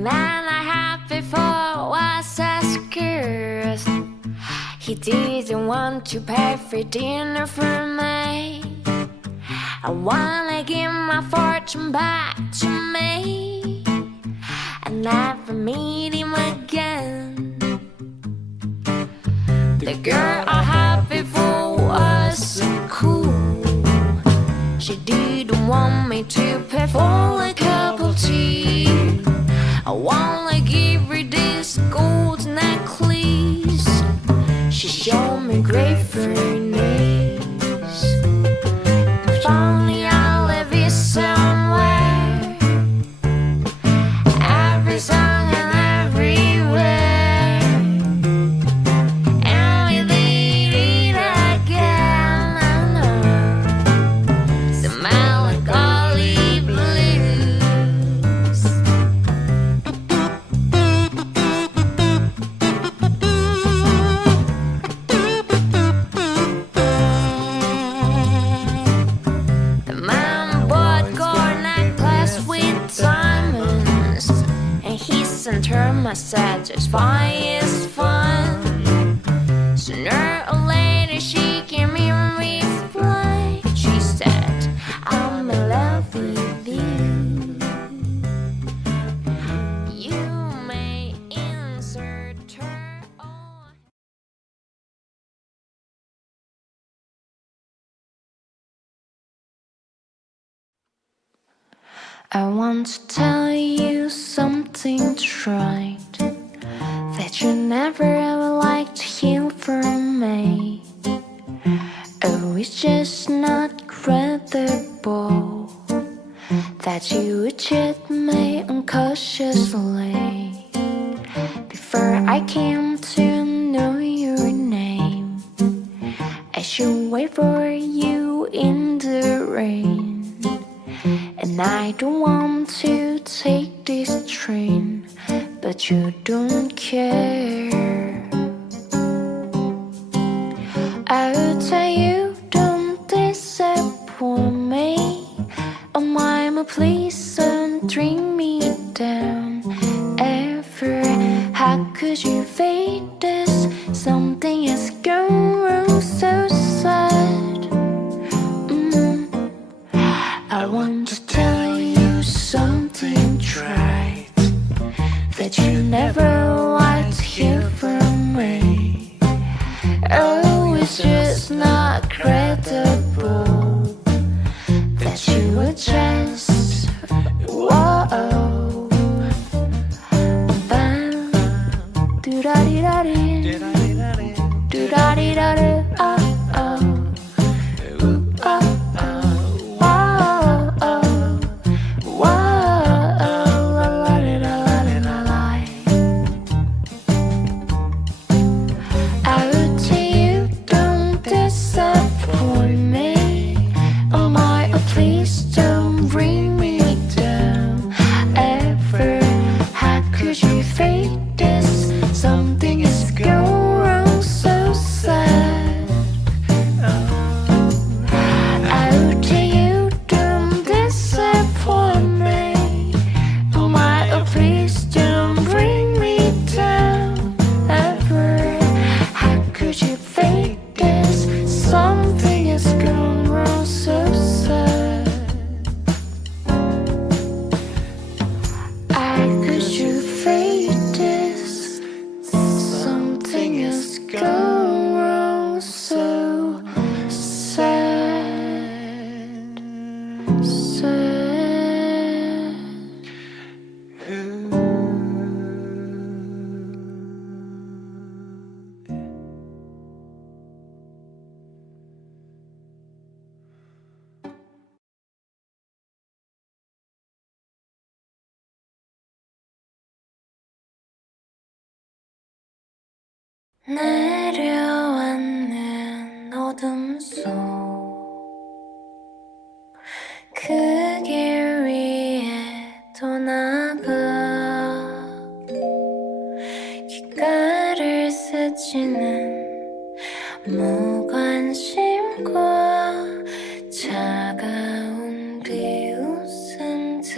man I had before was a scarce. He didn't want to pay for dinner for me. I wanna give my fortune back to me and never meet him again. The girl I had before was so cool. She didn't want me to pay for a cup of tea. I wanna give her this gold necklace. She showed me great furnace. If only I live here somewhere, every song and everywhere, and we did it again. The melancholy blues. The man bought gold necklace with diamonds, and he sent her messages by his phone. Sooner or later she came in reply. She said, I'm in love with you. You may insert her. I want to tell you something right that you never ever liked to hear from me. Oh, it's just not credible that you would cheat me uncautiously. Before I came to know your name, I should wait for you in the rain. And I don't want to take this train, but you don't care. I will tell you, don't disappoint me. Oh mama, please don't bring me down ever. How could you fake this? Something has gone wrong, so sad. I want to tell you something right that you never liked to hear from me. Oh, it's just not credible that you were just whoa. Bam, do da di da di, do da di da di, oh oh. Please don't bring me down ever. How could you fake this? Something is going wrong, so sad. I would tell you, don't disappoint me. Oh my, oh please don't bring me down ever. How could you fake this? Something is going wrong, so sad. 내려앉는 어둠 속 그 길 위에 떠나가 귓가를 스치는 무관심과 차가운 비웃음들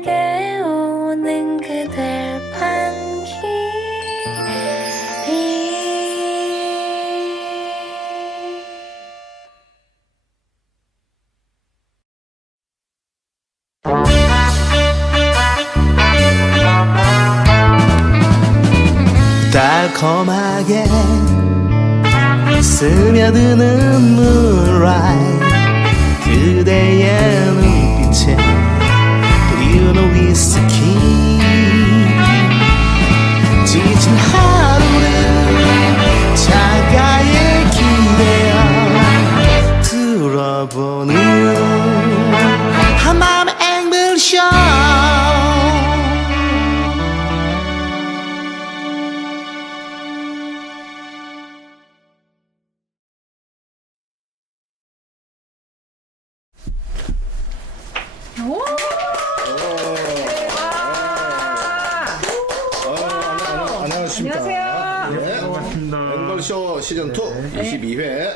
내게 오는 그댈 반기 달콤하게 스며드는 moonlight 그대의 눈빛에 그리운 위스키 지친 하루를 차가이 기대어 들어보는 한마음의 앵글쇼 안녕하세요. 네, 반갑습니다. 앵글쇼 시즌 2 22회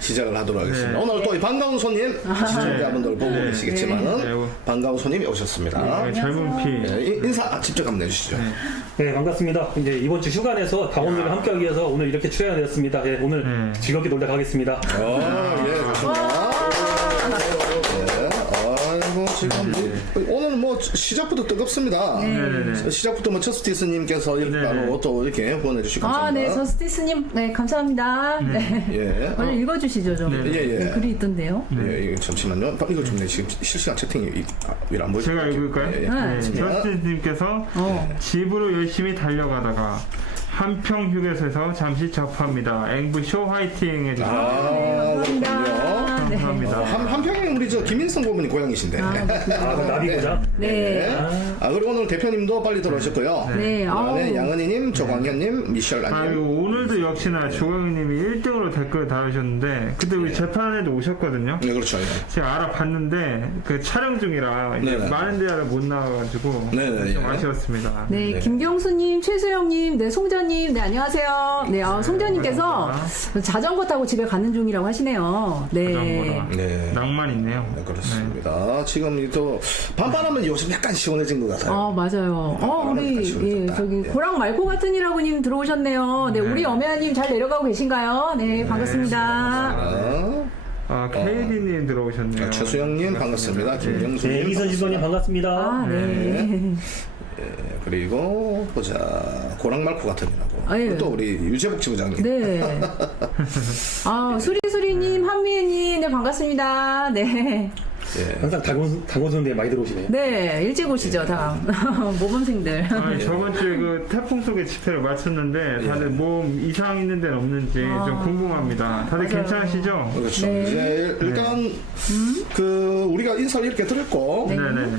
시작을 하도록 하겠습니다. 오늘 또 이 반가운 손님 시청자분들 보고 계시겠지만은 반가운 손님이 오셨습니다. 젊은 피. 인사 직접 한번 내주시죠. 네, 반갑습니다. 이제 이번 주 휴관에서 강원도를 함께하기 위해서 오늘 이렇게 출연하였습니다. 네, 오늘 즐겁게 놀다 가겠습니다. 예, 좋습니다. 아이고 지금 오늘 뭐 시작부터 뜨겁습니다. 시작부터 뭐 저스티스님께서 이렇게 바로 또 이렇게 후원해 주시고 감사합니다. 네, 저스티스님, 네, 감사합니다. 네. 예. 오늘 읽어주시죠, 좀. 예. 네, 글이 있던데요. 예, 잠시만요. 이거 좀 내 지금 실시간 채팅이 왜 안 보이죠? 제가 읽을까요? 예, 예. 네. 저스티스님께서 집으로 열심히 달려가다가 한평 휴게소에서 잠시 접합니다. 앵부쇼 화이팅 해주세요. 그렇군요. 네. 감사합니다. 한평이 우리 저 김인성 고문이 고향이신데. 나비고자. 네. 그리고 오늘 대표님도 빨리 들어오셨고요. 네. 그다음에 아우. 양은희님, 조광현님, 미셸 그리고 안님. 오늘도 역시나 조강희님이 1등으로 댓글 달으셨는데 그때 우리 재판에도 오셨거든요. 네, 그렇죠. 제가 알아봤는데 그 촬영 중이라 이제 네네. 많은 데를 못 나와가지고 네네. 좀 아쉬웠습니다. 네, 네. 김경수님, 최수영님, 네, 송자님, 네, 안녕하세요. 네, 송자님께서 자전거 타고 집에 가는 중이라고 하시네요. 네. 자전거라. 네. 낭만 있네요. 네, 그렇습니다. 지금 또 반바람은 요즘 약간 시원해진 것 같아요. 맞아요. 우리, 예, 저기, 고랑 말고 같은이라고님 들어오셨네요. 네, 우리 엄혜아님 잘 내려가고 계신가요? 네, 반갑습니다. KD님 들어오셨네요. 최수영님 반갑습니다. 김경수. 네, 이선 지도님 반갑습니다. 네. 그리고 보자 고랑말코 같은이라고. 예. 또 우리 유재복 지부장님. 네. 수리수리님, 한미애님, 네, 반갑습니다. 네. 예. 항상 당원선대에 많이 들어오시네요. 네, 일찍 오시죠, 다. 모범생들. 저번 주에 그 태풍 속의 집회를 마쳤는데 다들 몸 이상 있는 데는 없는지 좀 궁금합니다. 다들 괜찮으시죠? 그렇죠. 네. 이제 일단 그 우리가 인사를 이렇게 드렸고 네네네.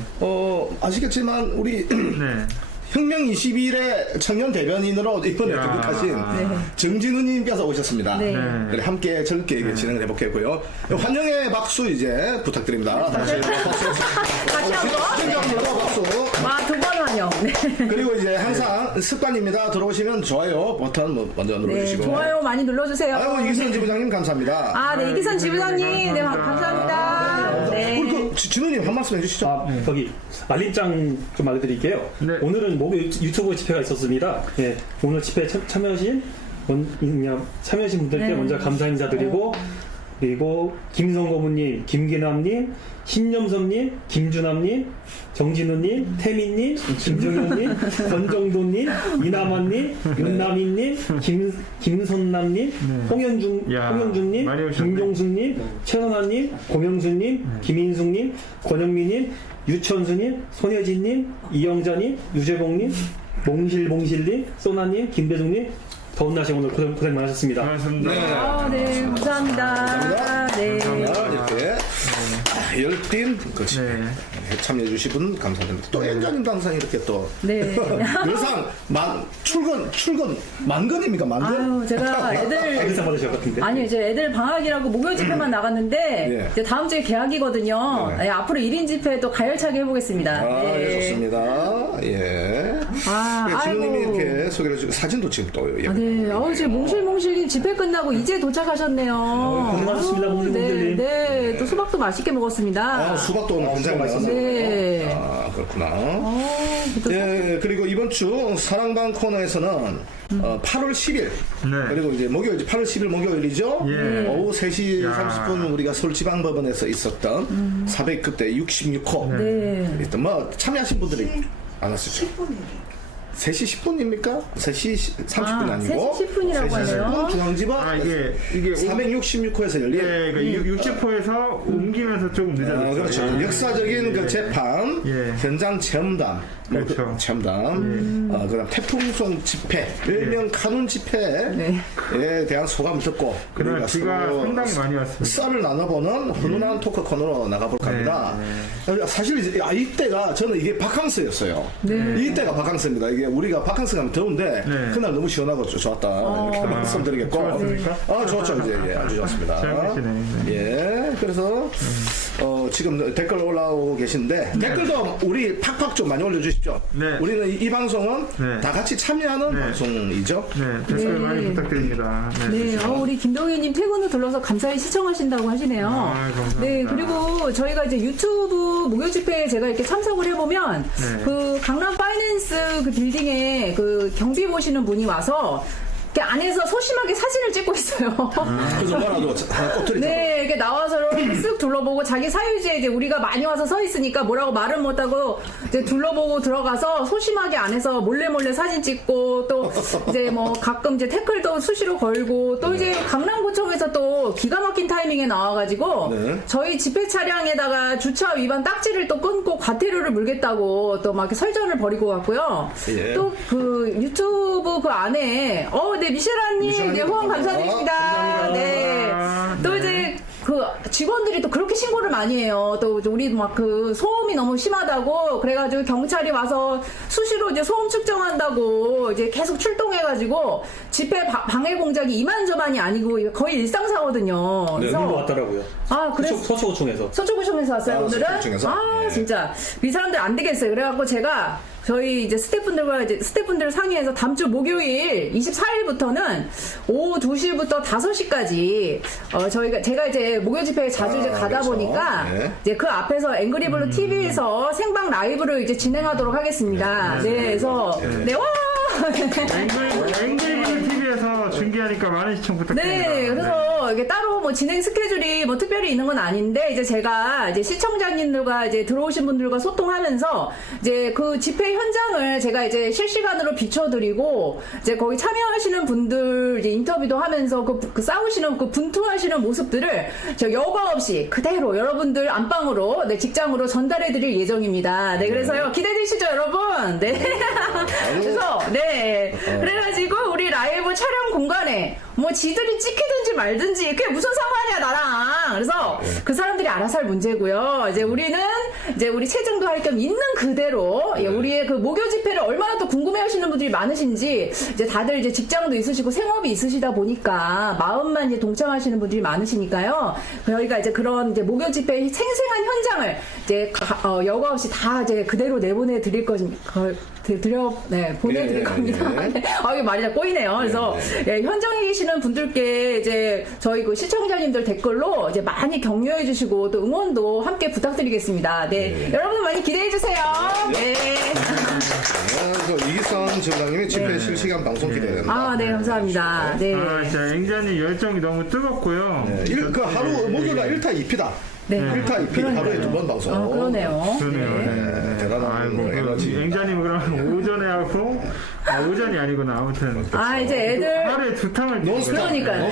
아시겠지만 우리 네. 혁명 22일의 청년 대변인으로 이번에 야. 등극하신 네. 정진우님께서 오셨습니다. 네. 그래, 함께 즐겁게 진행을 해보겠고요. 환영의 박수 이제 부탁드립니다. 다시 박수. 다시 한 번. 진정으로 박수. 두 번 환영. 네. 그리고 이제 항상 습관입니다. 들어오시면 좋아요 버튼 먼저 네, 눌러주시고. 좋아요 많이 눌러주세요. 아이고 이기선 지부장님 감사합니다. 네, 이기선 지부장님, 네, 감사합니다. 네. 우리 그 진우님 한 말씀 해주시죠. 거기 알림장 좀 알려드릴게요. 네. 오늘은 목요 유튜브 집회가 있었습니다. 예, 오늘 집회에 참여하신 분들께 네. 먼저 감사 인사드리고 그리고 김성고문님, 김기남님, 신념섭님, 김준함님, 정진우님, 태민님, 김정현님, 권정도님, 이남환님, 윤남인님, 김선남님, 홍현준님, 많이 오셨네. 김종수님, 최선아님, 고명수님, 김인숙님, 권영민님, 유천수님, 손혜진님, 이영자님, 유재봉님, 몽실님, 소나님, 김배중님, 더운 날씨에 오늘 고생 많으셨습니다. 반갑습니다. 네, 감사합니다. 네. 이렇게 열띤 그 집회 참여해주신 분 감사드립니다. 또 엔자님도 항상 이렇게 또 네. 늘상 출근 만건입니까 만건? 제가 애들 행사 받으실 것 같은데. 아니요, 이제 애들 방학이라고 목요 집회만 나갔는데 예. 이제 다음 주에 개학이거든요. 네. 네, 앞으로 1인 집회 또 가열차게 해보겠습니다. 예, 좋습니다. 예. 진우님이 아이고. 이렇게 소개를 해주고 사진도 지금 또 예. 네, 지금 몽실몽실님 집회 끝나고 이제 도착하셨네요. 고생하셨습니다, 몽실몽실님. 네, 또 수박도 맛있게 먹었습니다. 수박도 오늘 굉장히 맛있었어요. 네. 그렇군요. 그렇구나. 또 예, 그리고 이번 주 사랑방 코너에서는 8월 10일 그리고 이제 목요일 8월 10일 목요일이죠. 예. 오후 3시 야. 30분 우리가 서울지방법원에서 있었던 400급대 66호 네. 일단 뭐 참여하신 분들이 안 왔었죠. 3시 10분입니까? 3시 30분 아니고 3시 10분이라고 3시 하네요. 10분 중앙지법 이게 466호에서 열린 예, 그러니까 60호에서 옮기면서 조금 늦어졌어요. 그렇죠. 역사적인 그 재판, 예. 현장 체험단, 뭐 그렇죠. 그 체험단, 그다음 태풍송 집회, 일명 카눈 집회에 네. 대한 소감 듣고 그날 우리가 비가 서로 상당히 많이 왔습니다. 썰을 나눠보는 훈훈한 토크 코너로 나가볼까 합니다. 사실 이때가 저는 이게 바캉스였어요. 이때가 바캉스입니다. 이게 우리가 바캉스 가면 더운데 그날 너무 시원하고 좋았다 이렇게 말씀드리겠고. 좋았습니까? 좋았죠. 이제 예, 아주 좋습니다. 잘 예, 그래서 지금 댓글 올라오고 계신데 댓글도 우리 팍팍 좀 많이 올려주십시오. 네. 우리는 이 방송은 네. 다 같이 참여하는 방송이죠. 네, 댓글 많이 부탁드립니다. 네, 우리 김동희님 퇴근 후 둘러서 감사히 시청하신다고 하시네요. 감사합니다. 네, 그리고 저희가 이제 유튜브 목요 집회에 제가 이렇게 참석을 해보면 그 강남 파이낸스 그 빌딩에 그 경비 보시는 분이 와서 이렇게 안에서 소심하게 사진을 찍고 있어요. 그래서 뭐라도 꼬투리 네, 이렇게 나와서 이렇게 쓱 둘러보고 자기 사유지에 이제 우리가 많이 와서 서 있으니까 뭐라고 말은 못하고 이제 둘러보고 들어가서 소심하게 안에서 몰래 사진 찍고 또 이제 뭐 가끔 이제 태클도 수시로 걸고 또 이제 강남구청에서 또 기가 막힌 타이밍에 나와가지고 저희 집회 차량에다가 주차 위반 딱지를 또 끊고 과태료를 물겠다고 또 막 이렇게 설전을 벌이고 갔고요. 예. 또 그 유튜브 그 안에 네, 미쉐라님, 네, 후원 감사드립니다. 감사합니다. 네. 또 이제 그 직원들이 또 그렇게 신고를 많이 해요. 또 우리 막 그 소음이 너무 심하다고 그래가지고 경찰이 와서 수시로 이제 소음 측정한다고 이제 계속 출동해가지고 집회 방해 공작이 이만저만이 아니고 거의 일상사거든요. 네, 그래서 오늘도 왔더라고요. 그래서 서초구청에서. 서초구청에서 왔어요, 오늘은? 서초구청에서? 예. 진짜. 이 사람들 안 되겠어요. 그래갖고 제가 저희 이제 스태프분들 상의해서 다음 주 목요일 24일부터는 오후 2시부터 5시까지 제가 이제 목요 집회에 자주 이제 가다 그렇죠. 보니까 네. 이제 그 앞에서 앵그리블루 TV에서 생방 라이브를 이제 진행하도록 하겠습니다. 네, 그래서 와! 앵글블루 TV에서 중계하니까 많은 시청 부탁드립니다. 네, 그래서 이게 따로 뭐 진행 스케줄이 뭐 특별히 있는 건 아닌데 이제 제가 이제 시청자님들과 이제 들어오신 분들과 소통하면서 이제 그 집회 현장을 제가 이제 실시간으로 비춰드리고 이제 거기 참여하시는 분들 이제 인터뷰도 하면서 그 싸우시는 그 분투하시는 모습들을 저 여과 없이 그대로 여러분들 안방으로 직장으로 전달해드릴 예정입니다. 네, 그래서요 기대되시죠, 여러분? 네. 그래서 그래가지고 우리 라이브 촬영 공간에 뭐 지들이 찍히든지 말든지 그게 무슨 상관이야 나랑. 그래서 그 사람들이 알아서 할 문제고요. 이제 우리는 이제 우리 체증도 할 겸 있는 그대로 우리의 그 목요 집회를 얼마나 또 궁금해하시는 분들이 많으신지 이제 다들 이제 직장도 있으시고 생업이 있으시다 보니까 마음만 이제 동참하시는 분들이 많으시니까요. 저희가 이제 그런 이제 목요 집회의 생생한 현장을 이제 여과 없이 다 이제 그대로 내보내 드릴 보내드릴 겁니다. 이게 말이 다 꼬이네요. 그래서 현장에 계시는 분들께 이제 저희 그 시청자님들 댓글로 이제 많이 격려해 주시고 또 응원도 함께 부탁드리겠습니다. 여러분 많이 기대해 주세요. 네. 이기선 지부장님이 집회 실시간 방송 기대된다. 네, 감사합니다. 네. 진짜 앵자님 열정이 너무 뜨겁고요. 그 하루 목요일날 1타 2피다. 네. 1타 2피 하루에 2번 방송. 그러네요. 그러네요. 대단한 에너지. 앵자님 그럼 오전에 하고 오전이 아니구나. 아무튼 이제 애들 하루에 2탕을 논스톱. 그러니까요.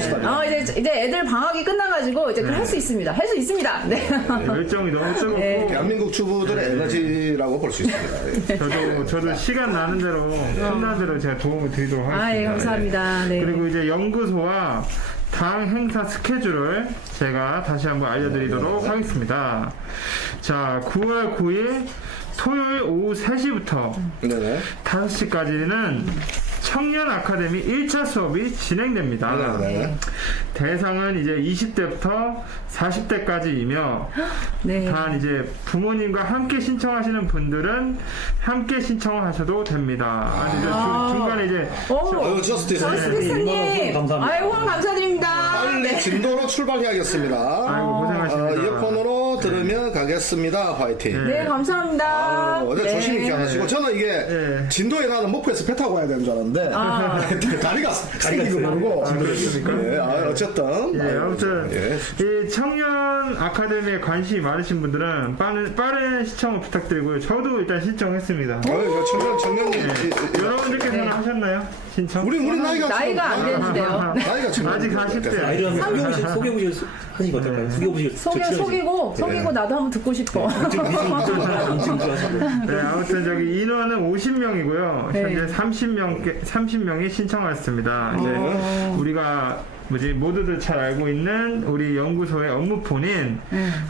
이제 애들 방학이 끝나가지고 이제 할 수 있습니다. 할 수 있습니다. 네. 열정이 너무 뜨겁고 대한민국 주부들의 에너지라고 볼 수 있습니다. 저도 시간 나는 대로 끝나는 대로 제가 도움을 드리도록 하겠습니다. 예, 감사합니다. 네. 그리고 이제 연구소와 당 행사 스케줄을 제가 다시 한번 알려드리도록 하겠습니다. 자, 9월 9일 토요일 오후 3시부터 네네. 5시까지는 청년 아카데미 1차 수업이 진행됩니다. 네네. 대상은 이제 20대부터 40대까지이며 네. 단 이제 부모님과 함께 신청하시는 분들은 함께 신청하셔도 됩니다. 중간에 이제 저스티스. 저스티스님, 감사합니다. 후원 감사드립니다. 빨리 진도로 출발해야겠습니다. 아이고 고생하십니다. 이어폰으로 들으면 가겠습니다. 화이팅. 네, 감사합니다. 네, 조심히 네. 귀환하시고 저는 이게 네. 진도에 나는 목포에서 배 타고 가야 되는 줄 알았는데 다리가 생긴 거 모르고 예, 어쨌든 예, 아무튼 예. 이 청년 아카데미에 관심이 많으신 분들은 빠른 시청을 부탁드리고요. 저도 일단 신청했습니다. 청년님 여러분들께서는 하셨나요? 신청? 우리 나이가 안 되는데요. 나이가 아직 40대. 아이를 한번 소개해보실 하니까 어떨까요? 속이고 나도 한번 듣고 싶어. 네, 아무튼 저기 인원은 50명이고요. 네. 현재 30명이 신청했습니다. 이제 우리가 모두들 잘 알고 있는 우리 연구소의 업무폰인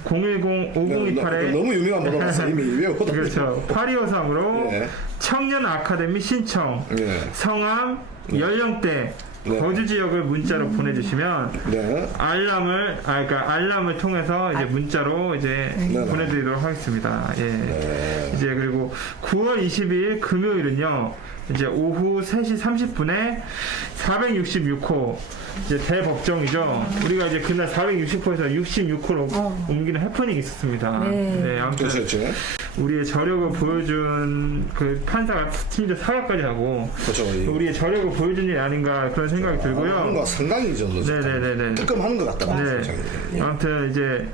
010-5028에 너무 유명한 번호라서 이미 외우거든요. 그렇죠. 8253으로 예. 청년 아카데미 신청, 예. 성함, 연령대, 네. 거주 지역을 문자로 보내주시면 네. 그러니까 알람을 통해서 이제 문자로 이제 네. 보내드리도록 하겠습니다. 예. 네. 이제 그리고 9월 22일 금요일은요. 이제 오후 3시 30분에 466호 이제 대법정이죠. 우리가 이제 그날 460호에서 66호로 옮기는 해프닝이 있었습니다. 네. 아무튼 그렇죠. 우리의 저력을 보여준 그 판사가 심지어 사과까지 하고 그렇죠. 우리의 저력을 보여준 일이 아닌가 그런 생각이 들고요. 뭔가 상당히죠. 네네네네. 뜨끔하는 것 같다. 네. 아무튼 이제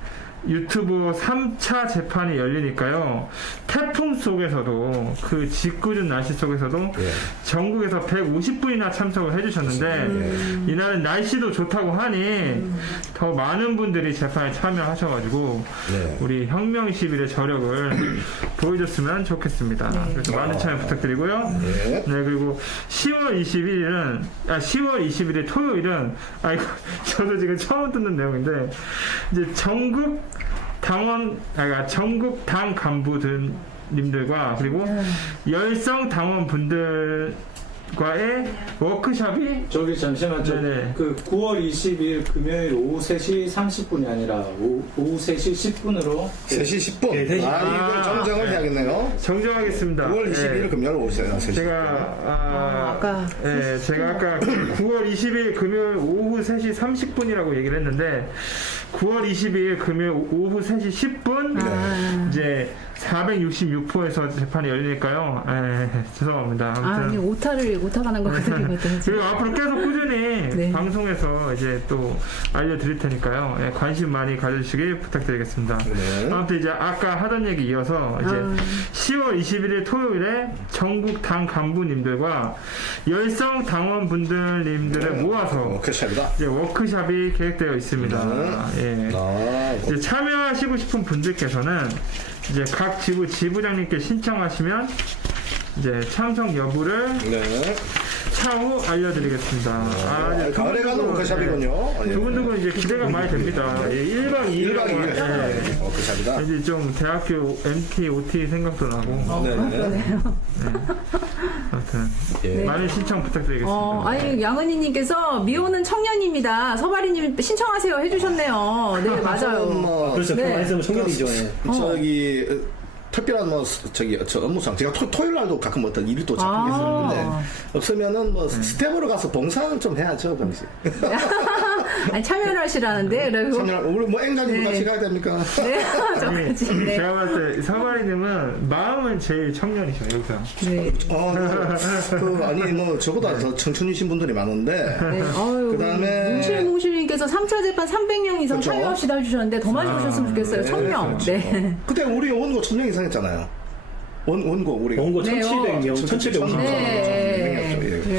유튜브 3차 재판이 열리니까요. 태풍 속에서도 그 짓궂은 날씨 속에서도 예. 전국에서 150분이나 참석을 해주셨는데 이날은 날씨도 좋다고 하니 더 많은 분들이 재판에 참여하셔가지고 네. 우리 혁명 10일의 저력을 보여줬으면 좋겠습니다. 그래서 많은 참여 부탁드리고요. 네. 네, 그리고 10월 20일의 토요일은, 저도 지금 처음 듣는 내용인데, 이제 전국 당 간부님들과 그리고 열성 당원분들과의 워크숍이 저기 잠시만 네네. 그 9월 20일 금요일 오후 3시 30분이 아니라 오후 3시 10분으로 3시 10분. 네, 3시. 이걸 정정을 해야겠네요. 정정하겠습니다. 9월 22일 금요일 오세요. 3시. 제가 아까 제가 아까 9월 20일 금요일 오후 3시 30분이라고 얘기를 했는데 9월 22일 금요일 오후 3시 10분 이제 466호에서 재판이 열리니까요. 죄송합니다. 아니 오타가 난 거거든요. 그리고 앞으로 계속 꾸준히 네. 방송에서 이제 또 알려드릴 테니까요. 관심 많이 가져주시기 부탁드리겠습니다. 네. 아무튼 이제 아까 하던 얘기 이어서 이제 10월 21일 토요일에 전국 당 간부님들과 열성 당원분들님들을 모아서 워크숍이다. 이제 워크숍이 계획되어 있습니다. 예. 이제 참여하시고 싶은 분들께서는 이제 각 지부장님께 신청하시면 이제 참석 여부를 네. 차후 알려드리겠습니다. 이제 가을에 가는 워크숍이군요. 두분두분 이제 기대가 많이 됩니다. 1박 2일 1박 2일 워크숍이다. 이제 좀 대학교 MT, OT 생각도 나고. 네. 아무튼 예. 많은 신청 부탁드리겠습니다. 아니 양은희님께서 미호는 청년입니다. 서바리님 신청하세요 해주셨네요. 네 맞아요. 뭐 그렇죠. 네. 그만 있으면 청년이죠. 예. 저기 특별한 저 업무상 제가 토요일 날도 가끔 어떤 일이 또 잡히게 있는데 없으면은 뭐 스텝으로 가서 봉사는 좀 해야죠, 그렇지. 아니 참여를 하시라는데 그리고 우리 뭐 앵간님 네. 같이 가야 됩니까? 네, 저까지. 네. 제가 봤을 때 서바리님은 마음은 제일 청년이셔 여기서. 네. 아니 뭐 저보다 더 청춘이신 분들이 많은데. 네. 어유. 그다음에 뭉실뭉실님께서 3차 재판 300명 이상 그렇죠. 참여합시다 해주셨는데 더 많이 보셨으면 좋겠어요. 1000명. 네. 그때 우리 원고 1000명 이상 했잖아요. 원고 우리가. 원고 네, 1700명, 1750명. 네.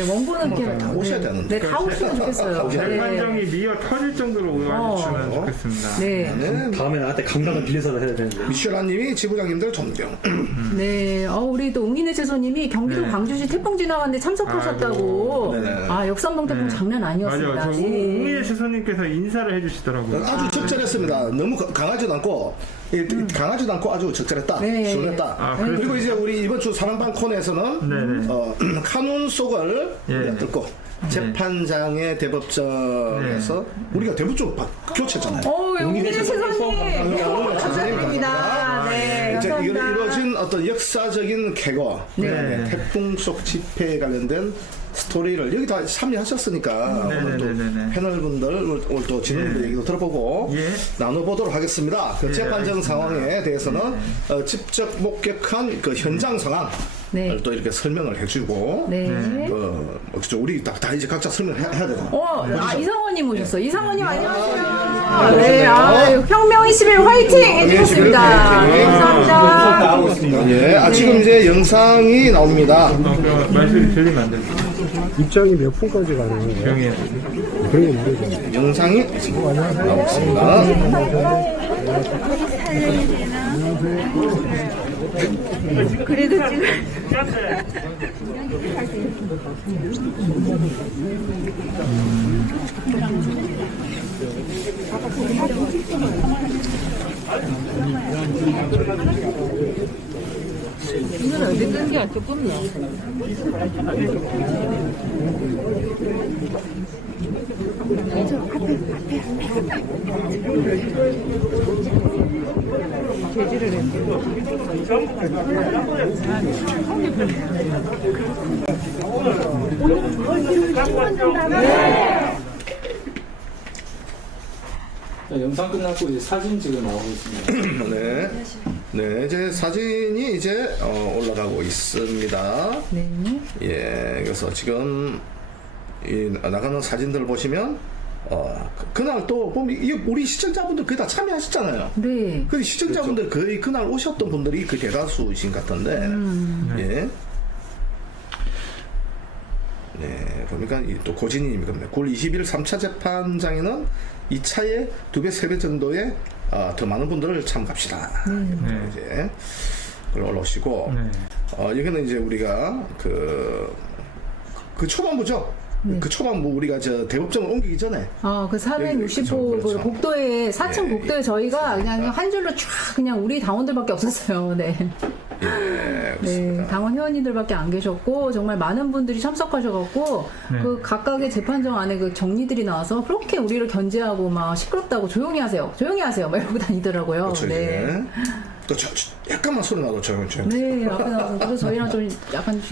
원고는 이렇게 다 오셔야 되는데. 네, 다 오시면 좋겠어요. 재판정이 네. 미어 터질 정도로 와주시면 좋겠습니다. 네. 다음에 나한테 강당을 빌려서 해야 되는데. 미슈라님이 지부장님들 존경. 네. 우리 또 웅인의 채소님이 경기도 광주시 태풍 지나갔는데 참석하셨다고. 네. 역삼동 태풍 장난 아니었습니다. 맞아요. 저 웅이의 주소님께서 인사를 해주시더라고요. 아주 적절했습니다. 너무 강하지도 않고 강하지도 않고 아주 적절했다. 네. 시원했다. 그렇습니다. 그리고 이제 우리 이번 주 사랑방 코너에서는 카논 속을 우리가 뜯고 재판장의 대법정에서 우리가 대법정 교체잖아요. 웅인의 채소님 감사드립니다. 네, 이제 감사합니다. 이루어진 어떤 역사적인 쾌거, 태풍 속 집회에 관련된 스토리를 여기 다 참여하셨으니까 오늘 또 네네네네. 패널분들 오늘 또 진행분들 얘기도 들어보고 예. 나눠보도록 하겠습니다. 그 재판정 알겠습니다. 상황에 대해서는 직접 목격한 그 현장 상황을 네. 또 이렇게 설명을 해주고 네. 우리 다 이제 각자 설명해야 되잖아. 이상원님 오셨어요. 이상원님 안녕하세요. 네, 혁명 21 화이팅 해주셨습니다. 감사합니다. 나오고 있습니다. 예, 지금 이제 영상이 나옵니다. 말씀이 들리면 안 돼요. 입장이 몇 분까지 가는 거예요? 조용히 해. 그런 거 말해줘. 영상이 지금 나오고 있습니다. 자, 영상 끝났고 이제 사진 지금 나오고 있습니다. 네, 이제 사진이 이제 올라가고 있습니다. 네. 예, 그래서 지금 이 나가는 사진들 보시면 그날 또 보면 이게 우리 시청자분들 거의 다 참여하셨잖아요. 네. 그 시청자분들 거의 그날 오셨던 분들이 그 대다수이신 것 같던데, 예. 네, 보니까 또 고진입니다. 9월 20일 3차 재판장에는 2차에 2배, 3배 정도의 더 많은 분들을 참가합시다. 이제 그걸 올라오시고, 여기는 이제 우리가 그 초반부죠. 그 초반부 우리가 저 대법정을 옮기기 전에 그 460호 그렇죠. 복도에 4층 예, 복도에 저희가 그냥 한 줄로 쫙 그냥 우리 당원들밖에 없었어요. 네. 예, 네, 당원 회원님들밖에 안 계셨고 정말 많은 분들이 참석하셔갖고 그 각각의 재판정 안에 그 정리들이 나와서 그렇게 우리를 견제하고 막 시끄럽다고 조용히 하세요 막 이러고 다니더라고요. 그렇죠. 네. 이제. 또 약간만 소리 나도 조용. 네, 앞에 나와서 그래서 저희랑 좀 약간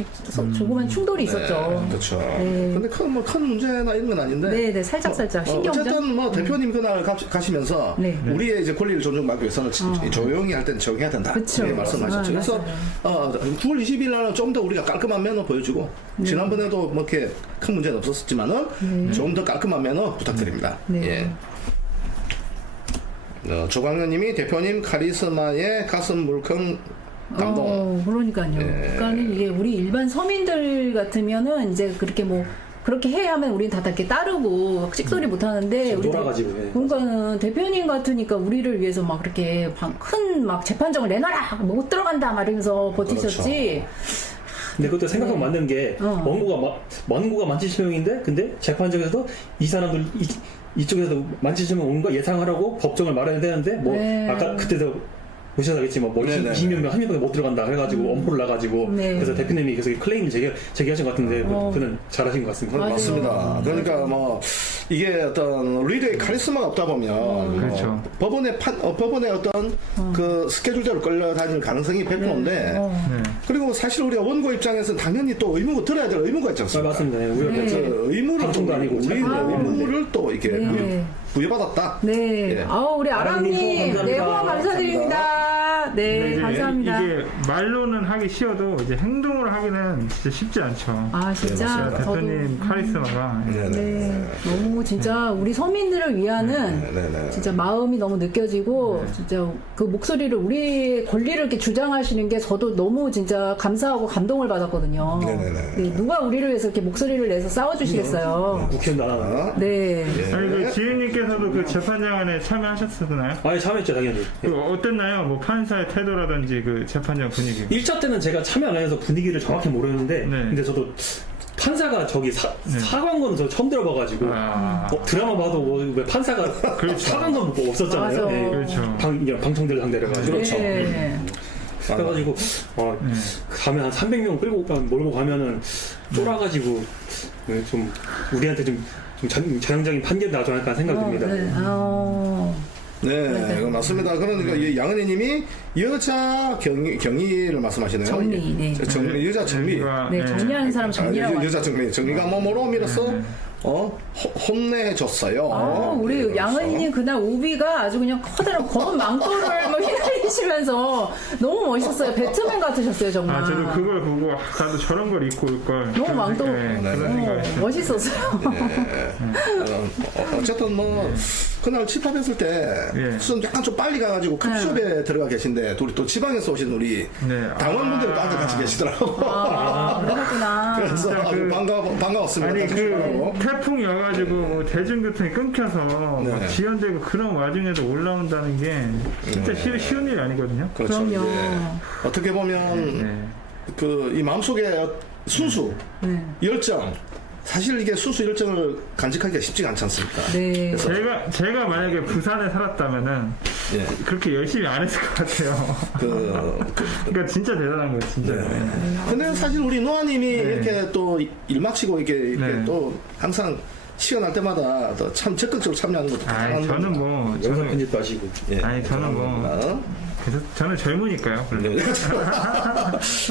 조그만 충돌이 있었죠. 그렇죠. 네. 근데 큰 문제나 이런 건 아닌데. 네, 살짝 신경전. 어쨌든 뭐 대표님 그날 가시면서 네. 우리의 이제 권리를 존중받기 위해서는 조용히 할 때는 조용해야 된다. 그쵸. 예, 말씀하셨죠. 그래서 9월 20일 날은 좀 더 우리가 깔끔한 매너 보여주고 지난번에도 뭐 이렇게 큰 문제는 없었지만은 좀 더 깔끔한 매너 부탁드립니다. 네. 예. 조광현님이 대표님 카리스마에 가슴 물컹 감동. 그러니까요. 그러니까는 이게 우리 일반 서민들 같으면은 이제 그렇게 뭐 그렇게 해야 하면 우리는 다 이렇게 따르고 찍소리 못 하는데 우리 놀아가지고, 예. 그러니까는 대표님 같으니까 우리를 위해서 막 그렇게 큰 막 재판정을 내놔라 못 들어간다 막 이러면서 버티셨지. 근데 그것도 생각하면 맞는 게 원고가 17,000명인데 근데 재판정에서도 이 사람들 이쪽에서도 17,000명 오는 거 예상하라고 법정을 말해야 되는데 뭐 아까 그때도 보셔야겠지만 뭐 20몇 명 한 명밖에 못 들어간다 해가지고 엄포를 나가지고 그래서 대표님이 계속 클레임을 제기하신 것 같은데 그는 잘하신 것 같습니다. 맞습니다. 그러니까 뭐 이게 어떤 리더의 카리스마가 없다 보면 그렇죠. 법원의 어떤 그 스케줄대로 끌려다닐 가능성이 100%인데 그리고 사실 우리가 원고 입장에서는 당연히 또 의무가 들어야 될 의무가 있지 않습니까? 맞습니다. 그래서 의무를 방송도 아니고 우리 의무를 또 이렇게 부여받았다. 네. 예. 우리 아랑님, 네, 후원 감사드립니다. 네, 이제 감사합니다. 이게 말로는 하기 쉬워도 이제 행동으로 하기는 진짜 쉽지 않죠. 진짜 대표님 카리스마가. 네, 너무 진짜 우리 서민들을 위하는 진짜 마음이 너무 느껴지고 진짜 그 목소리를 우리의 권리를 이렇게 주장하시는 게 저도 너무 진짜 감사하고 감동을 받았거든요. 네, 누가 우리를 위해서 이렇게 목소리를 내서 싸워주시겠어요. 국회의원 나가나? 네. 아니 그 지은님께서도 그 재판장 안에 참여하셨었나요? 참여했죠 당연히. 그 어땠나요? 뭐 판사의 태도라든지 그 재판장 분위기. 1차 때는 제가 참여 안 해서 분위기를 정확히 모르는데 근데 저도 판사가 저기 사과한 거는 저 처음 들어봐가지고 드라마 봐도 왜 판사가 사과한 건 뭐 없었잖아요. 맞아. 네. 그렇죠. 방청대를 상대로 해가지고 네. 그래가지고 가면 한 300명 몰고 가면은 쫄아가지고 좀 우리한테 좀 전형적인 판결이 나지 않을까 생각됩니다. 네, 이거 맞습니다. 그러니까 이 양은희님이 여자 경위를 말씀하시네요. 정리, 네. 여자 정리. 네, 정리하는 사람 정리라고. 여자 정리. 정리가 뭐뭐로 밀어서 혼내줬어요. 우리 양은이님 그날 우비가 아주 그냥 커다란 검은 망토를 막 휘날리시면서 너무 멋있었어요. 배트맨 같으셨어요, 정말. 아, 저도 그걸 보고 나도 저런 걸 입고 올 걸. 너무 망토. 그런 생각했어요. 멋있었어요. 어쨌든 뭐 그날 집합했을 때 예. 수선 약간 좀 빨리 가가지고 컵숍에 들어가 계신데 우리 또 지방에서 오신 우리 당원분들이 또 같이 계시더라고. 그렇구나. 그래서 아주 반가웠습니다. 아니 같이 그 출발하고. 태풍이 와가지고 뭐 대중교통이 끊겨서 뭐 지연되고 그런 와중에도 올라온다는 게 진짜 쉬운 일이 아니거든요. 그렇죠. 그럼요. 예. 어떻게 보면 그 이 마음속에 순수, 열정. 사실 이게 순수 열정을 간직하기가 쉽지가 않지 않습니까? 네. 제가 만약에 부산에 살았다면은 예. 그렇게 열심히 안 했을 것 같아요. 그러니까 진짜 대단한 거예요, 진짜. 근데 사실 우리 노아님이 이렇게 또 일 마치고 이렇게 또 항상 시간 날 때마다 또 참 적극적으로 참여하는 것도 아니, 저는 뭐 영상 편집도 하시고. 예. 아니 저는 뭐 그래서 저는 젊으니까요.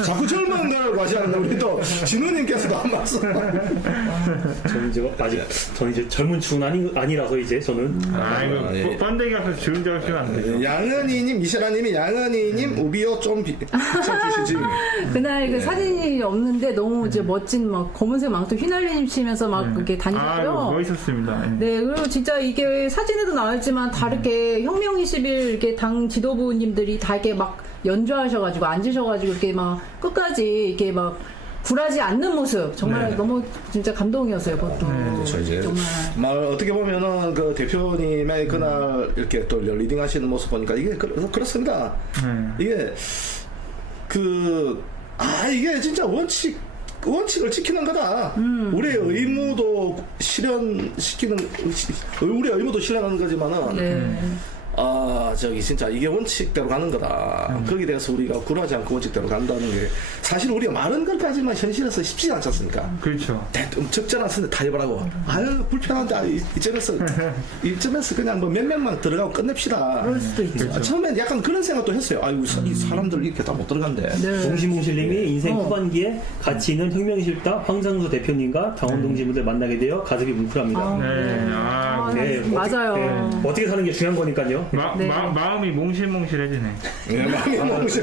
자꾸 젊은 데를 과시하는데 우리 또 진우님께서도 한 말씀. 저는 이제 젊은 축은 아니라서 이제 저는. 이거 예. 번데기 가서 주운 적 없으면 안 돼요. 양은희님, 미시라님이 양은희님 우비요 좀 비춰주시지. 그날 그 사진이 없는데 너무 이제 멋진 막 검은색 망토 휘날리시면서 막 이렇게 다니셨고요. 멋있었습니다. 네, 그리고 진짜 이게 사진에도 나왔지만 다르게 혁명 20일 이렇게 당 지도부님들이 다 이렇게 막 연주하셔가지고 앉으셔가지고 이렇게 막 끝까지 이렇게 막 굴하지 않는 모습 정말 너무 진짜 감동이었어요. 그것도 그렇죠, 이제 정말 어떻게 보면은 그 대표님의 그날 이렇게 또 리딩 하시는 모습 보니까 이게 그렇습니다. 이게 이게 진짜 원칙을 지키는 거다. 우리의 의무도 실현하는 거지만은 진짜 이게 원칙대로 가는 거다. 거기에 대해서 우리가 굴하지 않고 원칙대로 간다는 게 사실 우리가 말은 것까지만 현실에서 쉽지 않지 않습니까? 그렇죠. 적절한 선에 타협하고 불편한데 이쯤에서 그냥 뭐 몇 명만 들어가고 끝냅시다. 그럴 수도 있죠. 처음엔 약간 그런 생각도 했어요. 이 사람들 이렇게 다 못 들어간대. 동시몽실님이 인생 후반기에 같이 있는 혁명실당 황상수 대표님과 당원 동지분들 만나게 되어 가슴이 뭉클합니다. 네, 맞아요. 어떻게 사는 게 중요한 거니까요. 마음이 몽실몽실해지네. 마음이 몽실.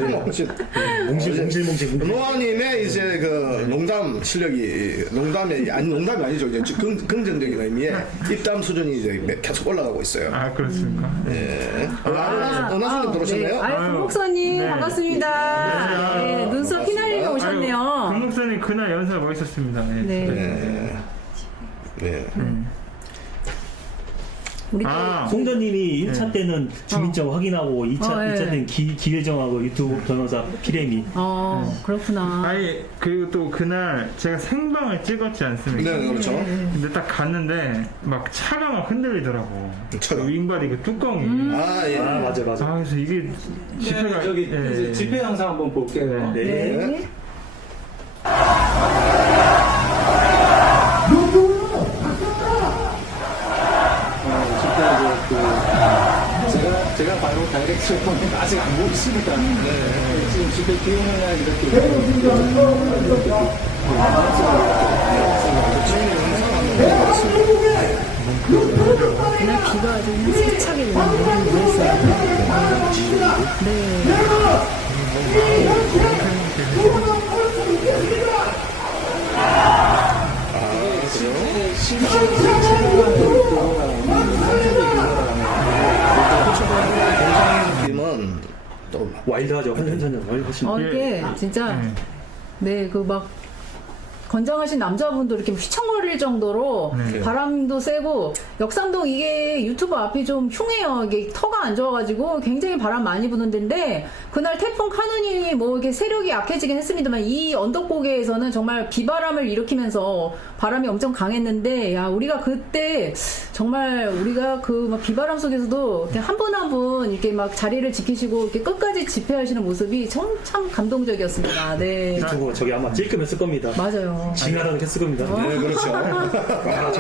몽실몽실. 노아님의 이제 그 농담 실력이 농담이 아니죠. 이제 긍정적인 의미의 입담 수준이 이제 계속 올라가고 있어요. 그렇습니까? 예. 은하수님 들어오셨네요. 금목사님 반갑습니다. 네, 눈썹 휘날리며 오셨네요. 금목사님 그날 연설 멋있었습니다. 네. 우리 송전님이 1차 때는 주민증 확인하고 2차 때는 기회정하고 유튜브 변호사 피레미. 그렇구나. 아니 그리고 또 그날 제가 생방을 찍었지 않습니까? 네, 그렇죠. 근데 딱 갔는데 막 차가 막 흔들리더라고. 차가? 윙바디 그 뚜껑이. 맞아. 그래서 이게 집회가 이제 집회 영상 한번 볼게요. 네. 제가 바로 다이렉트를 보면 아직 안 보이십니다. 지금 집회 비용이나 그날 비가 아주 그냥 세차게 내렸어요. 느낌은 또 와일드하죠. 현천년 이게 진짜 그 막 건장하신 남자분도 이렇게 휘청거릴 정도로 바람도 세고 역삼동 이게 유튜브 앞이 좀 흉해요. 이게 터가 안 좋아가지고 굉장히 바람 많이 부는 데인데 그날 태풍 카눈이 뭐 이게 세력이 약해지긴 했습니다만 이 언덕고개에서는 정말 비바람을 일으키면서 바람이 엄청 강했는데 우리가 그때 정말 우리가 그 막 비바람 속에서도 한 분 한 분 이렇게 막 자리를 지키시고 이렇게 끝까지 집회하시는 모습이 참 감동적이었습니다. 네. 유튜브 저기 아마 찔끔했을 겁니다. 맞아요. 맞아요. 지나가는 했을 겁니다. 네, 그렇죠. 와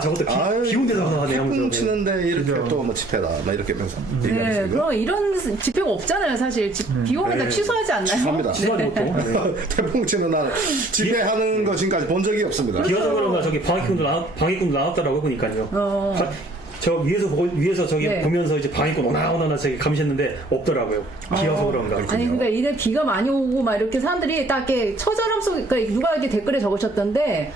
저것들 비 온 데서 하나 하네요. 태풍 치는데 이렇게 또 뭐 집회다 막 이렇게 하면서 네, 그럼 이런 집회가 없잖아요, 사실. 비 오면 다 취소하지 않나요? 합니다. 취소하지 못해. 태풍 치는 날 집회하는 거 지금까지 본 적이 없습니다. 비와서 그런가 저기 방해꾼도 나왔더라고 보니까요. 저 위에서 저기 네. 보면서 이제 방해꾼 오나 저기 감시했는데 없더라고요. 비와서 그런가. 아니 그러니까 이래 비가 많이 오고 막 이렇게 사람들이 딱 이렇게 처절함 속 그러니까 누가 이렇게 댓글에 적으셨던데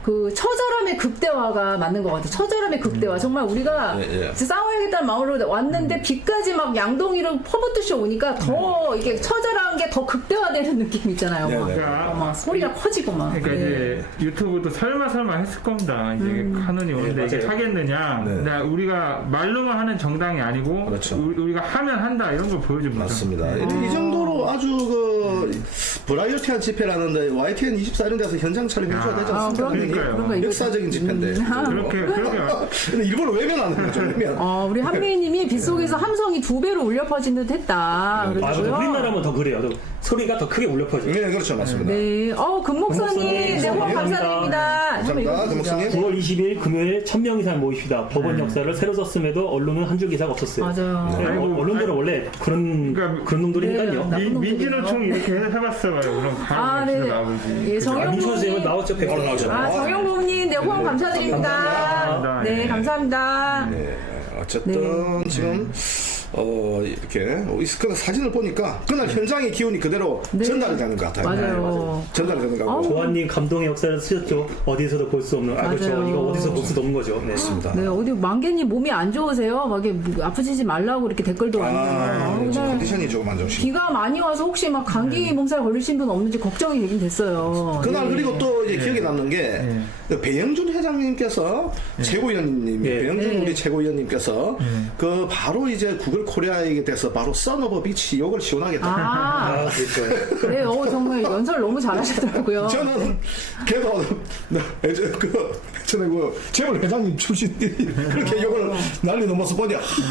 그 처절함의 극대화가 맞는 것 같아요. 처절함의 극대화. 정말 우리가 예. 진짜 싸워야겠다는 마음으로 왔는데 비까지 막 양동이로 퍼붓듯이 오니까 더 이게 처절한 게 더 극대화되는 느낌 있잖아요. 막. 막 소리가 커지고 막. 그러니까 이제 유튜브도 설마 했을 겁니다. 이제 카논이 오는데 이게 맞아요. 하겠느냐. 네. 근데 우리가 말로만 하는 정당이 아니고 그렇죠. 우리가 하면 한다 이런 걸 보여준 거죠. 맞습니다. 이 정도로 아주 그 브라이어티한 집회라는데 YTN 24 이런 데서 현장 촬영해줘야 되지 않습니까? 그러니까요. 이거 역사적인 집회인데. 그렇게 근데 일부러 외면하는 거죠, 외면. 우리 한미님이 빗속에서 함성이 2배로 울려 퍼진 듯 했다. 그러고요. 우리나라면 더 그래요. 소리가 더 크게 울려 퍼져요. 네, 그렇죠, 맞습니다. 네, 금목선님, 네, 후원 감사드립니다. 감사합니다, 금목선님. 9월 20일 금요일 1000명 이상 모입시다. 법원 역사를 새로 썼음에도 언론은 한 줄 기사가 없었어요. 맞아요. 네, 언론들은 원래 그런 놈들이니까요. 네, 민진호총 이렇게 해봤어요. 그럼 바로 네. 나오지. 예, 민초수님은 나왔죠. 100% 나오죠. 정영범님, 네, 후원 감사드립니다. 감사합니다. 네, 감사합니다. 네, 어쨌든 지금 이렇게 근데 사진을 보니까 그날 현장의 기운이 그대로 전달이 되는 것 같아요. 맞아요. 전달이 되는 것 같고. 조한님 감동의 역사를 쓰셨죠. 어디서도 볼 수 없는. 그렇죠. 맞아요. 이거 어디서 볼 수도 없는 거죠. 네. 맞습니다. 네, 어디 만개님 몸이 안 좋으세요? 막 이렇게 아프시지 말라고 이렇게 댓글도 왔는데 지금 컨디션이 조금 안 좋으시. 비가 많이 와서 혹시 막 감기 몸살 걸리신 분 없는지 걱정이 되긴 됐어요. 그날 네. 그리고 또 이제 기억에 남는 게 그 배영준 회장님께서 최고위원님, 네. 배영준 우리 최고위원님께서 그 바로 이제 구글 코리아에 대해서 바로 써너버 비치 욕을 시원하게 딱. 그렇죠. 그래요. 정말 연설 너무 잘하시더라고요. 저는 걔도 전에 그 재벌 회장님 출신들이 그렇게 욕을 날리는 모습 보니 역시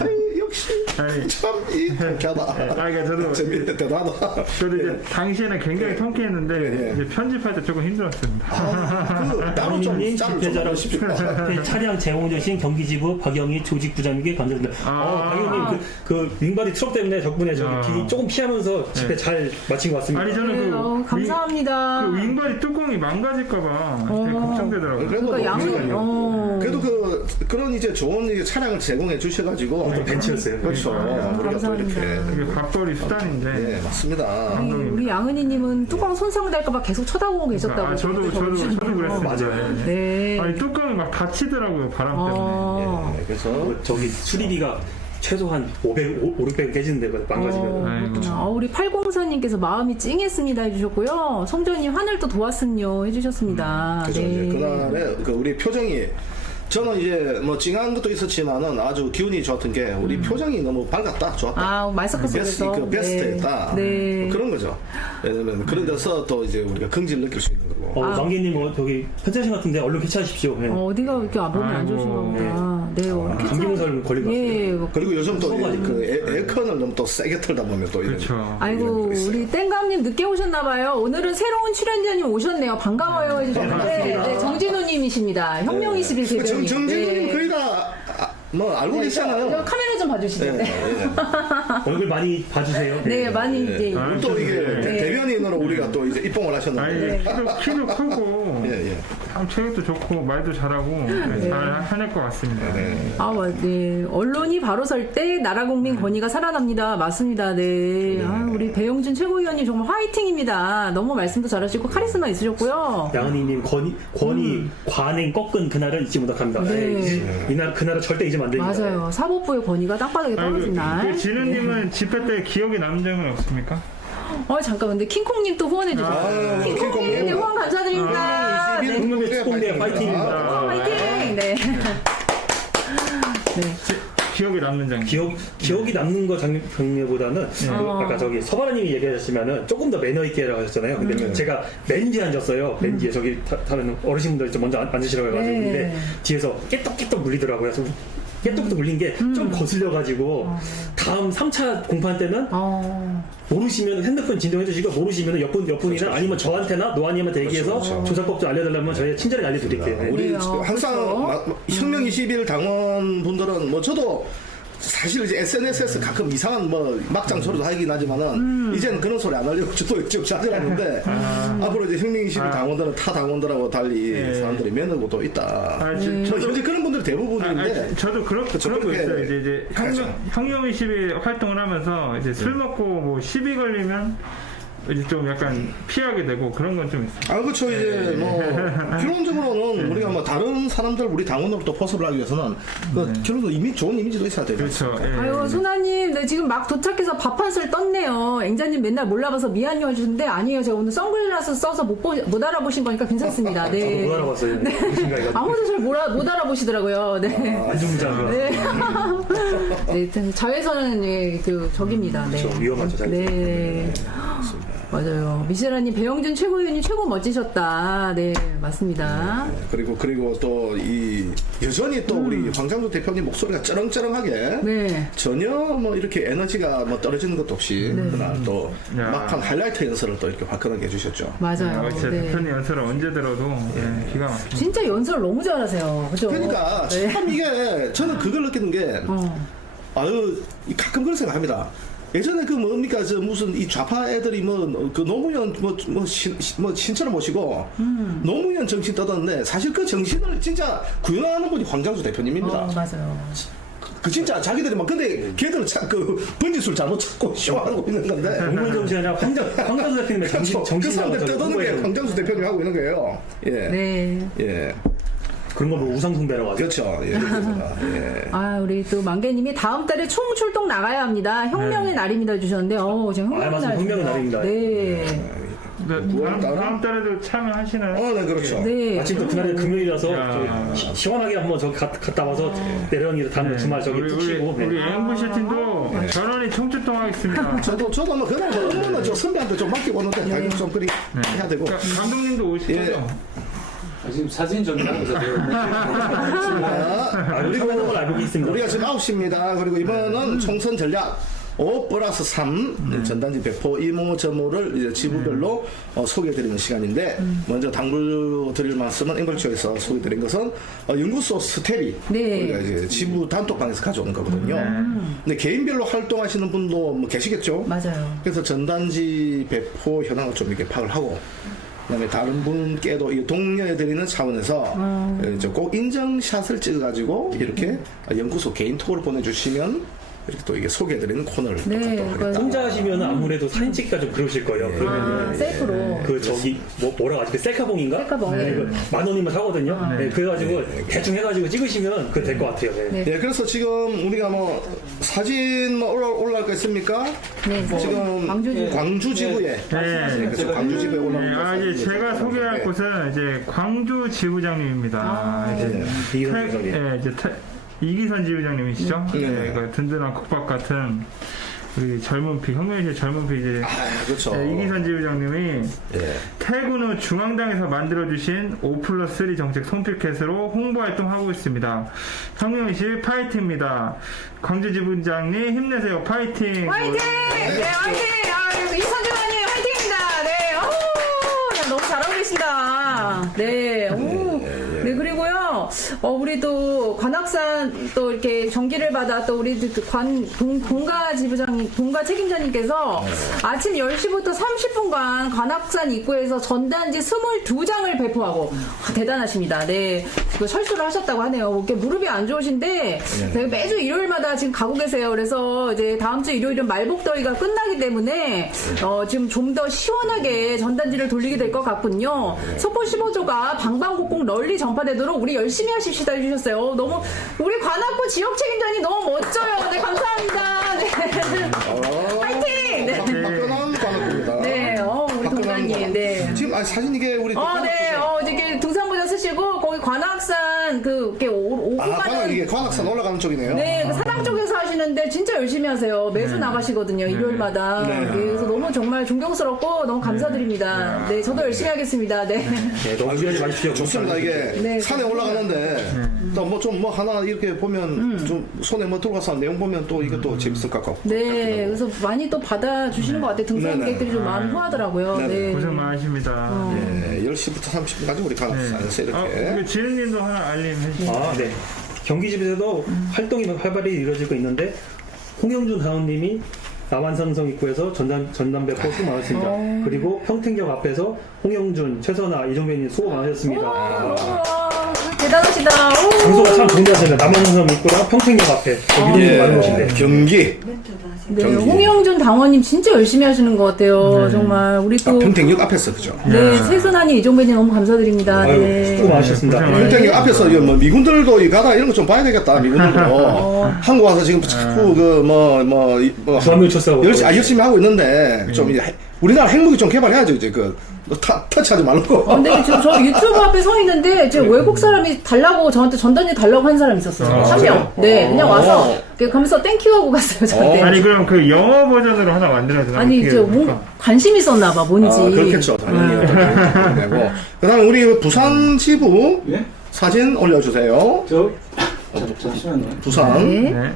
참 통쾌하다. 그러니까 저도 대단하다. 저도 이제 당시에는 굉장히 통쾌했는데 이제 편집할 때 조금 힘들었습니다. 따로 좀 님 짤을 좀 집회자로 하십시오. 차량 제공주신 경기지부 박영희 조직부장님께 감사드립니다. 박영님 그 윙바디 트럭 때문에 덕분에 저기 비 조금 피하면서 집회 잘 마친 것 같습니다. 아니 저는 네, 감사합니다. 그 윙바디 뚜껑이 망가질까봐 되게 걱정되더라고요. 그래도 그러니까 그래도 그런 이제 좋은 이제 차량을 제공해 주셔가지고 벤치였어요. 그렇죠. 우리가 또 감사합니다. 이렇게 이게 밥벌이 수단인데. 네 맞습니다. 우리 양은희님은 뚜껑 손상될까봐 계속 쳐다보고 계셨다고. 저도 그랬어요. 맞아요. 네. 아니 뚜껑이 막 닫히더라고요 바람 때문에. 예, 그래서 저기 수리비가 최소한 500 깨지는데 망가지면. 우리 804님께서 마음이 찡했습니다 해주셨고요. 성전님 하늘도 도왔음요 해주셨습니다. 그죠. 네. 이제 그날에 그 우리 표정이 저는 이제 뭐 찡한 것도 있었지만은 아주 기운이 좋았던 게 우리 표정이 너무 밝았다, 좋았다. 마스크 속에서. 베스트였다. 네. 뭐 그런 거죠. 왜냐면 그런 데서 또 이제 우리가 긍지를 느낄 수 있는 거고. 망개님 저기 편찬신 같은데 얼른 개최하십시오. 네. 어디가 이렇게 몸이 안 좋으신가 보다. 네, 감기 몸살 걸린 것 같아요. 예. 그리고 요즘 또 그 에어컨을 너무 또 세게 틀다 보면 또 이런. 그렇죠. 아이고, 우리 땡감님 늦게 오셨나봐요. 오늘은 새로운 출연자님 오셨네요. 반가워요 해주셨는데. 네, 정진호님이십니다. 혁명21 대변인. 정진우님 거의 다 뭐 알고 계시잖아요. 카메라 좀 봐주시죠. 네. 얼굴 많이 봐주세요. 네, 많이 이제. 또 이게 대변인으로 우리가 또 이제 입봉을 하셨는데. 키도 크고 참 체력도 좋고 말도 잘하고 잘 해낼 것 같습니다. 네. 언론이 바로 설 때 나라 국민 권위가 살아납니다. 맞습니다. 네. 우리 배용준 최고위원님 정말 화이팅입니다. 너무 말씀도 잘하시고 카리스마 있으셨고요. 양은희님 권위 관행 꺾은 그날을 잊지 못합니다. 네. 이날 그날은 절대 잊으면 안 됩니다. 맞아요. 사법부의 권위가 땅바닥에 떨어진 날. 진우님은 집회 때 기억에 남는 점은 없습니까? 잠깐 근데 킹콩님 또 후원해 주셨어요. 킹콩님 네, 후원 감사드립니다. 네. 국민의 축복대 파이팅입니다. 화이팅. 네. 기억에 남는 장. 기억이 남는 거 장면보다는 아까 저기 서바라님이 얘기하셨지만은 조금 더 매너 있게라고 하셨잖아요. 근데 제가 맨 뒤에 앉았어요. 맨 뒤에 저기 타면 어르신분들 좀 먼저 앉으시라고 해가지고 네. 근데 뒤에서 깨떡깨떡 물리더라고요. 깨떡깨떡 물린 게 좀 거슬려가지고 다 다음 3차 공판 때는 모르시면 핸드폰 진동해 주시고 모르시면 옆분이나 아니면 저한테나 노아님한테 얘기해서 조사법 좀 알려달라면 저희가 친절하게 알려드릴게요. 우리 그래요. 항상 혁명 21 당원 분들은 뭐 저도 사실 이제 SNS에서 가끔 이상한 뭐 막장 소리도 하긴 하지만은 이제는 그런 소리 안 하려고 저도 좀 자제하는데 앞으로 이제 혁명 21 당원들은 타 당원들하고 달리 사람들이 면허고 또 있다. 뭐 현재 그런 분들이 대부분인데 저도 그런 거 그렇게 있어요. 이제 혁명 21 활동을 하면서 이제 술 먹고 뭐 시비 걸리면 이제 좀 약간 피하게 되고 그런 건 좀 있어요. 그렇죠. 이제 뭐 기본적으로는 우리가 뭐 다른 사람들 우리 당원으로 또 포섭을 하기 위해서는 기본적으로 좋은 이미지도 있어야 되죠. 그렇죠. 아유, 소나님, 네, 지금 막 도착해서 밥 한 술 떴네요. 앵자님 맨날 몰라봐서 미안해요 하시는데, 아니에요. 제가 오늘 선글라스 써서 못 알아보신 거니까 괜찮습니다. 네. 못 알아봤어요. 네. 아무도 잘 못 알아보시더라고요. 네. 안중장. 네. 네, 자외선은 예, 저깁니다. 네. 그렇죠. 위험하죠, 자외선. 네. 맞아요. 미세라님, 배영준 최고위원이 최고 멋지셨다. 네, 맞습니다. 그리고 또 여전히 또 우리 황장도 대표님 목소리가 쩌렁쩌렁하게 네. 전혀 뭐 이렇게 에너지가 뭐 떨어지는 것도 없이 그날 또 막판 하이라이트 연설을 또 이렇게 화끈하게 해주셨죠. 맞아요. 진짜 네. 대표님 연설을 언제 들어도 기가 막히죠. 진짜 연설 너무 잘하세요. 그죠? 그러니까 네. 참 이게 저는 그걸 느끼는 게 가끔 그런 생각합니다. 예전에 그 뭡니까 저 무슨 이 좌파 애들이 뭐 그 노무현 뭐 신처럼 모시고 노무현 정신 떠드는데 사실 그 정신을 진짜 구현하는 분이 황장수 대표님입니다. 맞아요. 그 진짜 자기들이 막 근데 걔들은 그 번지술 잘못 찾고 쇼하고 있는 건데 공무원 정신이 아니라 황장수 대표님의 그 사람들 정신이라고 떠드는 게 황장수 대표님 하고 있는 거예요. 예. 네. 예. 그런 걸 뭐 우상숭배라고 하죠. 그렇죠. 예. 예. 아, 우리 또 만개님이 다음 달에 총 출동 나가야 합니다. 혁명의 날입니다 주셨는데, 지금 혁명의 맞습니다. 날. 혁명의 날입니다. 네. 다음 달에도 참여하시나요? 네, 그렇죠. 네. 마침 또 그날이 금요일이라서 야. 시원하게 한번 저기 갔다 와서 내려오니 다음 주말 저기 또 치고. 우리 앵무실 팀도 전원이 총출동하겠습니다. 저도 뭐 그냥 응원은 좀 선배한테 좀 맡기고 오는데 당연히 좀 그리 해야 되고. 감독님도 오시죠? 지금 사진 정리하면서 우리가 하는 걸 알고 있습니다. 우리가 지금 9시입니다. 그리고 이번은 총선 전략 5+3 전단지 배포 이모저모를 이제 지부별로 소개해드리는 시간인데 먼저 당부 드릴 말씀은 앵글쇼에서 소개해드린 것은 연구소 스텝이 네. 우리가 이제 지부 단톡방에서 가져오는 거거든요. 근데 개인별로 활동하시는 분도 뭐 계시겠죠? 맞아요. 그래서 전단지 배포 현황을 좀 이렇게 파악을 하고 그다음에 다른 분께도 독려해드리는 차원에서 이제 꼭 인증샷을 찍어가지고 이렇게 연구소 개인톡으로 보내주시면 이렇게 또 이게 소개해드리는 코너를 네, 갖도록 하겠다. 혼자 하시면 아무래도 사진 찍기가 좀 그러실 거예요. 그러면 셀프로. 그 저기 뭐라고 하지? 그 셀카봉인가? 셀카봉. 네, 이거 10,000원이면 사거든요. 네, 그래가지고 대충 해가지고 찍으시면 그 될 것 같아요. 네. 예, 그래서 지금 우리가 뭐 사진 뭐 올라올 거 있습니까? 네. 지금 광주 지부에 네. 그래서 광주 지부에 올라온 거 이제 제가 소개할 곳은 이제 광주 지부장님입니다. 이기선 지부장님. 이기선 지부장님이시죠? 네. 그 든든한 국밥 같은 우리 젊은 피, 혁명의 젊은 피 이제 그렇죠. 이기선 지부장님이 예. 퇴근 후 중앙당에서 만들어주신 5+3 정책 손필켓으로 홍보활동하고 있습니다. 혁명의 파이팅입니다. 광주 지부장님 힘내세요. 파이팅! 화이팅! 네, 화이팅! 이선주관님 화이팅입니다. 네, 너무 잘하고 계신다. 네, 네, 그리고요, 우리 또 관악산 또 이렇게 전기를 받아 또 우리 동가 지부장, 동가 책임자님께서 아침 10시부터 30분간 관악산 입구에서 전단지 22장을 배포하고 대단하십니다. 네, 그 철수를 하셨다고 하네요. 이렇게 무릎이 안 좋으신데 매주 일요일마다 지금 가고 계세요. 그래서 이제 다음 주 일요일은 말복더위가 끝나기 때문에 지금 좀 더 시원하게 전단지를 돌리게 될 것 같군요. 속보 15조가 방방곡곡 널리 전파되도록 우리 열심히 하십시다 해주셨어요. 너무 우리 관악구 지역 책임자님 너무 멋져요. 네, 감사합니다. 네. 파이팅! 네. 화끈한 관악구입니다. 네, 우리 동장님. 네. 지금 사진 이게 우리 네, 이렇게 등산모자 쓰시고 거기 관악산 이렇게 오고 가는 이게 관악산 올라가는 쪽이네요. 네, 그 사당 시장 쪽에서 하시는데 진짜 열심히 하세요. 매주 나가시거든요. 일요일마다. 네, 그래서 너무 정말 존경스럽고 너무 감사드립니다. 네, 저도 열심히 하겠습니다. 네. 네, 너무 유연히 마십시오. 좋습니다. 이게 네, 산에 올라가는데 또 뭐 좀 뭐 하나 이렇게 보면 좀 손에 뭐 들고 가서 내용 보면 또 이것도 재밌을 것 같고. 네, 그래서 많이 또 받아주시는 것 같아요. 등산객들이 좀 마음이 후하더라고요. 네네. 네. 고생 많으십니다. 예, 10시부터 30분까지 우리 가서 이렇게. 우리 지은님도 하나 알림 해주세요. 아, 네. 경기집에서도 활동이 활발히 이루어지고 있는데 홍영준 사원님이 남한산성 입구에서 전담 배포 수고 많으십니다. 그리고 평택역 앞에서 홍영준, 최선아, 이종배님 수고 많으셨습니다. 대단하시다. 오. 장소가 참 좋은데요. 남한산성 입구랑 평택역 앞에 유명한 많은 곳인데. 경기. 네, 경기. 홍영준 당원님 진짜 열심히 하시는 것 같아요. 정말 우리 또 평택역 앞에서 그죠. 네, 세순아님, 이종배님 너무 감사드립니다. 아유, 네. 수고 많으셨습니다. 평택역 앞에서 이거 뭐 미군들도 이 가다 이런 거 좀 봐야 되겠다. 미군들도 한국 와서 지금 자꾸 그 주한미군 출사하고 열심히 하고 있는데 좀 이제 우리나라 핵무기 좀 개발해야죠. 이제 터치하지 말고. 근데 저 유튜브 앞에 서 있는데 지금 외국 사람이 달라고 저한테 전단지 달라고 한 사람이 있었어요. 한 명. 네, 그냥 와서 가면서 땡큐 하고 갔어요. 저한테. 아니 그럼 그 영어 버전으로 하나 만들어서 아니 어떻게 저 해볼까? 뭔가 관심 있었나 봐. 뭔지. 그렇겠죠. 당연히. 되고. 그다음에 우리 부산 지부 예? 사진 올려주세요. 잠시만요. 부산. 네. 네.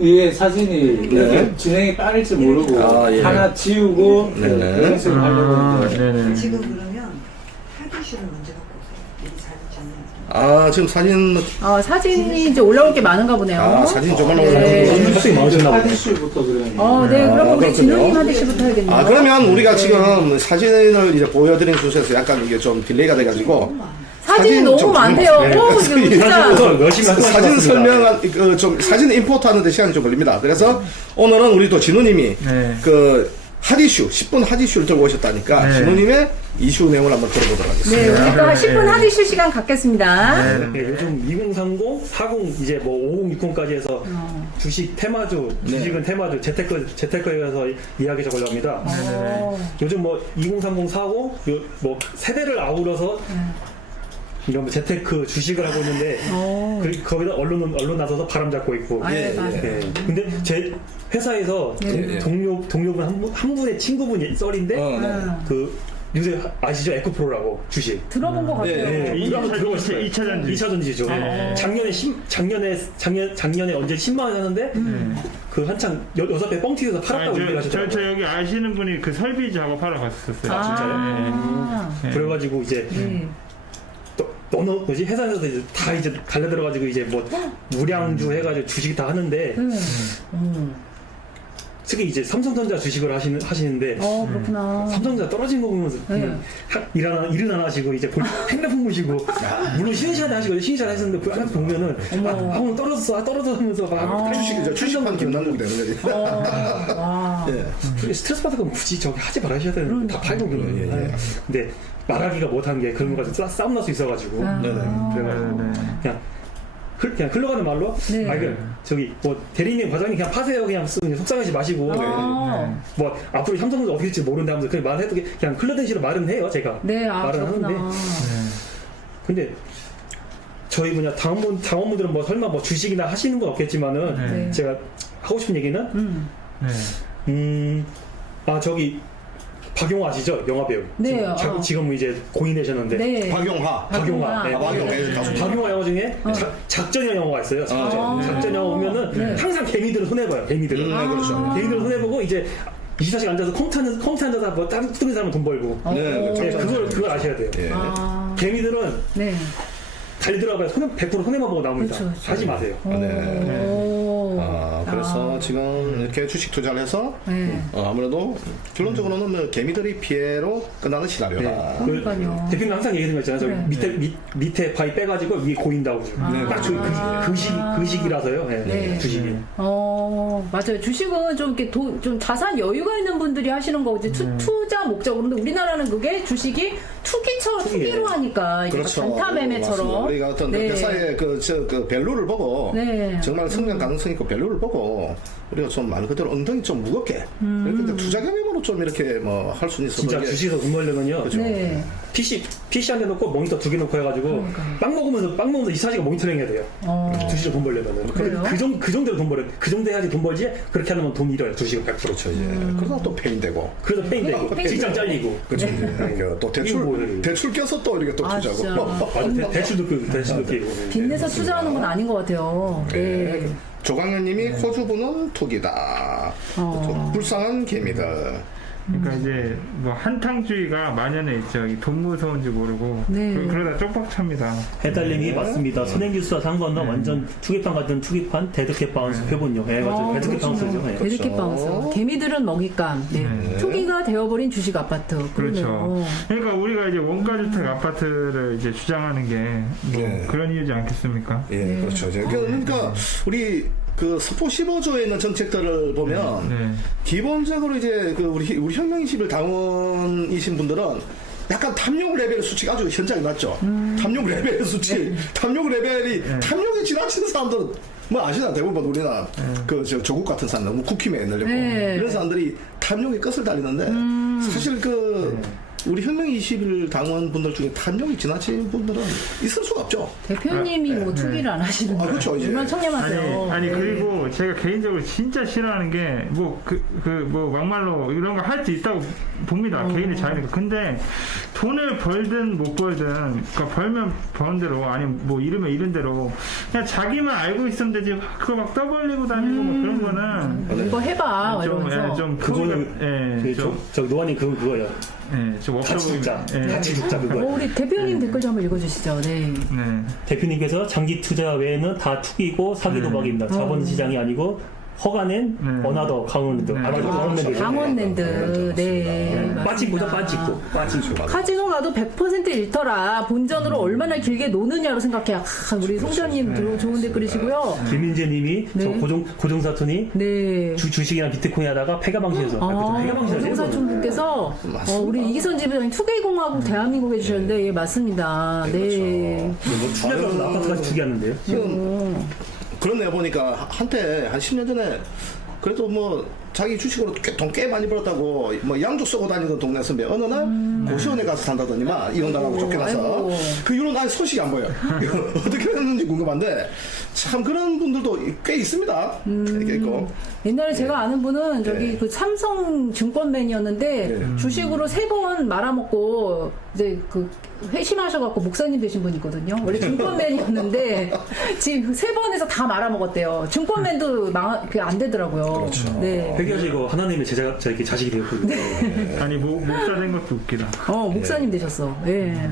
이게 사진이 네. 이렇게 진행이 빠를 줄 모르고 아, 예. 하나 지우고 네네. 연습을 하려고 했는데 네네. 지금 그러면 하디슈를 먼저 갖고 오세요. 미리 사진 찍는. 지금 사진 사진이 이제 올라올 게 많은가 보네요. 사진 좀 올라오고 네. 학생이 많으셨나 보네. 하디슈부터 그러면 네, 그러면 우리 그렇군요. 진우님 하디씨부터 해야겠네요. 그러면 우리가 지금 사진을 이제 보여드린 순서에서 약간 이게 좀 딜레이가 돼가지고 사진이 사진 너무 좀 많대요. 네. 오, 지금 진짜. 열심히 하고 사진 설명한 좀 사진 임포트 하는데 시간이 좀 걸립니다. 그래서 오늘은 우리 또 진우님이 네. 그 하디슈 10분 하디슈를 들고 오셨다니까 네. 진우님의 이슈 내용을 한번 들어보도록 하겠습니다. 네, 우리 또 10분 하디씨 시간 갖겠습니다. 네, 요즘 2030, 40, 이제 뭐 5060까지 해서 주식 테마주, 주식은 테마주, 재테크에 대해서 이야기 적으려 합니다. 요즘 뭐 2030, 40, 뭐 세대를 아우러서 이런 뭐 재테크 주식을 하고 있는데 거기다 언론 나서서 바람 잡고 있고. 맞아요. 네. 근데 제 회사에서 동료분 한 분의 친구분이 썰인데 그 요새 아시죠? 에코프로라고 주식. 들어본 것 같아요. 네. 이거 한번 들어보셨어요? 2차 전지. 2차 전지죠. 작년에 언제 10만 원 샀는데 그 한창 6배 뻥 튀겨서 팔았다고 저 얘기하시더라고요. 여기 아시는 분이 그 설비 작업하러 갔었어요. 진짜요? 네. 그래가지고 이제 너무 뭐지 회사에서도 이제 다 이제 달려들어가지고 이제 뭐 무량주 해가지고 주식 다 하는데 특히 이제 삼성전자 주식을 하시는데 그렇구나. 삼성전자 떨어진 거 보면서 일은 안 하시고 이제 핸드폰 보시고 물론 쉬는 시간에 하시고 쉬는 시간에 했었는데 그 하나 보면은 오늘 떨어졌어 하면서 막 주식판 김남국이 되는 거지. 예. 스트레스 받은 건 굳이 저기 하지 말아셔야 되는데 다 팔고 그러면 근데 말하기가 못한 게 그런 거 가지고 싸움 날 수 있어가지고 그래가지고 그냥 흘러가는 말로 저기 뭐 대리님 과장님 그냥 파세요 그냥 속상하지 마시고 뭐 앞으로 삼성전자 어떻게 될지 모른다 하면서 그냥 말해도 그냥 흘러든 시로 말은 해요 제가 말은 하는데 근데 저희 분야 당원분들은 뭐 설마 뭐 주식이나 하시는 건 없겠지만은 제가 하고 싶은 얘기는 저기 박용화 아시죠? 영화배우. 네. 지금 이제 고인 되셨는데. 네. 박용화. 박용화. 네. 박용화 영화 중에 작전이라는 영화가 있어요. 작전 영화 보면은 항상 개미들은 손해봐요. 개미들은. 그렇죠. 개미들은 손해보고 이제 24시간 앉아서 컴퓨터 앉아서 뭐 다른 뚜는 사람은 돈 벌고. 그걸 아셔야 돼요. 개미들은 달리들어가야 100% 손해만 보고 나옵니다. 그렇죠. 하지 마세요. 그래서 지금 이렇게 주식 투자를 해서 아무래도 결론적으로는 뭐 개미들이 피해로 끝나는 시나리오다. 그러니까요. 대표님 항상 얘기하는 거 있잖아요. 밑에 바위 빼가지고 위에 고인다고. 딱 그 시기라서요. 주식이. 맞아요. 주식은 좀 이렇게 좀 자산 여유가 있는 분들이 하시는 거지 투자 목적으로. 근데 우리나라는 그게 주식이 투기로 하니까 이게 그렇죠. 단타 매매처럼. 맞습니다. 우리가 어떤 회사의 그 밸류를 보고 정말 성장 가능성 있고 밸류를 보고 우리가 좀 말 그대로 엉덩이 좀 무겁게 이렇게 투자 개념으로 좀 이렇게 뭐 할 수는 있어. 진짜 주식에서 돈 벌려면요. 그렇죠. PC 한 대 놓고 모니터 2개 놓고 해가지고 빵 먹으면서 24시간 모니터링 해야 돼요. 2시간 돈 벌려면은. 그래요? 그 정도로 돈 벌어요. 그 정도 해야지 돈 벌지. 그렇게 하면 돈 잃어요. 2시간 100%. 그렇죠. 이제 그러다 또 페인되고. 그래서 페인 되고 직장 잘리고. 그렇죠. 또 대출 껴서 또 이렇게 또 아, 투자고. 진짜. 맞아, 대출도 끼고. 빚내서 투자하는 건 아닌 것 같아요. 네. 조강현님이 호주분은 톡이다. 불쌍한 개미들. 그러니까 이제 뭐 한탕주의가 만연해 있죠. 이 돈 무서운지 모르고 네. 그러다 쪽박 찹니다. 해달님이 맞습니다. 선행지수와 상관없는 완전 투기판 같은 투기판 데드캣 바운스 표본요. 예, 맞아요. 데드캣 바운스죠. 예. 데드캣 바운스. 개미들은 먹잇감. 네. 투기가 되어버린 주식 아파트. 그렇죠. 그러네요. 그러니까 우리가 이제 원가주택 아파트를 이제 주장하는 게 뭐 그런 이유지 않겠습니까? 예, 그렇죠. 그러니까 우리 그 서포 15조에 있는 정책들을 보면 기본적으로 이제 그 우리 혁명 21 당원이신 분들은 약간 탐욕 레벨 수치가 아주 현저하게 낮죠. 탐욕 레벨 수치, 탐욕 레벨이 탐욕이 지나치는 사람들은 뭐 아시나 대부분 우리나라 저 조국 같은 사람 너무 쿠키맨 늘렸고 이런 사람들이 탐욕의 끝을 달리는데 사실 우리 혁명 21 당원분들 중에 탐욕이 지나친 분들은 있을 수가 없죠. 대표님이 뭐 투기를 안 하시는 거예요. 그렇죠, 이제. 얼마나 청렴하세요. 아니 네. 그리고 제가 개인적으로 진짜 싫어하는 게 뭐 막말로 이런 거 할 수 있다고 봅니다. 개인의 자유니까. 근데 돈을 벌든 못 벌든 그러니까 벌면 버는 대로 아니면 뭐 잃으면 잃은 대로 그냥 자기만 알고 있으면 되지 그거 막 떠벌리고 다니고 뭐 그런 거는 이거 해봐. 이러면서. 좀 그거는 저 노아님 그거예요. 좀 없어 같이 보입니다. 죽자. 같이 죽자 그거. 우리 대표님 댓글 좀 한번 읽어주시죠. 네. 대표님께서 장기 투자 외에는 다 투기고 사기 도박입니다. 자본 시장이 아니고 허가낸 어나더 강원랜드. 강원랜드. 네. 빠진거죠, 빠지고. 카지노 가도 100% 잃더라. 본전으로 얼마나 길게 노느냐로 생각해. 우리 송자님 좋은 댓글이시고요. 김민재님이 저 고종사촌이 네. 주식이나 비트코인 하다가 폐가 방식에서 고종사촌분께서 우리 이기선 지부장님 투기공화국 대한민국 해주셨는데 예 맞습니다. 네. 투자가 아파트까지 투기하는데요. 그런데 보니까 한때 한 10년 전에 그래도 뭐 자기 주식으로 돈 꽤 많이 벌었다고 뭐 양주 쓰고 다니던 동네 선배 어느 날 고시원에 가서 산다더니만 이혼당하고 쫓겨나서 그 이후로 난 소식이 안 보여요. 어떻게 됐는지 궁금한데 참 그런 분들도 꽤 있습니다. 있고. 옛날에 제가 아는 분은 저기 그 삼성 증권맨이었는데 주식으로 3번 말아먹고 이제 그 회심하셔갖고 목사님 되신 분이 있거든요. 원래 증권맨이었는데 지금 3번에서 다 말아먹었대요. 증권맨도 안 되더라고요. 그렇죠. 네. 회개하시고 하나님의 이렇게 자식이 되었거든요. 아니 목사 된 것도 웃기다. 목사님 되셨어. 예.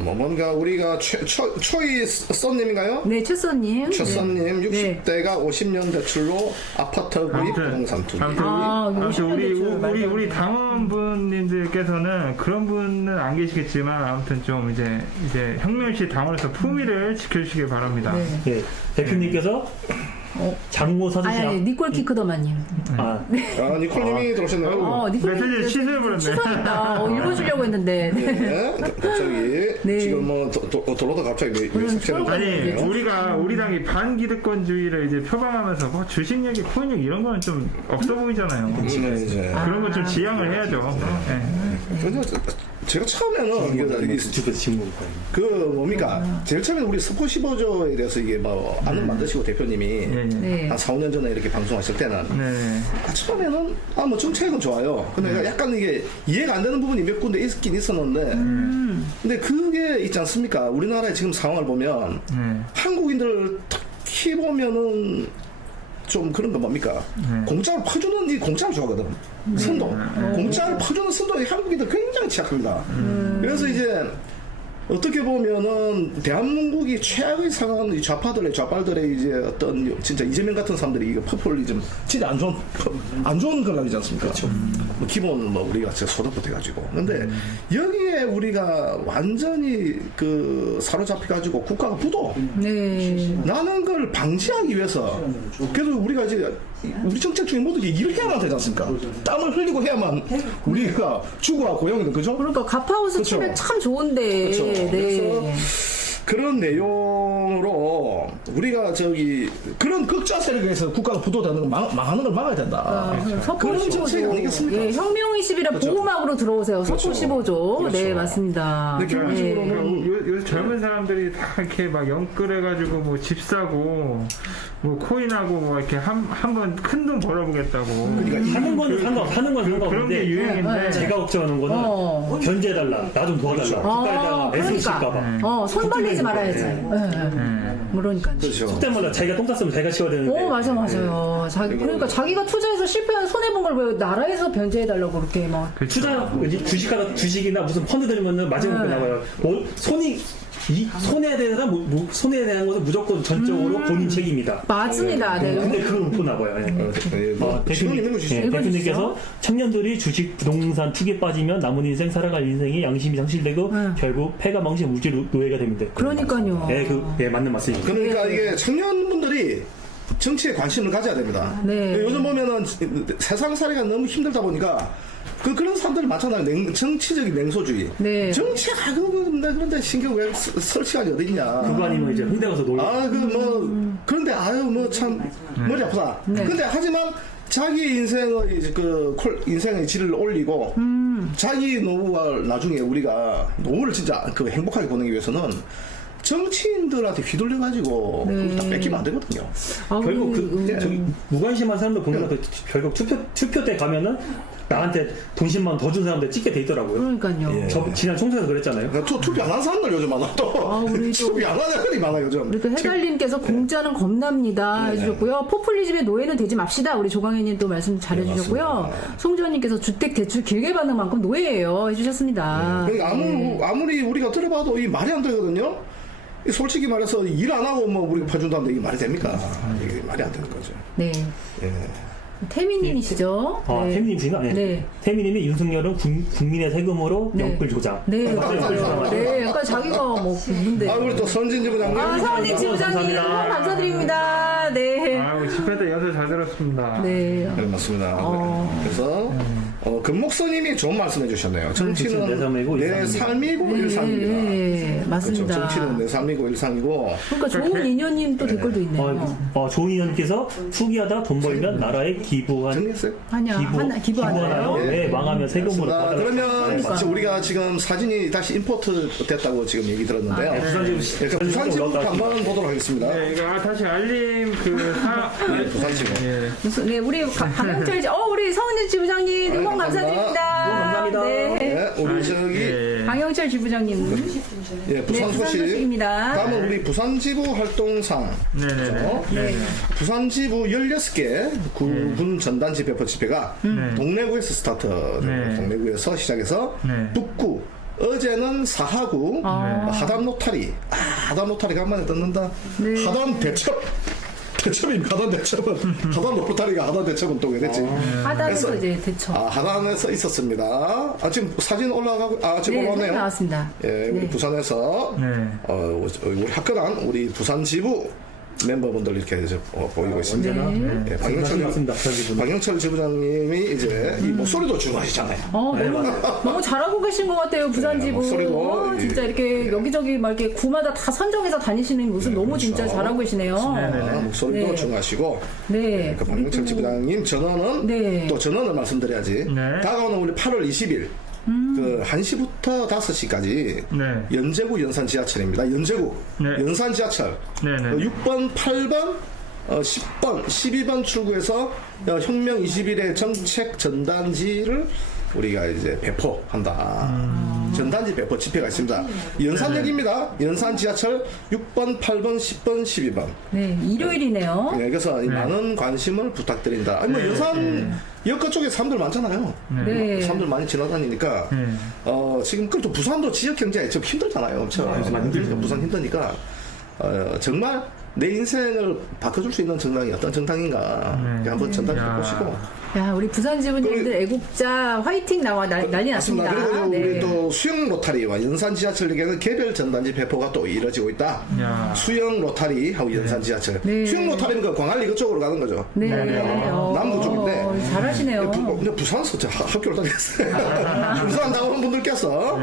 뭐 뭔가 우리가 초이 썬님인가요? 네, 최선님. 최선님 네. 60대가 50년 대출로 아파트 구입 부동산 투기. 아무튼 우리 당원분님들께서는 그런 분은 안 계시겠지만 아무튼 좀 이제 혁명시 당원에서 품위를 지켜주시길 바랍니다. 네. 대표님께서 장모 사주시나? 아니, 니콜 키크더만님. 니콜님이 들어오셨나요? 메시지 취소해버렸네. 취소했다. 읽어주려고 했는데. 네. 갑자기 네. 지금 뭐 돌아다 갑자기 왜 삭제를 아니 우리 당이 반기득권주의를 이제 표방하면서 뭐 주식력이 코인력 이런 거는 좀 없어 보이잖아요. 이제 그런 건 좀 지양을 해야죠. 그래서 제가 처음에는 그 뭡니까 제일 처음에 우리 스포 15조에 대해서 이게 뭐 안을 만드시고 대표님이 네. 한 4, 5년 전에 이렇게 방송하실 때는 처음에는 뭐 정책은 좋아요. 근데 약간 이게 이해가 안 되는 부분이 몇 군데 있긴 있었는데 근데 그게 있지 않습니까? 우리나라의 지금 상황을 보면 한국인들 특히 보면은 좀 그런 거 뭡니까? 공짜를 퍼주는 이 공짜를 좋아하거든. 선동. 공짜를 퍼주는 선동이 한국인들 굉장히 취약합니다. 그래서 이제 어떻게 보면은 대한민국이 최악의 상황은 이 좌빨들의 이제 어떤 진짜 이재명 같은 사람들이 이거 포퓰리즘 진짜 안 좋은 걸락이지 않습니까? 그렇죠. 뭐 기본 뭐 우리가 소득부터 해가지고. 근데 여기에 우리가 완전히 그 사로잡혀가지고 국가가 부도. 나는 걸 방지하기 위해서 그래도 우리가 이제 우리 정책 중에 모두 일을 해야만 되지 않습니까? 땀을 흘리고 해야만 우리가 주거와 고용이든 그죠? 그러니까 가파우스 그렇죠. 칩이 참 좋은데. 그렇죠. 네. 그래서 그런 내용으로 우리가 저기 그런 극좌 세력에 의해서 국가가 부도되는 걸 망하는 걸 막아야 된다. 석호 그건 정책 15조. 아니겠습니까? 예, 혁명 21의 그렇죠. 보호막으로 들어오세요. 석호 그렇죠. 15조. 그렇죠. 네, 맞습니다. 근데 결론적으로는 요새 젊은 사람들이 다 이렇게 막 영끌해가지고 뭐 집 사고 뭐 코인하고 뭐 이렇게 한번 큰 돈 벌어보겠다고. 하는 거는 그런 게 상관없는데 유행인데. 제가 걱정하는 거는 견제해달라, 나 좀 도와달라. 국가에다가 애쓰고 싶을까봐. 손 벌리지 말아야지. 그러니까. 그렇죠. 속된 말로 자기가 똥 쌌으면 자기가 치워야 되는데. 맞아요. 그러니까 자기가 투자해서 실패한 손해본 걸 왜 나라에서 변제해달라고 그렇게 막. 투자 주식이나 무슨 펀드 들면은 마지막에 나와요. 손해에 대한 것은 무조건 전적으로 본인 책임이다. 맞습니다. 네. 근데 그건 못 나봐요. 신문 있는 거지. 대표님께서 청년들이 주식, 부동산 투기에 빠지면 남은 인생 살아갈 인생이 양심이 상실되고 결국 폐가 망신 무지 노예가 됩니다. 그러니까요. 맞는 말씀입니다. 그러니까 이게 청년분들이 정치에 관심을 가져야 됩니다. 네. 요즘 보면은 세상살이가 너무 힘들다 보니까 그런 사람들이 많잖아요. 정치적인 냉소주의. 네. 정치, 그런데 신경 왜 쓸 시간이 어딨냐. 그거 아니면 이제 홍대 가서 놀고. 그런데 참 머리 아프다. 근데 하지만 자기 인생의 인생의 질을 올리고 자기 노후가 나중에 우리가 노후를 진짜 행복하게 보내기 위해서는 정치인들한테 휘둘려가지고 그걸 다 뺏기면 안 되거든요. 결국 저기 무관심한 사람들 보면 결국 투표 때 가면은 나한테 돈 10만 원 더 준 사람들 찍게 돼 있더라고요. 그러니까요. 저 지난 총선에서 그랬잖아요. 투표 안 하는 사람들 요즘 많아 또. 투표 안 하는 사람이 많아 요즘. 우리 또 해달님께서 공짜는 겁납니다 해주셨고요. 포퓰리즘의 노예는 되지 맙시다. 우리 조광현님 또 말씀 잘해주셨고요. 송지원님께서 주택 대출 길게 받는 만큼 노예예요 해주셨습니다. 그러니까 아무리 우리가 들어봐도 이 말이 안 되거든요. 솔직히 말해서 일 안 하고 우리가 봐준다는데 이게 말이 됩니까? 이게 말이 안 되는 거죠. 네. 태민님이시죠? 네. 태민님이신가? 네. 태민님이 윤석열은 국민의 세금으로 영끌 조장. 네, 맞아요. 네, 약간 자기가 뭔데. 우리 또 선진 지부장님. 서원진 지부장님 감사드립니다. 네. 집회 때 연설 잘 들었습니다. 네. 네, 맞습니다. 그래서 금목서님이 좋은 말씀해 주셨네요. 정치는 내 삶이고 일상입니다. 네, 맞습니다. 그렇죠. 정치는 내 삶이고 일상이고. 그러니까 좋은 인연님 또 댓글도 있네요. 좋은 인연께서 투기하다 돈 벌면 나라에 정리했어요? 기부하나요? 네, 망하면 세금으로 받아라. 그러면 우리가 지금 사진이 다시 임포트 됐다고 지금 얘기 들었는데요. 부산지부 한번 보도록 하겠습니다. 네, 이거 다시 알림 부산지부. 네, 우리 강영철 우리 서은진 지부장님 응원 감사드립니다. 감사합니다. 네. 우리 저기 강영철 지부장님. 부산 소식입니다. 다음은 우리 부산지부 활동상. 네. 부산지부 16개 군 전단지 배포 집회가 동래구에서 스타트. 동래구에서 시작해서 북구. 어제는 사하구 하담 노타리. 하담 노타리가 한 번에 떴는다. 하담 대첩입니다. 하단 대첩은 하단 노타리가 하단 대첩은 또 왜 됐지? 하단에서 이제 대첩. 하단에서 있었습니다. 지금 사진 올라가고 지금 올라왔네요. 나왔습니다. 우리 부산에서 우리 화끈한 우리 부산지부 멤버분들 이렇게 이제 보이고 있습니다. 박영철 지부장님이 이제 이 목소리도 중요하시잖아요. 너무 잘하고 계신 것 같아요, 부산지부. 목소리도 진짜 이렇게 여기저기 막 이렇게 구마다 다 선정해서 다니시는 모습 너무 진짜 잘하고 계시네요. 목소리도 중요하시고. 네. 박영철 지부장님 전원은 또 전원을 말씀드려야지. 다가오는 우리 8월 20일. 1시부터 5시까지 연제구 연산 지하철입니다. 연제구 연산 지하철 6번, 8번, 10번, 12번 출구에서 혁명 20일의 정책 전단지를 우리가 이제 배포한다. 전단지 배포 집회가 있습니다. 연산역입니다. 연산 지하철 6번, 8번, 10번, 12번. 네, 일요일이네요. 네, 그래서 많은 관심을 부탁드린다. 연산 역가 쪽에 사람들 많잖아요. 사람들 많이 지나다니니까 지금 또 부산도 지역 경제가 좀 힘들잖아요. 엄청 힘들니까 부산 힘드니까 정말 내 인생을 바꿔줄 수 있는 정당이 어떤 정당인가 한번 전달해 보시고 야, 우리 부산 지부님들 애국자 화이팅 나와 난리 났습니다. 그리고 네. 우리 또 수영 로타리와 연산 지하철역에는 개별 전단지 배포가 또 이루어지고 있다. 야. 수영 로타리하고 연산 지하철. 네. 수영 로타리는 그 광안리 그쪽으로 가는 거죠. 네. 남부 쪽인데. 잘하시네요. 근데 부산에서 저 학교를 다녔어요. 부산 나오는 분들께서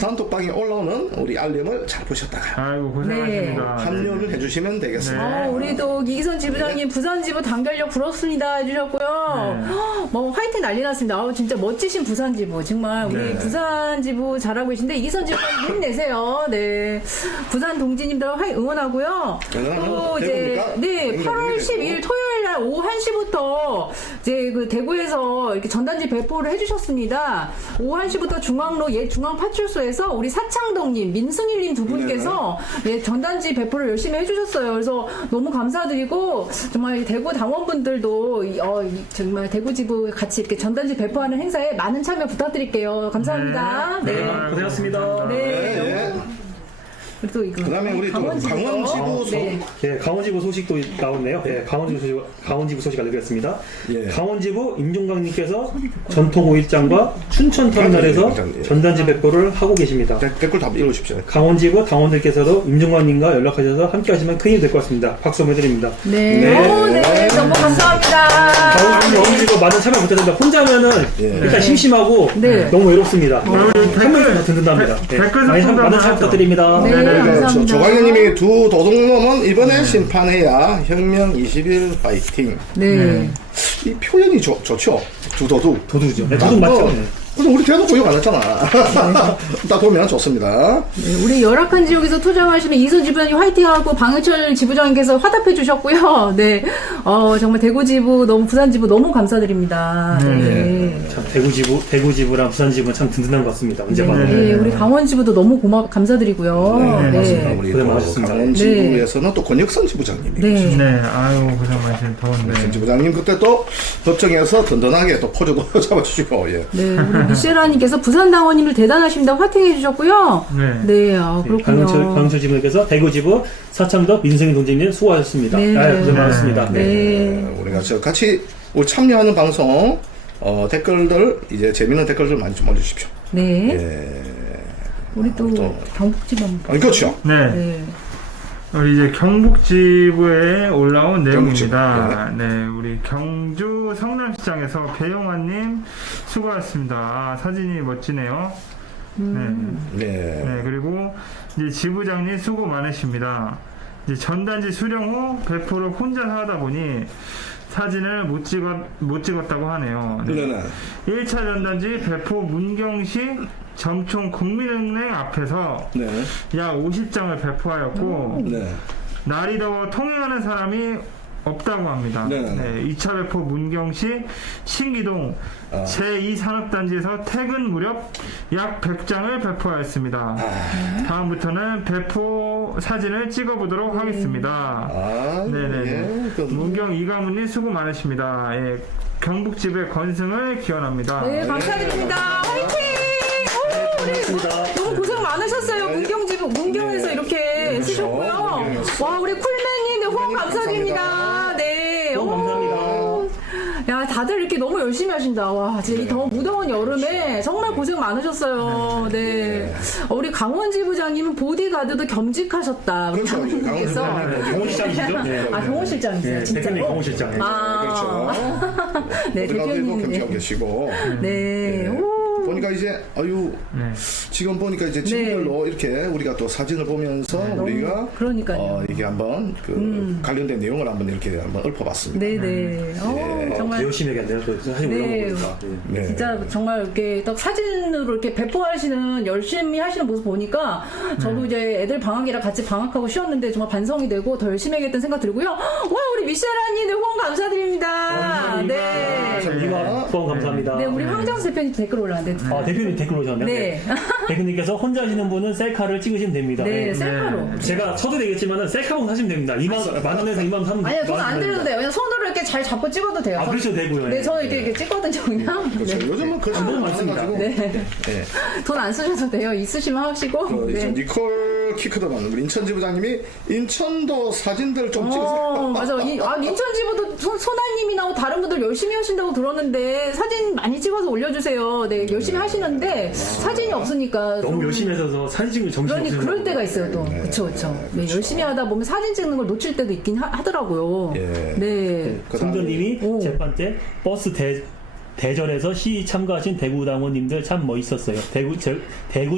단톡방에 올라오는 우리 알림을 잘 보셨다가 아이고 고생하십니다. 합류를 해주시면 되겠습니다. 우리 또 이기선 지부장님 부산 지부 단결력 부럽습니다 해주셨고요. 뭐 화이팅 난리 났습니다. 진짜 멋지신 부산 지부 정말 우리 부산 지부 잘하고 계신데 이기선 지부장님 힘내세요. 네, 부산 동지님들 응원하고요. 또 이제 네 8월 12일 토요일 날 오후 1시부터 이제 그 대구에서 이렇게 전단지 배포를 해주셨습니다. 오후 1시부터 중앙로 옛 중앙파출소에서 우리 사창동님, 민승일님 두 분께서 전단지 배포를 열심히 해주셨어요. 그래서 너무 감사드리고 정말 대구 당원분들도 정말 대구 지부 같이 이렇게 전단지 배포하는 행사에 많은 참여 부탁드릴게요. 감사합니다. 네. 고생하셨습니다. 네. 또 이거 그다음에 우리 또 강원지부 네, 강원지부 소식도 나왔네요. 네, 강원지부 소식 알려드렸습니다. 예. 강원지부 임종강님께서 전통 5일장과 춘천터미널에서 예. 전단지 배포를 하고 계십니다. 댓글 다 읽어주십시오. 강원지부 당원들께서도 임종강님과 연락하셔서 함께 하시면 큰 힘이 될 것 같습니다. 박수 한번 해드립니다. 네. 네. 너무 감사합니다. 강원지부 많은 참여 부탁드립니다. 혼자면은 일단 심심하고 너무 외롭습니다. 한 명이 더 든든합니다. 네. 댓글 많은 성장 참여 부탁드립니다. 네. 감사합니다. 조광현님이 두 도둑놈은 이번에 심판해야 혁명 20일 파이팅. 네. 이 표현이 좋죠. 두 도둑. 도둑이죠. 네, 도둑 맞죠? 네. 그래서 우리 대놓고 욕 안 했잖아. 딱 보면 좋습니다. 네, 우리 열악한 지역에서 투쟁하시는 이선 지부장님 화이팅하고 방영철 지부장님께서 화답해 주셨고요. 네, 정말 대구 지부 너무 부산 지부 너무 감사드립니다. 네. 참 대구 지부랑 부산 지부는 참 든든한 것 같습니다. 언제 봐도. 네, 우리 강원 지부도 너무 네, 감사드리고요. 맞습니다. 우리 고생 또 많으셨습니다. 강원 지부에서는 또 권혁선 지부장님이 네. 네, 아유 고생 많으신 더운데. 권 지부장님 그때 또 법정에서 든든하게 또 포즈도 잡아주시고 예. 네, 우리 미셸라님께서 부산 당원님들 대단하십니다. 화이팅해 주셨고요. 네. 그렇군요. 강철 지부님께서 대구 지부 사창덕 민승희 동지님 수고하셨습니다. 네. 고생 많으셨습니다. 네. 우리가 같이 우리 참여하는 방송 댓글들 이제 재밌는 댓글들 많이 좀 올려주십시오. 네. 예. 우리 또 경북지부 그렇죠. 네. 네. 우리 이제 경북지부에 올라온 내용입니다. 경북지부, 네, 우리 경주 성남시장에서 배용환님 수고하셨습니다. 사진이 멋지네요. 네, 그리고 이제 지부장님 수고 많으십니다. 이제 전단지 수령 후 배포를 혼자 하다 보니 사진을 못 찍었다고 하네요. 네. 네네. 1차 전단지 배포 문경시 점촌 국민은행 앞에서 네. 약 50장을 배포하였고 네. 날이 더워 통행하는 사람이 없다고 합니다. 네. 2차 배포 문경시 신기동 제2산업단지에서 퇴근 무렵 약 100장을 배포하였습니다. 다음부터는 배포 사진을 찍어보도록 하겠습니다. 네네. 예. 문경 이가문님 수고 많으십니다. 예, 경북지부의 건승을 기원합니다. 네, 감사드립니다. 화이팅! 우리 너무 고생 많으셨어요. 문경에서 이렇게 쓰셨고요. 와, 우리 쿨맨님 후원 감사드립니다. 네. 감사합니다. 야, 다들 이렇게 너무 열심히 하신다. 와, 진짜 이 더 무더운 여름에 정말 고생 많으셨어요. 네. 우리 강원 지부장님은 보디가드도 겸직하셨다. 우리 그렇죠. 장군님께서. 경호실장이시죠? 네. 경호실장이세요, 네, 진짜로? 대표님 경호실장. 그렇죠. 네, 대표님. 겸직하고 계시고. 네. 보니까 이제 지금 보니까 이제 친구들로 이렇게 우리가 또 사진을 보면서 우리가 그러니까요. 이게 한번 관련된 내용을 한번 이렇게 한번 읊어봤습니다. 네네. 정말. 열심히 얘기한대요. 또 사진 네. 올라오고 보니까. 네. 진짜 정말 이렇게 딱 사진으로 이렇게 배포하시는 열심히 하시는 모습 보니까 저도 이제 애들 방학이라 같이 방학하고 쉬었는데 정말 반성이 되고 더 열심히 해야겠다는 생각 들고요. 와, 우리 미셸라님 후원 감사드립니다. 네. 후원 감사합니다. 네, 우리 황정수 대표님 댓글 올라왔는데. 대표님 댓글 오셨네요. 네. 대표님께서 혼자 하시는 분은 셀카를 찍으시면 됩니다. 네, 셀카로. 제가 쳐도 되겠지만은 셀카만 하시면 됩니다. 2만 원에서 2만 3만. 아니요, 돈 안 드려도 돼요. 그냥 손으로 손으로 이렇게 잘 잡고 찍어도 돼요. 아, 그렇죠, 되고요. 네, 저는 이렇게 찍거든요, 그냥. 그렇죠. 네. 요즘은 그 정도 많아가지고. 네. 돈 안 쓰셔도 돼요. 있으시면 하시고. 이제 네. 니콜 키크더만 우리 인천 지부장님이 인천도 사진들 좀 찍으세요. 맞아. 인천 지부도 소나님이나 다른 분들 열심히 하신다고 들었는데 사진 많이 찍어서 올려주세요. 네, 열심히 하시는데 사진이 없으니까 너무 좀- 열심히 하셔서 사진 찍는 정신이 그러니 없으신 그럴 때가 있어요 또. 그쵸. 네, 열심히 하다 보면 사진 찍는 걸 놓칠 때도 있긴 하더라고요. 예. 네. 성전님이 오. 재판 때 버스 대전에서 시위 참가하신 대구 당원님들 참 멋있었어요. 대구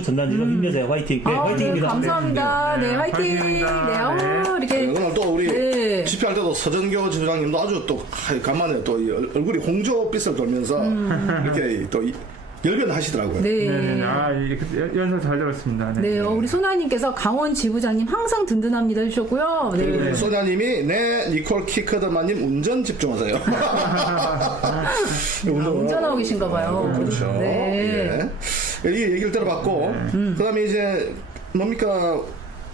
전단지로 힘내세요. 화이팅. 네, 네, 화이팅입니다. 감사합니다. 네, 화이팅. 화이팅입니다. 네, 이렇게. 오늘 또 우리 네. 집회할 때도 서정교 지부장님도 아주 또 간만에 또 이 얼굴이 홍조빛을 돌면서 이렇게 또 열변하시더라고요. 네. 네, 연설 잘 들었습니다. 네, 우리 소나님께서 강원 지부장님 항상 든든합니다 해주셨고요. 그리고 네. 소냐님이 네 니콜 키크더만님 운전 집중하세요. 운전하고 계신가 봐요. 그렇죠. 네. 예. 이 얘기를 들어봤고 그다음에 이제 뭡니까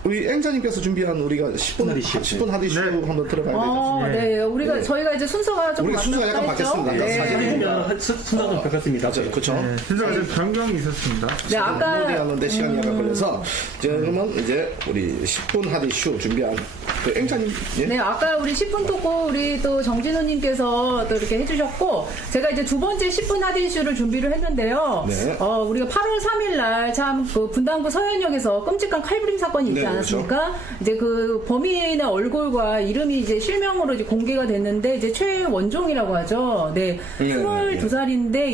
우리 앵자님께서 준비한 우리가 10분 하디슈. 10분 하디슈 한번 들어가야겠습니다. 네, 우리가 저희가 이제 순서가 좀 우리가 순서가 약간 바뀌었습니다. 네. 사진이 순서가 바꿨습니다. 그렇죠. 네, 순서가 좀 변경이 있었습니다. 네, 아까 하는데 시간이 약간 걸려서 그러면 이제 우리 10분 하디슈 준비한 그 앵자님 예? 네, 아까 우리 10분 토크 우리 또 정진우님께서 또 이렇게 해주셨고, 제가 이제 두 번째 10분 하디슈를 준비를 했는데요. 네. 우리가 8월 3일날 참 그 분당구 서현역에서 끔찍한 칼부림 사건이 있지 네, 않았습니까? 이제 그 범인의 얼굴과 이름이 이제 실명으로 이제 공개가 됐는데, 이제 최원종이라고 하죠. 네. 네, 22살인데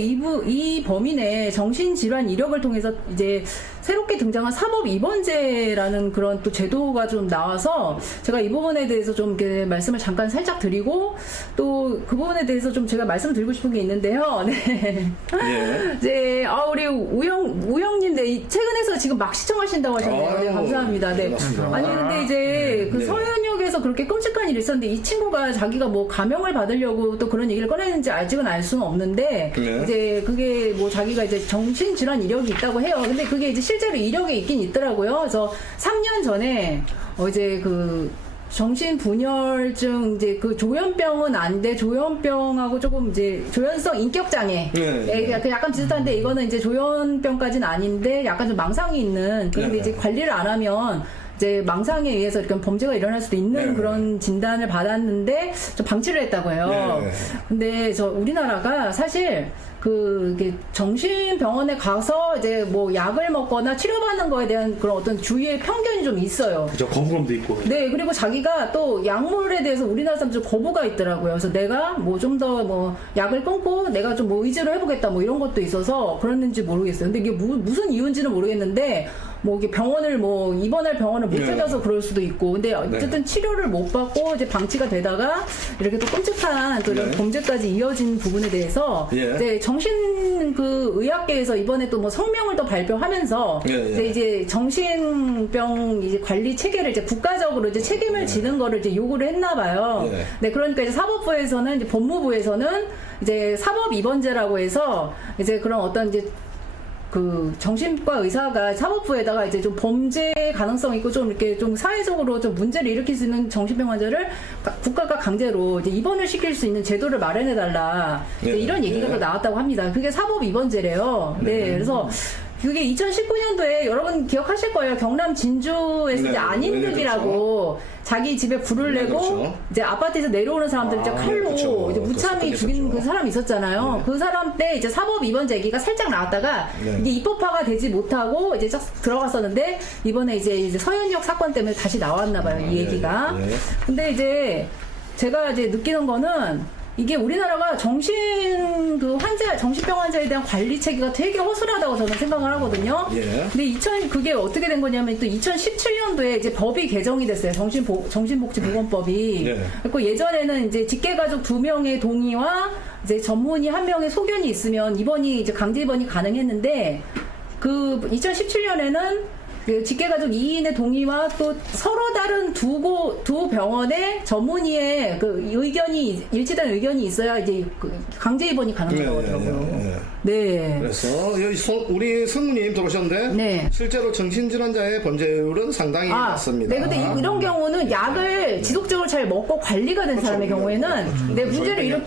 이 범인의 정신질환 이력을 통해서 이제 새롭게 등장한 사법 입원제라는 그런 또 제도가 좀 나와서 제가 이 부분에 대해서 좀 이렇게 말씀을 잠깐 살짝 드리고 또 그 부분에 대해서 좀 제가 말씀을 드리고 싶은 게 있는데요. 네. 예. 이제 우리 우영님 네 최근에서 지금 막 시청하신다고 하셨네요. 네, 감사합니다. 네. 고맙습니다. 아니 근데 이제 그 네. 서현역에서 그렇게 끔찍한 일이 있었는데 이 친구가 자기가 뭐 감형을 받으려고 또 그런 얘기를 꺼내는지 아직은 알 수는 없는데 네. 이제 그게 뭐 자기가 이제 정신질환 이력이 있다고 해요. 근데 그게 이제 실제로 이력에 있긴 있더라고요. 그래서 3년 전에 이제 그 정신분열증 이제 그 조현병은 아닌데 조현병하고 조금 이제 조현성 인격장애 네. 약간 비슷한데 이거는 이제 조현병까지는 아닌데 약간 좀 망상이 있는 그런데 네. 이제 관리를 안 하면 이제 망상에 의해서 이렇게 범죄가 일어날 수도 있는 네. 그런 진단을 받았는데 좀 방치를 했다고 해요. 네. 근데 우리나라가 사실 이게 정신병원에 가서 이제 뭐 약을 먹거나 치료받는 거에 대한 그런 어떤 주위의 편견이 좀 있어요. 그죠, 거부감도 있고. 네, 그리고 자기가 또 약물에 대해서 우리나라 사람들 거부가 있더라고요. 그래서 내가 뭐 좀 더 뭐 약을 끊고 내가 좀 뭐 의지로 해보겠다 뭐 이런 것도 있어서 그랬는지 모르겠어요. 근데 이게 무슨 이유인지는 모르겠는데 뭐 이게 병원을 뭐 입원할 병원을 못 네. 찾아서 그럴 수도 있고 근데 어쨌든 치료를 못 받고 이제 방치가 되다가 이렇게 또 끔찍한 또 이런 네. 범죄까지 이어진 부분에 대해서 예. 이제 정신 그 의학계에서 이번에 또 뭐 성명을 또 발표하면서 예. 이제 정신병 이제 관리 체계를 이제 국가적으로 이제 책임을 지는 거를 이제 요구를 했나 봐요. 예. 네, 그러니까 이제 사법부에서는 이제 법무부에서는 이제 사법 입원제라고 해서 이제 그런 어떤 이제 그 정신과 의사가 사법부에다가 이제 좀 범죄 가능성 있고 좀 이렇게 좀 사회적으로 좀 문제를 일으킬 수 있는 정신병 환자를 국가가 강제로 이제 입원을 시킬 수 있는 제도를 마련해 달라 네. 이런 얘기가 네. 또 나왔다고 합니다. 그게 사법 입원제래요. 네, 그래서 그게 2019년도에 여러분 기억하실 거예요. 경남 진주에서 네, 이제 안인들이라고 자기 집에 불을 네, 내고 그렇죠. 이제 아파트에서 내려오는 사람들 이제 칼로 그렇죠. 이제 무참히 그렇죠. 죽인 그 사람 있었잖아요. 그 사람 때 이제 사법 입원 제기가 살짝 나왔다가 네. 이게 입법화가 되지 못하고 이제 쫙 들어갔었는데 이번에 이제 서현역 사건 때문에 다시 나왔나 봐요. 이 얘기가. 예. 근데 이제 제가 이제 느끼는 거는 이게 우리나라가 정신병 환자에 대한 관리 체계가 되게 허술하다고 저는 생각을 하거든요. 예. 근데 그게 어떻게 된 거냐면 또 2017년도에 이제 법이 개정이 됐어요. 정신복지보건법이. 네. 그리고 예전에는 이제 직계가족 2명의 동의와 이제 전문의 1명의 소견이 있으면 입원이 이제 강제 입원이 가능했는데 그 2017년에는 그 직계가족 2인의 동의와 또 서로 다른 두 병원의 전문의의 그 의견이 일치된 의견이 있어야 이제 그 강제 입원이 가능하다고 하더라고요. 네. 그래서 여기 우리 성우님 들어오셨는데 네. 실제로 정신질환자의 범죄율은 상당히 낮습니다. 네, 근데 이런 경우는 약을 지속적으로 잘 먹고 관리가 된 사람의 경우에는 네, 문제를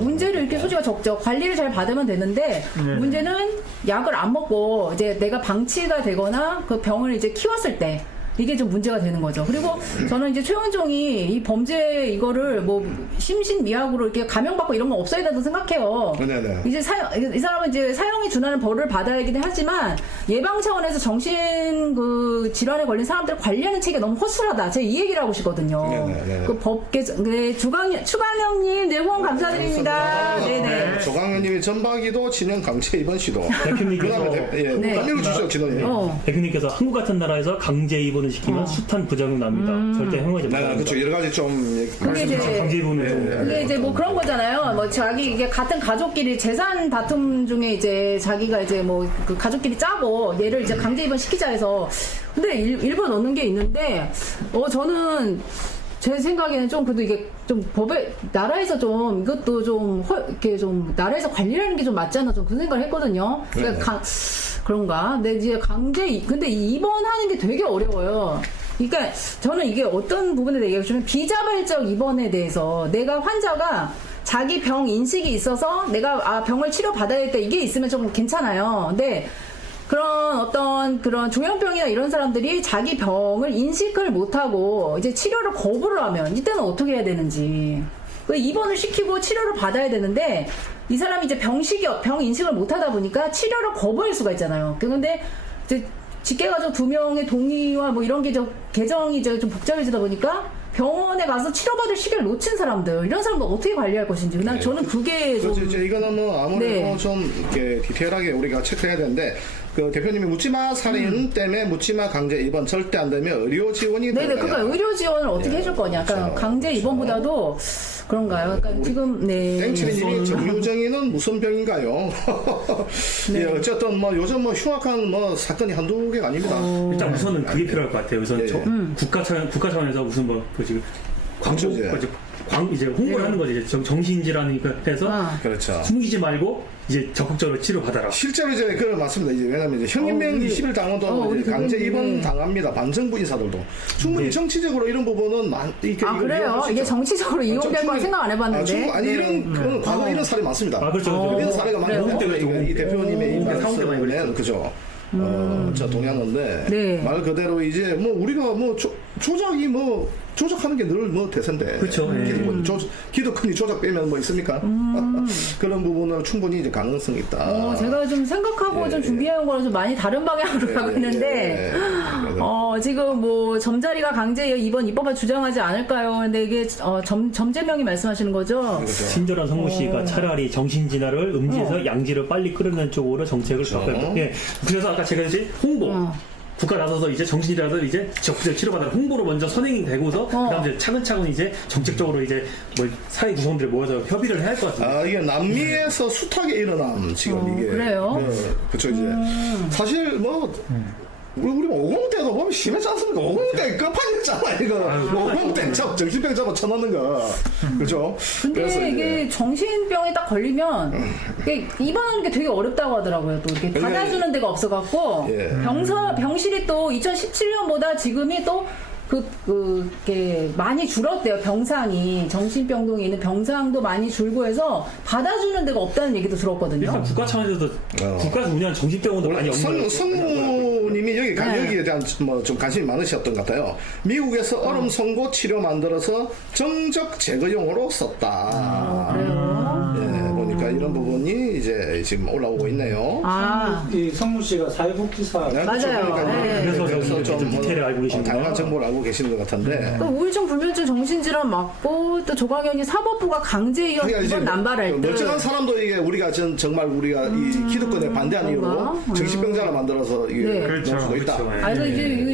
문제를 이렇게 소지가 적죠. 관리를 잘 받으면 되는데 문제는 약을 안 먹고 이제 내가 방치가 되거나 그 병을 이제 키웠을 때 이게 좀 문제가 되는 거죠. 그리고 저는 이제 최원종이 이 범죄 이거를 뭐 심신미약으로 이렇게 감형받고 이런 건 없어야 된다고 생각해요. 네네. 이제 이 사람은 이제 사형이 준하는 벌을 받아야긴 하지만 예방 차원에서 정신 그 질환에 걸린 사람들을 관리하는 체계가 너무 허술하다. 제가 이 얘기를 하고 싶거든요. 네네. 그 법 개정, 네, 추강형님, 네, 후원 감사드립니다. 네네. 조강현님이 전박이도 진영 강제 입원 시도. 대표님께서 네. 담배로 주시죠, 진원님. 대표님께서 한국 같은 나라에서 강제 입원을 시키면 숱한 부작용 납니다. 절대 허용하지 네, 말아야 그렇죠. 여러 가지 좀 그게 이제 강제 입원을 좀 그게 이제 뭐 그런 거잖아요. 뭐 자기 이게 같은 가족끼리 재산 다툼 중에 이제 자기가 이제 뭐 그 가족끼리 짜고 얘를 이제 강제 입원 시키자 해서 근데 일부 넣는 게 있는데 저는 제 생각에는 좀 그래도 이게 좀 법에 나라에서 좀 이것도 좀 이렇게 좀 나라에서 관리하는 게 좀 맞지 않나 좀 그런 생각을 했거든요. 그러니까 그런가? 근데 이제 근데 입원하는 게 되게 어려워요. 그러니까 저는 이게 어떤 부분에 대해 얘기하면 비자발적 입원에 대해서 내가 환자가 자기 병 인식이 있어서 내가 병을 치료받아야 될 때 이게 있으면 좀 괜찮아요. 근데 그런 조현병이나 이런 사람들이 자기 병을 인식을 못하고 이제 치료를 거부를 하면 이때는 어떻게 해야 되는지. 입원을 시키고 치료를 받아야 되는데 이 사람이 이제 병 인식을 못하다 보니까 치료를 거부할 수가 있잖아요. 그런데 이제 직계가족 2명의 동의와 뭐 이런 게 개정이 이제 좀 복잡해지다 보니까 병원에 가서 치료받을 시기를 놓친 사람들 이런 사람들 어떻게 관리할 것인지 난 저는 그게 좀 그렇죠. 이거는 뭐 아무래도 좀 이렇게 디테일하게 우리가 체크해야 되는데 그 대표님이 묻지마 살인 때문에 묻지마 강제 입원 절대 안 되면 의료 지원이 네네 그러니까 의료 지원을 어떻게 해줄 거냐. 그러니까 그렇죠. 강제 입원보다도 그런가요? 그러니까 지금 땡칠이님이 정유정이는 무슨 병인가요? 예, 어쨌든 뭐 요즘 뭐 흉악한 뭐 사건이 한두 개가 아닙니다. 일단 우선은 그게 필요할 것 같아요. 우선 국가 차원에서 무슨 지금 광고 이제 홍보를 하는 거지. 이제 정신질환 해서 그렇죠. 숨기지 말고 이제 적극적으로 치료받아라. 실제로 이제 그런 맞습니다. 이제 왜냐면 이제 형님명 20일 당원도 이제 강제 입원 당합니다. 반정부 인사들도 충분히 정치적으로 이런 부분은 그래요? 이게 정치적으로 이용될 건 생각 안 해봤는데. 아니 이런 과거 이런 사례 많습니다. 그렇죠. 이런 사례가 많은데 이 대표님의 이 말씀은 그죠. 저 동양인데 말 그대로 이제 뭐 우리가 뭐 조작이 뭐 조작하는 게 늘 뭐 대세인데 그렇죠. 기득권이 조작 빼면 뭐 있습니까? 그런 부분은 충분히 이제 가능성이 있다. 제가 좀 생각하고 좀 준비해온 거랑 좀 많이 다른 방향으로 가고 있는데 지금 뭐 점자리가 강제 입원 입법을 주장하지 않을까요? 근데 이게 점재명이 말씀하시는 거죠? 친절한 성모 씨가 차라리 정신진화를 음지에서 양지를 빨리 끌어내는 쪽으로 정책을 바꿔요. 예. 그래서 아까 제가 이제 홍보. 국가 나서서 이제 정신이라도 이제 적극적 치료받아라 홍보로 먼저 선행이 되고서 그다음 이제 차근차근 이제 정책적으로 이제 뭐 사회 구성원들이 모여서 협의를 해야 할 것 같습니다. 이게 남미에서 숱하게 일어남 지금 이게. 그래요? 그렇죠 이제 사실 뭐. 우리 50 때도 보면 심했지 않습니까? 50 때 끝판이었잖아 이거. 50 때 정신병 잡아 쳐넣는 거. 그렇죠? 근데 이게 정신병에 딱 걸리면 입원하는 게 되게 어렵다고 하더라고요. 또 이렇게 받아주는 데가 없어갖고 병실이 또 2017년보다 지금이 또 이렇게 많이 줄었대요. 병상이 정신병동에 있는 병상도 많이 줄고 해서 받아주는 데가 없다는 얘기도 들었거든요. 일단 국가 차원에서도 국가에서 운영하는 정신병원도 많이 없는 성우님이 여기에 대한 뭐 좀 관심이 많으셨던 것 같아요. 미국에서 얼음 송곳 치료 만들어서 정적 제거용으로 썼다. 그래요? 보니까 이런 부분이 이제 지금 올라오고 있네요. 이 성무 씨가 사회복지사 맞아요. 그래서 좀 디테일을 알고 계십니다. 다양한 정보를 알고 계시는 것 같은데. 우울증, 불면증, 정신질환 맞고 또 조광현이 사법부가 강제 입원 남발할 때 멀쩡한 사람도 이게 우리가 정말 우리가 이 기득권에 반대한 이유로 정신병자를 만들어서 이게 그렇죠. 넣을 수도 있다.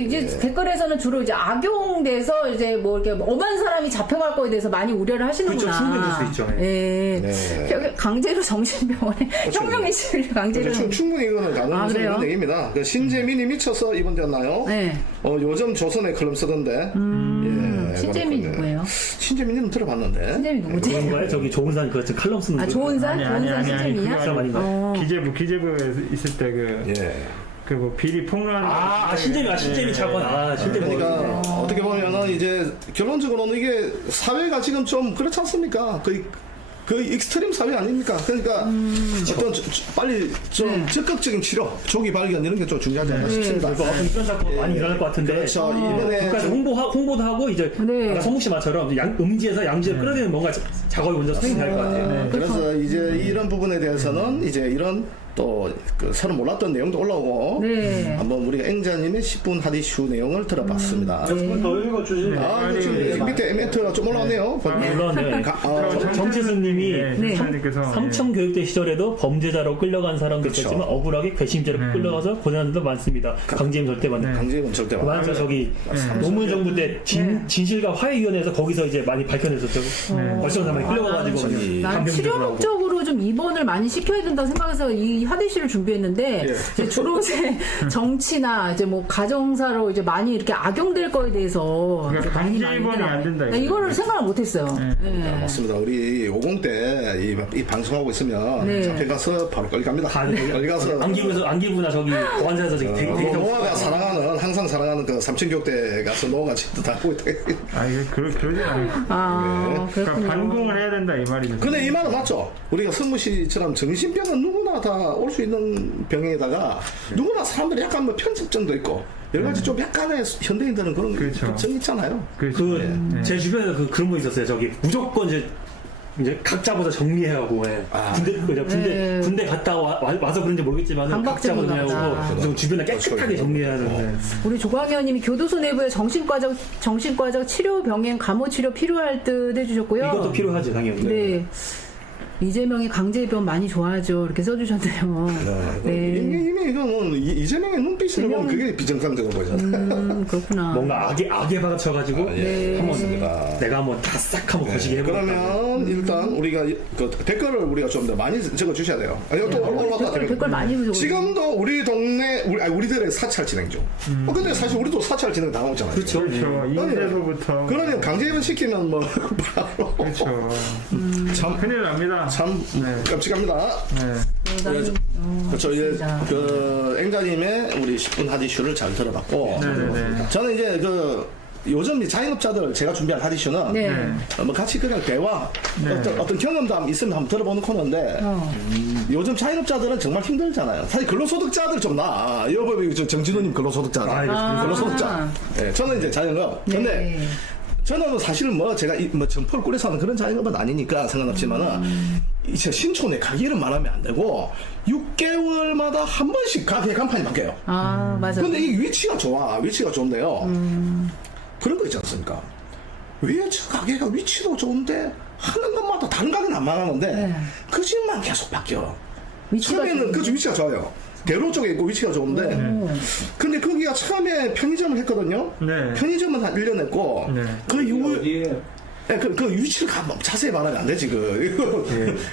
이제 댓글에서 쪽에서는 주로 이제 악용돼서 이제 뭐 이렇게 엄한 사람이 잡혀갈 거에 대해서 많이 우려를 하시는구나. 그렇죠. 충분히 그럴 수 있죠. 예. 네. 여기 강제로 정신병원에 혁명의 시위를 강제로. 충분히 이거는 가능한 그래요? 얘기입니다. 그 신재민이 미쳐서 입원되었나요? 네. 요즘 조선에 column 쓰던데. 예, 신재민 그렇군요. 누구예요? 신재민은 들어봤는데. 신재민 누구지? 그런가요? 저기 조은산 그 칼럼 쓰는 아, 분. 조은산? 아니, 조은산 신재민이야? 그 사람 아닌가요? 기재부에 있을 때 그 예. 뭐 비리 폭로하는 신재미 차관. 신재미. 그러니까 어떻게 보면은 이제 결론적으로는 이게 사회가 지금 좀 그렇지 않습니까? 거의 익스트림 사회 아닙니까? 그러니까 어떤 빨리 좀 적극적인 치료, 조기 발견 이런 게 좀 중요하지 않나 싶습니다. 그리고 앞으로 이런 사건 많이 일어날 것 같은데. 그렇죠. 이번에 국가에서 홍보도 하고 이제 네. 아까 성국 씨 말처럼 음지에서 양지에 끌어내는 뭔가 작업이 먼저 진행이 될 것 같아요. 그래서 이제 이런 부분에 대해서는 이제 이런 또 그 서로 몰랐던 내용도 올라오고 네. 한번 우리가 앵자님의 10분 하디슈 내용을 들어봤습니다. 더 읽어주지. 지금 밑에 멘트가 좀 올라왔네요. 물론 네. 정치수님이 네. 삼청교육대 시절에도 범죄자로 끌려간 사람도 그렇죠. 있었지만 억울하게 궤심죄로 끌려가서 고생한 사람도 많습니다. 강제임 절대 맞는. 강제는 절대 맞아 저기 노무현 정부 때 진실과 화해위원회에서 거기서 이제 많이 밝혀냈었죠. 벌써 사람이 끌려가가지고 난 감경적으로 치료 하고. 목적으로 좀 입원을 많이 시켜야 된다고 생각해서 이 하디씨를 준비했는데 이제 주로 이제 정치나 이제 뭐 가정사로 이제 많이 이렇게 악용될 거에 대해서 그러니까 이제 많이 강제 입원이 많이들 안 된다, 네, 이거죠. 이거를 생각을 못했어요. 네. 맞습니다. 우리 50 때 이 방송하고 있으면 네. 잡혀가서 바로 끌려갑니다. 끌려가서 안기부나 저기 보안사에서 저기 되게 노아가 사랑하는 항상 사랑하는 그 삼천교육대 가서 노아가 집도 다 보고 있다. 아 이게 그러지 않아요. 아, 그러니까 그렇군요. 반공을 해야 된다 이 말이죠. 근데 이 말은 맞죠? 우리가 성무 씨처럼 정신병은 누구나 다 올 수 있는 병에다가 누구나 사람들이 약간 뭐 편집증도 있고 여러 가지 좀 약간의 현대인들은 그런 그렇죠. 정 있잖아요. 제 주변에 그런 분 있었어요. 저기 무조건 이제 각자보다 정리해하고 군대 갔다 와서 그런지 모르겠지만 각자보다 강박증인가 정리하고 보다. 좀 주변에 깨끗하게 정리해야 하는데 우리 조광현님이 교도소 내부에 정신과적 치료 병행 감호 치료 필요할 듯 해주셨고요. 이것도 필요하지 당연히. 네. 이재명이 강제 입원 많이 좋아하죠. 이렇게 써주셨네요. 네. 이미 이거는 이재명의 눈빛을 보면 그게 비정상적으로 보이잖아요. 그렇구나. 뭔가 악에 받쳐가지고 맞습니다. 내가 한번 다 싹 한번 거시게 해보겠다. 그러면 일단 우리가 그 댓글을 우리가 좀 더 많이 적어 주셔야 돼요. 또 올라왔다. 댓글 많이 보죠. 지금도 우리 동네 우리들의 사찰 진행 중. 근데 사실 우리도 사찰 진행 당하고 있잖아요. 그렇죠. 그렇죠. 인제로부터. 그러니 강제 입원 시키면 뭐 바로 그렇죠. 참 큰일 납니다. 참 끔찍합니다. 네. 그렇죠. 그 앵자님의 우리 10분 하디슈를 잘 들어봤고 네네네. 저는 이제 요즘 이 자영업자들 제가 준비한 하디슈는 네. 뭐 같이 그냥 대화 어떤 경험담 있으면 한번 들어보는 코너인데 요즘 자영업자들은 정말 힘들잖아요. 사실 근로소득자들 좀 나아. 여보 정진우님 근로소득자. 근로소득자. 네, 저는 이제 자영업. 근데 저는 사실은 뭐 제가 점포를 꾸려서 하는 그런 자영업은 아니니까 상관없지만은 이제 신촌에 가게를 말하면 안 되고 6개월마다 한 번씩 가게 간판이 바뀌어요. 아, 맞아. 근데 이 위치가 좋아. 위치가 좋은데요. 그런 거 있지 않습니까? 왜 저 가게가 위치도 좋은데 하는 것마다 다른 가게는 안 망하는데 그 집만 계속 바뀌어. 처음에는 그 위치가 좋아요. 대로 쪽에 있고 위치가 좋은데 근데 거기가 처음에 편의점을 했거든요. 네. 편의점은 한 1년 했고 그 이후에 그 위치를 자세히 말하면 안 되지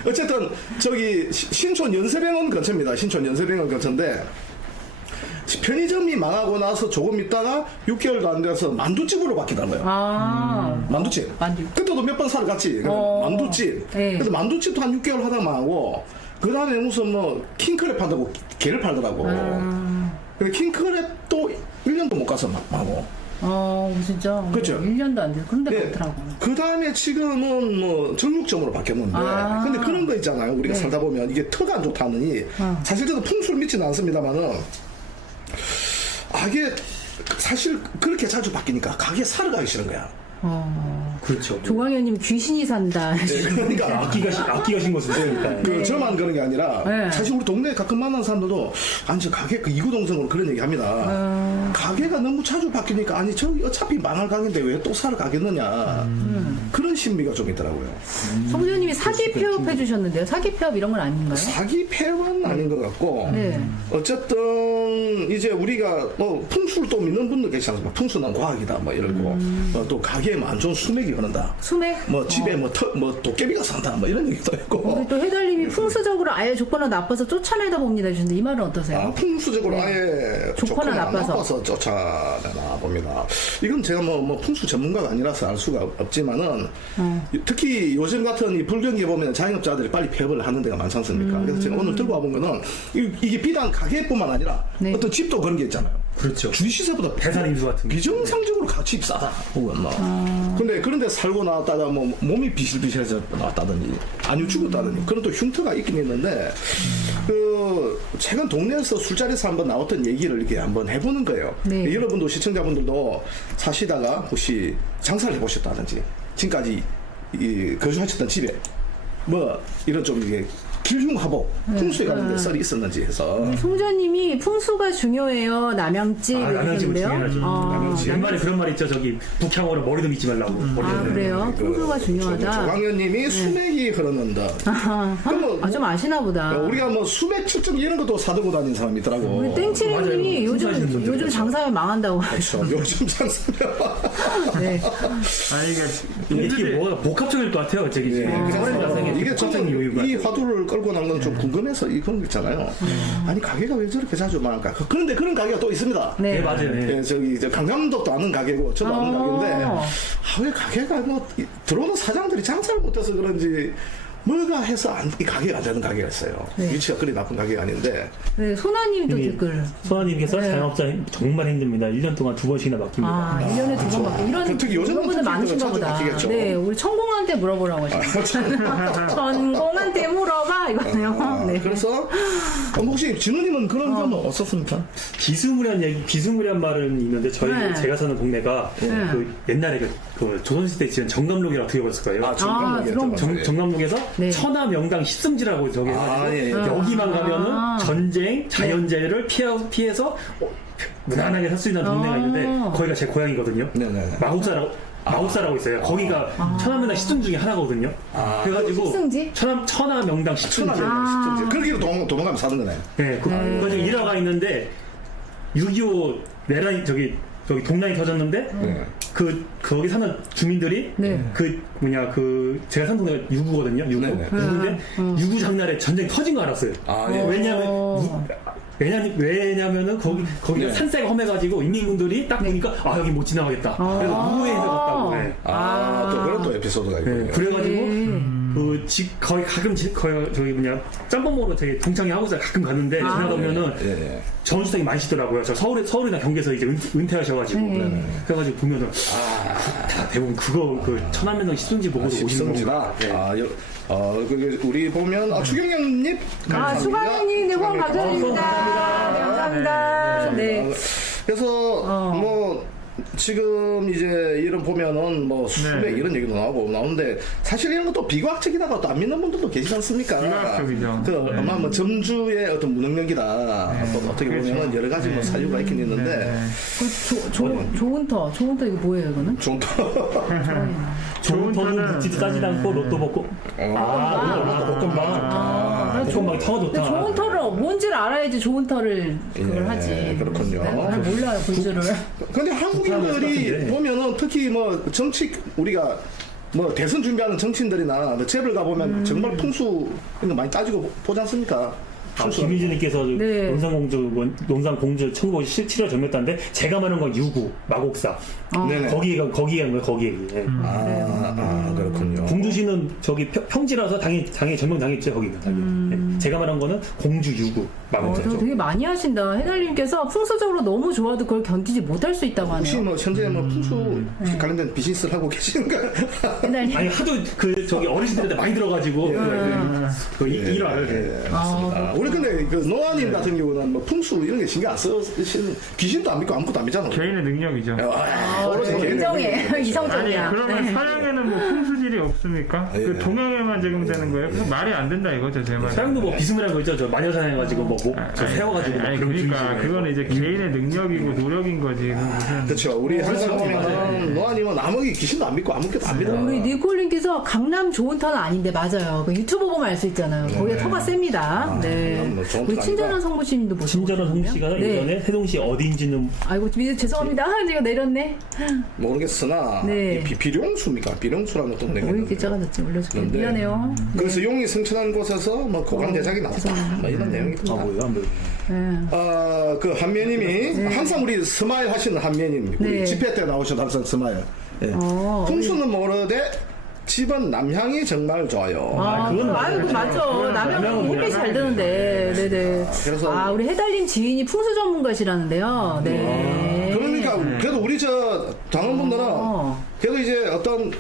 어쨌든 저기 신촌 연세병원 근처입니다. 신촌 연세병원 근처인데 편의점이 망하고 나서 조금 있다가 6개월도 안 돼서 만두집으로 바뀌더라고요. 만두집. 그때도 몇 번 사러 갔지. 만두집. 네. 그래서 만두집도 한 6개월 하다 망하고 그 다음에 무슨 뭐 킹크랩 판다고 개를 팔더라고. 근데 킹크랩도 1년도 못 가서 망하고. 진짜. 그렇죠. 1년도 안 돼요. 그런데 네. 많더라고. 그 다음에 지금은 뭐 정육점으로 바뀌었는데 근데 그런 거 있잖아요. 우리가 살다 보면 이게 터가 안 좋다느니 사실 저도 풍수를 믿지는 않습니다만은 이게 사실 그렇게 자주 바뀌니까 가게 사러 가기 싫은 거야. 그렇죠. 조광현님 귀신이 산다. 그러니까 악기가 신 것을 쓰니까. 그 저만 그런 게 아니라 네. 사실 우리 동네에 가끔 만나는 사람들도 아니 저 가게 그 이구동성으로 그런 얘기 합니다. 가게가 너무 자주 바뀌니까 아니 저 어차피 망할 가게인데 왜 또 사러 가겠느냐 그런 심리가 좀 있더라고요. 성주님이 사기 폐업 해주셨는데요. 사기 폐업 이런 건 아닌가요? 사기 폐업은 아닌 것 같고 네. 어쨌든 이제 우리가 뭐 풍수를 또 믿는 분도 계시지 않습니까? 풍수는 과학이다 뭐 이러고 또 가게에 뭐 안 좋은 수맥이 흐른다. 수맥? 뭐 집에 뭐 도깨비가 산다 뭐 이런 얘기도 있고. 우리 또 해달님이 풍수적으로 아예 조건은 나빠서 쫓아내다 봅니다 주셨는데 이 말은 어떠세요? 아, 풍수적으로 아예 조건은 조건이 나빠서. 쫓아내나 봅니다. 이건 제가 뭐 풍수 전문가가 아니라서 알 수가 없지만은 특히 요즘 같은 이 불경기에 보면 자영업자들이 빨리 폐업을 하는 데가 많지 않습니까? 그래서 제가 오늘 들고 와본 거는 이게 비단 가게뿐만 아니라 네. 어떤 집도 그런 게 있잖아요. 그렇죠. 주식시세보다 배산 인수 같은 거. 비정상적으로 가치 싸다. 혹은 뭐. 근데 그런데 살고 나왔다가 뭐 몸이 비실비실해서 나왔다든지 안 죽었다든지 그런 또 흉터가 있긴 있는데 그 최근 동네에서 술자리에서 한번 나왔던 얘기를 이렇게 한번 해보는 거예요. 네. 여러분도 시청자분들도 사시다가 혹시 장사를 해보셨다든지 지금까지 거주하셨던 집에 뭐 이런 좀 이게 길흉하복 풍수에 관련된 썰이 있었는지 해서 송자님이 풍수가 중요해요. 남양집 남양집은 이러셨는데요. 중요하죠. 옛말에 그런 말 있죠. 저기 북향으로 머리도 믿지 말라고. 아 그래요? 풍수가 중요하다. 조광현님이 수맥이 흐르는다. 좀 아시나 보다. 우리가 뭐 수맥 측정 이런 것도 사들고 다니는 사람이 있더라고. 우리 땡치님이 맞아요. 요즘 장사하면 망한다고. 그렇죠. 요즘 장사면. 네. 이게 뭐 복합적일 것 같아요. 저기 이게 복합적인 요인가. 이 화두를 끌고 난 건 좀 궁금해서 이런 거 있잖아요. 아니 가게가 왜 저렇게 자주 망할까? 그런데 그런 가게가 또 있습니다. 네. 네, 맞아요. 네. 예, 저기 이제 강감독도 아는 가게고 저도 아는 가게인데 왜 가게가 뭐 들어오는 사장들이 장사를 못해서 그런지 뭐가 해서 이 가게가 안 되는 가게가 있어요. 네. 위치가 그리 나쁜 가게가 아닌데 네, 소나님도 댓글. 소아님께서 자영업자 정말 힘듭니다. 1년 동안 2번씩이나 바뀝니다. 아, 1년에 2번 바뀌 이런 특히 요즘 분들 같은 많으신가 자주 보다. 바뀌겠죠. 네, 우리 천공한테 물어보라고 하셨어요. 천공한테 물어봐 이거네요. 네. 그래서 혹시 진우님은 그런 건 없었습니까? 비스무리한 말은 있는데 네. 제가 사는 동네가 그 옛날에 그 조선시대 지은 정감록이라고 들어봤을 거예요. 정감록에서 네. 천하 명당 10승지라고 저기 해가지고 예. 여기만 가면은 전쟁, 자연재해를 피해서 무난하게 살 수 있는 동네가 있는데 거기가 제 고향이거든요. 네네. 마곡사라고 있어요. 거기가 천하 명당 10승 중에 하나거든요. 그래가지고 10승지? 천하 명당 10승지. 그러기로 도망가면 사는 거네. 네, 그거 지금 일화가 있는데 6.25 내란이 저기 동란이 터졌는데 거기 사는 주민들이 제가 사는 동네가 유구거든요. 네네. 유구인데 유구 장날에 전쟁 터진 거 알았어요. 왜냐면은 거기가 산세가 험해가지고 인민군들이 딱 보니까 여기 못 지나가겠다. 그래서 무구에서 갔다고. 네. 또 그런 또 에피소드가 있군요. 그래가지고 거의 가끔 저기 짬뽕 되게 동창회 하고서 가끔 갔는데 지나가면은 전주상이 많으시더라고요. 저 서울이나 경기에서 이제 은퇴하셔가지고 그래가지고 보면은 다 대부분 그 천안면당 10승지 보고 오시는 십성지다. 거구나. 우리 보면 추경영님 감사합니다. 수강님 네, 후원 감사드립니다. 네, 감사합니다. 네. 그래서 뭐 지금 이제 이런 보면은 뭐 수맥 이런 얘기도 나오는데 사실 이런 것도 비과학적이다가 또 안 믿는 분들도 계시지 않습니까? 비과학적이죠. 아마 뭐 점주의 어떤 무능력이다. 또 어떻게 보면은 여러 가지 뭐 사유가 있긴 있는데 좋은 터 이거 뭐예요 이거는? 좀 좋은 터는 묻지도 따지도 않고 로또 먹고 볶음밥 터가 좋다. 좋은 터를 뭔지를 알아야지 좋은 터를 그걸 하지. 그렇군요. 잘 몰라요 본질을. 근데 한국인들이 보면은 특히 뭐 정치 우리가 뭐 대선 준비하는 정치인들이나 뭐 재벌 가보면 정말 풍수 이런 거 많이 따지고 보지 않습니까? 김유진님께서 농산공주 1957년 전했다는데 제가 말하는 건 유구, 마곡사. 네네. 거기에 거예요. 예. 그렇군요. 공주시는 저기 평지라서 당연히 전명 당했죠 거기는. 제가 말한 거는 공주 유구 만원짜리. 되게 많이 하신다. 해달님께서 풍수적으로 너무 좋아도 그걸 견디지 못할 수 있다고 혹시 하네요. 뭐 현재 뭐 풍수 관련된 비즈니스를 하고 계시는가요? 해달님. 아니 하도 저기 어르신들한테 많이 들어가지고 그 일화를. 우리 근데 그 노아님 같은 경우는 뭐 풍수 이런 게 신경 안 쓰시는, 귀신도 안 믿고 아무것도 안 믿잖아요. 개인의 능력이죠. 인정해. 아니 이성적이야. 그러면 서양에는 뭐 풍수질이 없습니까? 그 동양에만 적용되는 거예요. 그래서 말이 안 된다 이거죠 제 말. 사람도 뭐 비스무리한 거 있죠. 저 마녀사냥해가지고 뭐 세워가지고. 아니 그런 그러니까 주의식을. 그거는 이제 개인의 능력이고 노력인 거지. 무슨 그렇죠. 우리 한상님은 노아님은 아무리 귀신도 안 믿고 아무것도 안 믿어. 우리 니콜님께서 강남 좋은 터는 아닌데 맞아요. 그 유튜브 보면 알 수 있잖아요. 거기에 터가 셉니다. 네. 뭐 좋은 우리 터 친절한 성부님도 보시고. 친절한 성우 씨가 네. 예전에 세동시 어디인지는 아이고 죄송합니다. 제가 내렸네. 모르겠으나 네. 비룡수입니까? 비룡수라는 어떤 왜 내가 이렇게 작아졌지? 올려줄게. 근데 미안해요. 그래서 용이 승천한 곳에서 뭐 고관 대작이 나왔다. 뭐 이런 내용입니다. 뭐예요? 안 보여요. 네. 그 한면님이 항상 우리 스마일 하시는 한면님, 우리 네. 집회 때 나오셔도 항상 스마일. 예. 풍수는 모르되 집은 남향이 정말 좋아요. 그건 아이고 맞아. 남양은 남양은 홈이 잘 되는데. 네네. 그래서 우리 해달님 지인이 풍수 전문가시라는데요. 네. 그러니까 그래도 우리 저 당원분들은 그래도 이제 어떤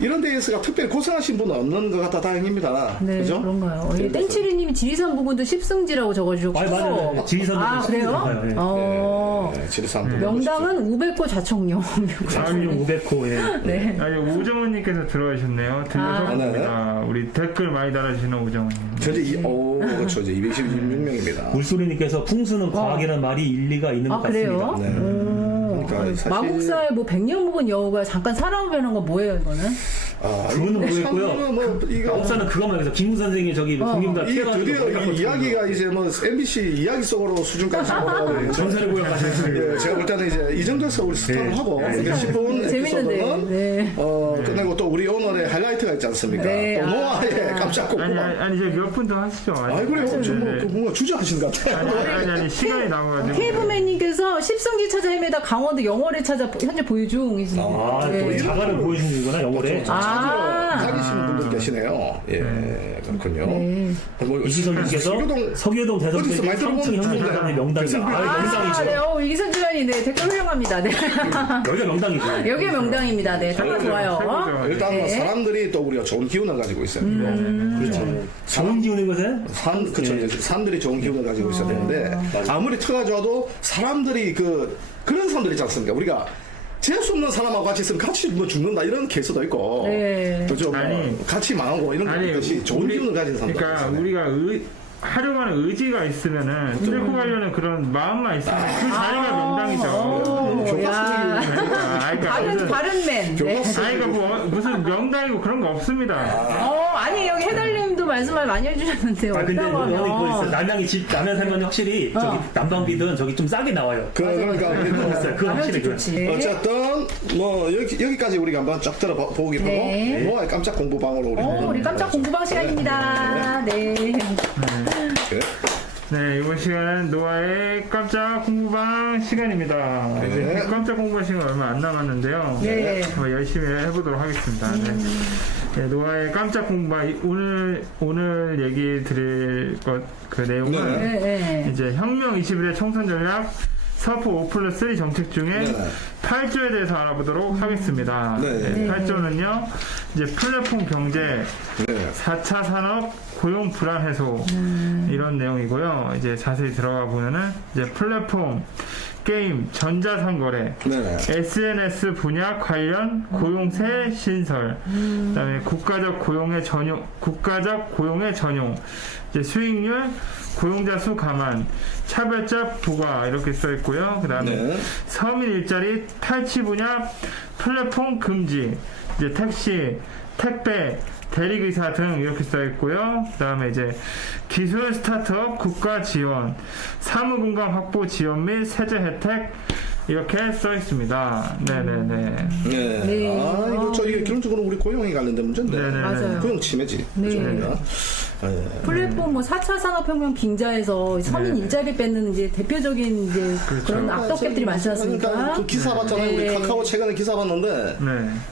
이런 데에서 특별히 고생하신 분은 없는 것 같아 다행입니다. 네, 그죠? 그런가요? 땡치리님이 지리산 부근도 10승지라고 적어주셨고. 맞아요. 지리산도 아, 그래요? 네, 지리산 명당은 우백고 자청령. 46, 500호. 예. 네. 아니 오정원님께서 들어오셨네요. 들려서 우리 댓글 많이 달아주시는 오정원님. 현재 그렇죠. 이제 216명입니다. 물소리님께서 풍수는 과학이라는 말이 일리가 있는 것 그래요? 같습니다. 네. 그러니까 사실 마국사의 뭐 백년 묵은 여우가 잠깐 사람을 변한 건 뭐예요, 이거는? 그거는 모르겠고요. 뭐 이거 역사는 그것만 해서 김 선생이 저기 공룡다 이 피해가지고 드디어 이 이야기가 이제 뭐 MBC 이야기 속으로 수준까지 올라가고 전설의 고향까지 예, 제가 볼 때는 이제 이 정도에서 우리 스탑을 하고 10분 재밌는데. 에피소드는 네. 끝내고 또 우리 오늘의 하이라이트가 있지 않습니까? 네, 또 노아의 깜짝 고구마. 아니 이제 몇 분 더 하시죠. 아이 그래요. 좀 뭐, 뭔가 주저하시는 것 같아요. 아니 시간이 나와가지고. 케이브맨님께서 10승지 찾아 헤매다 강원도 영월에 찾아 현재 보유 중이십니다. 또 자가를 보여주는 거나 영어래. 가지시는 분들 계시네요. 예, 그렇군요. 뭐, 이지성님께서 서교동 서교동 어디서 대성대 많이 들어본 3층 현대사관의 명당이다. 명당이죠. 네, 이선주연이 네, 댓글 훌륭합니다. 네. 여기가 명당이죠. 여기가 명당입니다. 네, 정말 좋아요. 일단 뭐 네. 사람들이 또 우리가 좋은 기운을 가지고 있어요. 그렇죠. 좋은 기운인 것은 그렇죠. 사람들이 좋은 기운을 가지고 있어야 되는데 아무리 터가 좋아도 사람들이 그런 사람들 있지 않습니까? 우리가 재수 없는 사람하고 같이 있으면 같이 뭐 죽는다 이런 케이스도 있고, 네. 그죠? 뭐 아니, 같이 망하고 이런 것이 좋은 기운을 가진 사람들. 그러니까 우리가 하려고 하는 의지가 있으면은 뚫고 가려는 그런 마음만 있으면 그 자리가 명당이죠. 야. 바른 맨. 네. 아이가 뭐 무슨 명당이고 그런 거 없습니다. 아니 여기 해달님도 말씀을 많이 해주셨는데요. 근데 없다고 여기 그거 있어요. 하면. 남양 살면 확실히 저기 난방비든 저기 좀 싸게 나와요. 그러니까 우리도 그 확실히 그래. 좋지. 어쨌든 뭐 여기까지 우리가 한번 쫙 들어보기로 하고 네. 노아의 깜짝 공부방으로 우리 깜짝 공부방 시간입니다. 네. 네. 이번 시간은 노아의 깜짝 공부방 시간입니다. 이제 깜짝 공부방 시간 얼마 안 남았는데요. 네. 한번 열심히 해보도록 하겠습니다. 네, 노아의 깜짝 공부방 오늘 얘기 드릴 그 내용은 네. 이제 혁명 21의 총선 전략 서프 5+3 정책 중에 8조에 대해서 알아보도록 하겠습니다. 8조는요, 이제 플랫폼 경제, 4차 산업, 고용 불안 해소, 이런 내용이고요. 이제 자세히 들어가 보면은, 이제 플랫폼, 게임, 전자상거래, SNS 분야 관련 고용세 신설, 그다음에 국가적 고용의 전용, 이제 수익률, 고용자 수 감안, 차별적 부과 이렇게 써 있고요. 그다음에 서민 일자리 탈취 분야 플랫폼 금지, 이제 택시, 택배, 대리기사 등 이렇게 써 있고요. 그다음에 이제 기술 스타트업 국가 지원, 사무 공간 확보 지원 및 세제 혜택 이렇게 써 있습니다. 네네네. 이거 이게 기본적으로 우리 고용에 관련된 문제인데. 맞아요. 고용 침해지. 네. 그죠? 플랫폼 뭐 4차 산업혁명 빙자에서 서민 일자리 뺏는 이제 대표적인 이제 그런 악덕객들이 많지 않습니까? 그러니까 그 기사 봤잖아요. 우리 카카오 최근에 기사 봤는데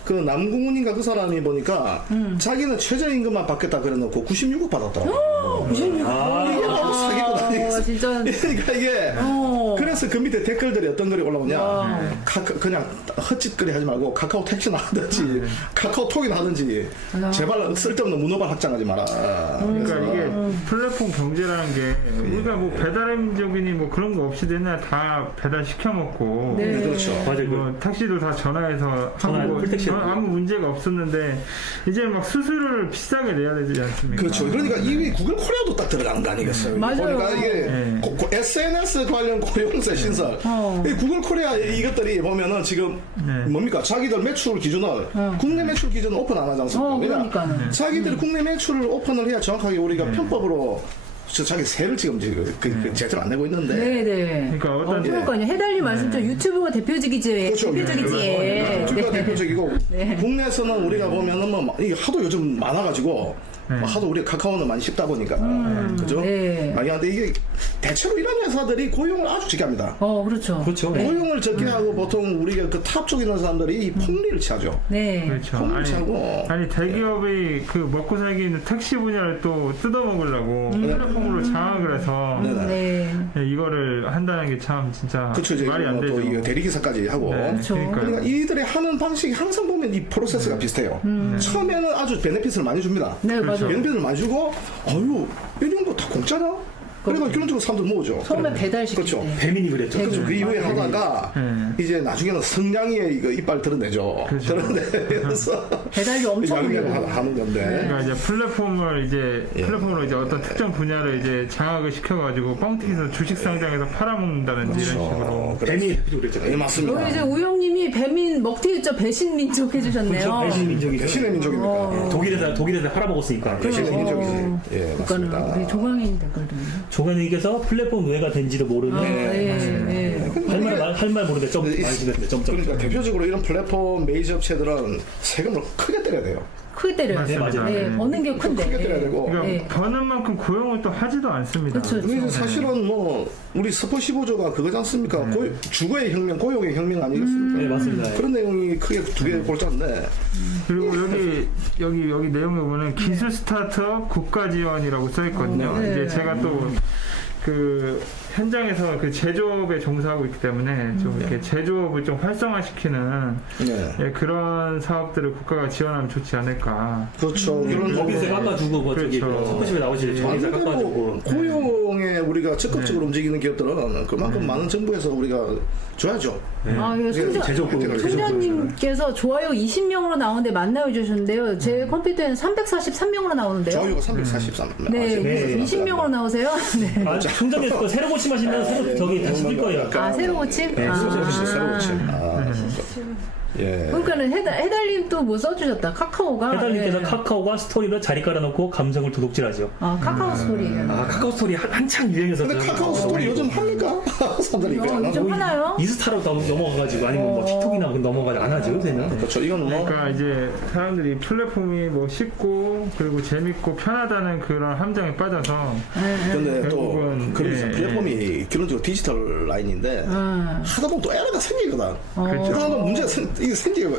그 남궁훈인가 그 사람이 보니까 자기는 최저임금만 받겠다 그래놓고 96억 받았더라고요. 96억. 이게 바로 사기꾼 아니겠어요? 진짜. 그러니까 이게 그래서 그 밑에 댓글들이 어떤 글이 올라오냐 그냥 헛짓거리 하지 말고 카카오 택시나 하든지 카카오톡이나 하든지 제발 쓸데없는 문어발 확장하지 마라. 그러니까 이게 플랫폼 경제라는 게 우리가 뭐 배달음적이니 뭐 그런 거 없이 맨날 다 배달 시켜 먹고 네. 그렇죠. 맞아요. 뭐 택시도 다 전화해서 전화해서 하고 풀택시 아무 문제가 없었는데 이제 막 수수료를 비싸게 내야 되지 않습니까? 그렇죠. 그러니까 이 구글 코리아도 딱 들어가는 거 아니겠어요? 맞아요. 그러니까 이게 네. SNS 관련 고용세 신설. 이 구글 코리아 이것들이 보면은 지금 뭡니까? 자기들 매출 기준을 국내 매출 기준을 오픈 안 하지 않습니까? 그러니까요. 자기들이 국내 매출을 오픈을 해야 정확하게 우리가 편법으로 자기 세를 지금 제대로 안 내고 있는데. 네네. 그러니까 어떤 그러니까요. 해달리 말씀처럼 유튜브가 대표적이지. 그렇죠. 대표적이지. 유튜브가 대표적이고 네. 국내에서는 우리가 보면은 뭐 이게 하도 요즘 많아가지고 하도 우리가 카카오는 많이 쉽다 보니까 그죠? 네. 아니 근데 이게 대체로 이런 회사들이 고용을 아주 적게 합니다. 그렇죠. 그렇죠. 고용을 적게 하고 보통 우리가 그 탑 쪽에 있는 사람들이 이 폭리를 취하죠. 네. 그렇죠. 폭리를 취하고 아니 대기업이 그 먹고 살기 있는 택시 분야를 또 뜯어먹으려고 플랫폼으로 장악을 해서 네. 이거를 한다는 게 참 진짜 그렇죠. 이제 말이 안 또 되죠. 이거 대리기사까지 하고. 네, 그렇죠. 그러니까 이들이 하는 방식이 항상 보면 이 프로세스가 비슷해요. 처음에는 아주 베네핏을 많이 줍니다. 네, 맞아요. 베네핏을 많이 주고, 아유, 이런 거 다 공짜냐? 그러니까 기본적으로 사람들 모으죠. 처음에 배달시킬 그렇죠. 때. 배민이 그랬죠. 그렇죠. 그 이후에 하다가 이제 나중에는 성냥이의 이거 이빨 드러내죠. 그렇죠. 드러내면서 배달비 엄청 양념을 올려요. 하는 건데. 그러니까 이제 플랫폼으로 이제 어떤 특정 분야를 이제 장악을 시켜가지고 뻥튀기해서 주식 상장에서 팔아먹는다든지 이런 식으로. 배민이 대표적으로 그랬잖아요. 예, 맞습니다. 우리 이제 우영님이 배민 먹튀죠 배신 민족 해주셨네요. 배신 민족이죠. 신의 민족입니까? 독일에서 팔아먹었으니까. 신의 민족이지. 예, 그러니까는 맞습니다. 우리 조광인 댓글도. 조간님께서 플랫폼 노예가 된지도 모르는 할 말 모르는데 좀 많이 지냈는데 그러니까 대표적으로 이런 플랫폼 메이저 업체들은 세금을 크게 때려야 돼요. 크게 때려요. 네, 맞아요. 네, 버는 게 큰데. 크게 때려야 되고. 그러니까 네. 버는 만큼 고용을 또 하지도 않습니다. 그렇죠. 근데 사실은 뭐 우리 스포 15조가 그거지 않습니까? 주거의 혁명, 고용의 혁명 아니겠습니까? 네, 맞습니다. 그런 내용이 크게 두 개 골자인데. 그리고 여기 내용에 보면 기술 스타트업 국가 지원이라고 써 있거든요. 네. 이제 제가 또 그 현장에서 그 제조업에 종사하고 있기 때문에 좀 이렇게 제조업을 좀 활성화시키는 네. 그런 사업들을 국가가 지원하면 좋지 않을까. 그렇죠. 그런 법인세 깎아주고 뭐 저기 그렇죠. 서포시에 나오실 정의세 깎아주고. 고용에 우리가 적극적으로 움직이는 기업들은 그만큼 많은 정부에서 우리가 줘야죠. 아, 예, 제조업을 손자님께서 좋아요 20명으로 나오는데 만나요 주셨는데요. 제 컴퓨터에는 343명으로 나오는데요. 저희가 343. 네, 네. 20명으로 나오세요. 네. 아, 총장님 거 새로 고침하시면 새로 저기 다시 뜰 거예요. 아, 새로 고침? 네, 새로 고침. 예. 그러니까는 해달님 또 뭐 써주셨다. 카카오가. 해달님께서 예. 카카오가 스토리로 자리 깔아놓고 감성을 도둑질하죠. 아, 카카오 스토리. 아, 카카오 스토리 한창 유행했었죠. 근데 카카오 스토리 요즘 합니까? 사람들이 요즘 하나요? 인스타로 넘어가가지고 아니면 뭐 틱톡이나 넘어가지고 안 하죠 요새는. 그렇죠. 이건 뭐 그러니까 이제 사람들이 플랫폼이 뭐 쉽고 그리고 재밌고 편하다는 그런 함정에 빠져서 근데 또 결국은, 그런 예, 플랫폼이 기본적으로 디지털 라인인데 하다 보면 또 에러가 생기거든. 그렇죠. 하다 보면 문제가 이게 생겨요.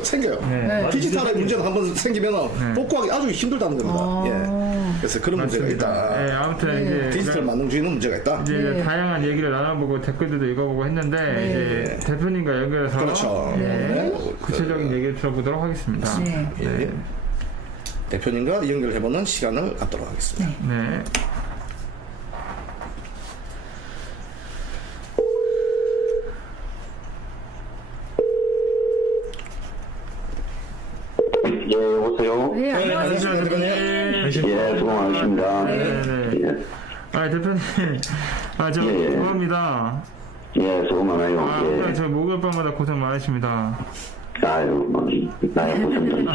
네. 디지털의 문제가 한번 생기면 복구하기 아주 힘들다는 겁니다. 예. 그래서 그런 문제가 있다. 네, 아무튼 이제 디지털 만능주의는 문제가 있다. 이제 네. 다양한 얘기를 나눠보고 댓글들도 읽어보고 했는데 이제 대표님과 연결해서 그렇죠. 네, 구체적인 얘기를 들어보도록 하겠습니다. 네. 예. 대표님과 연결해보는 시간을 갖도록 하겠습니다. 네. 예, 여보세요? 네, 안녕하세요. 네. 예, 수고 많으십니다. 네. 예, 아 대표님, 저 예. 죄송합니다. 예, 수고 많아요. 오늘 예. 저 목요일 밤마다 고생 많으십니다. 아유, 뭐, 나야 무슨 일이지.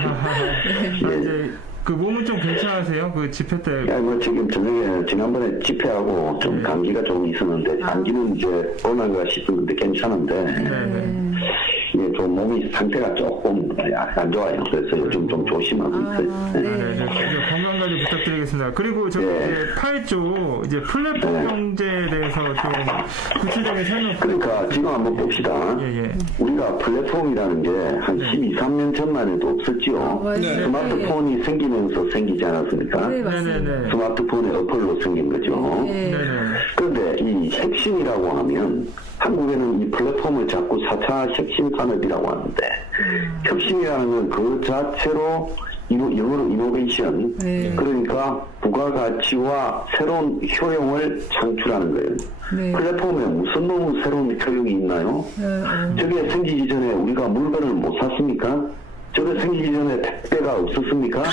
이제 그 몸은 좀 괜찮으세요? 그 집회 때. 야, 뭐, 지금 저녁에, 지난번에 집회하고 좀 감기가 좀 있었는데, 감기는 이제 오늘가 싶었는데 괜찮은데, 네네. 이게 좀 몸이 상태가 조금 안 좋아요. 그래서 요즘 좀 조심하고 있어요. 네. 네, 건강 관리 부탁드리겠습니다. 그리고 저 이제 8조 이제 플랫폼 경제에 대해서 좀 구체적인 설명. 그러니까 지금 한번 봅시다. 예. 우리가 플랫폼이라는 게 한 12, 3년 전만 해도 없었죠. 네. 스마트폰이 생기면서 생기지 않았습니까? 네, 맞습니다. 스마트폰의 어플로 생긴 거죠. 네. 그런데 이 핵심이라고 하면 한국에는 이 플랫폼을 자꾸 4차 핵심 산업이라고 하는데 혁신이라는 건 그 자체로 영어로 이노베이션 그러니까 부가가치와 새로운 효용을 창출하는 거예요. 네. 플랫폼에 무슨 너무 새로운 효용이 있나요? 저게 생기기 전에 우리가 물건을 못 샀습니까? 저거 생기기 전에 택배가 없었습니까?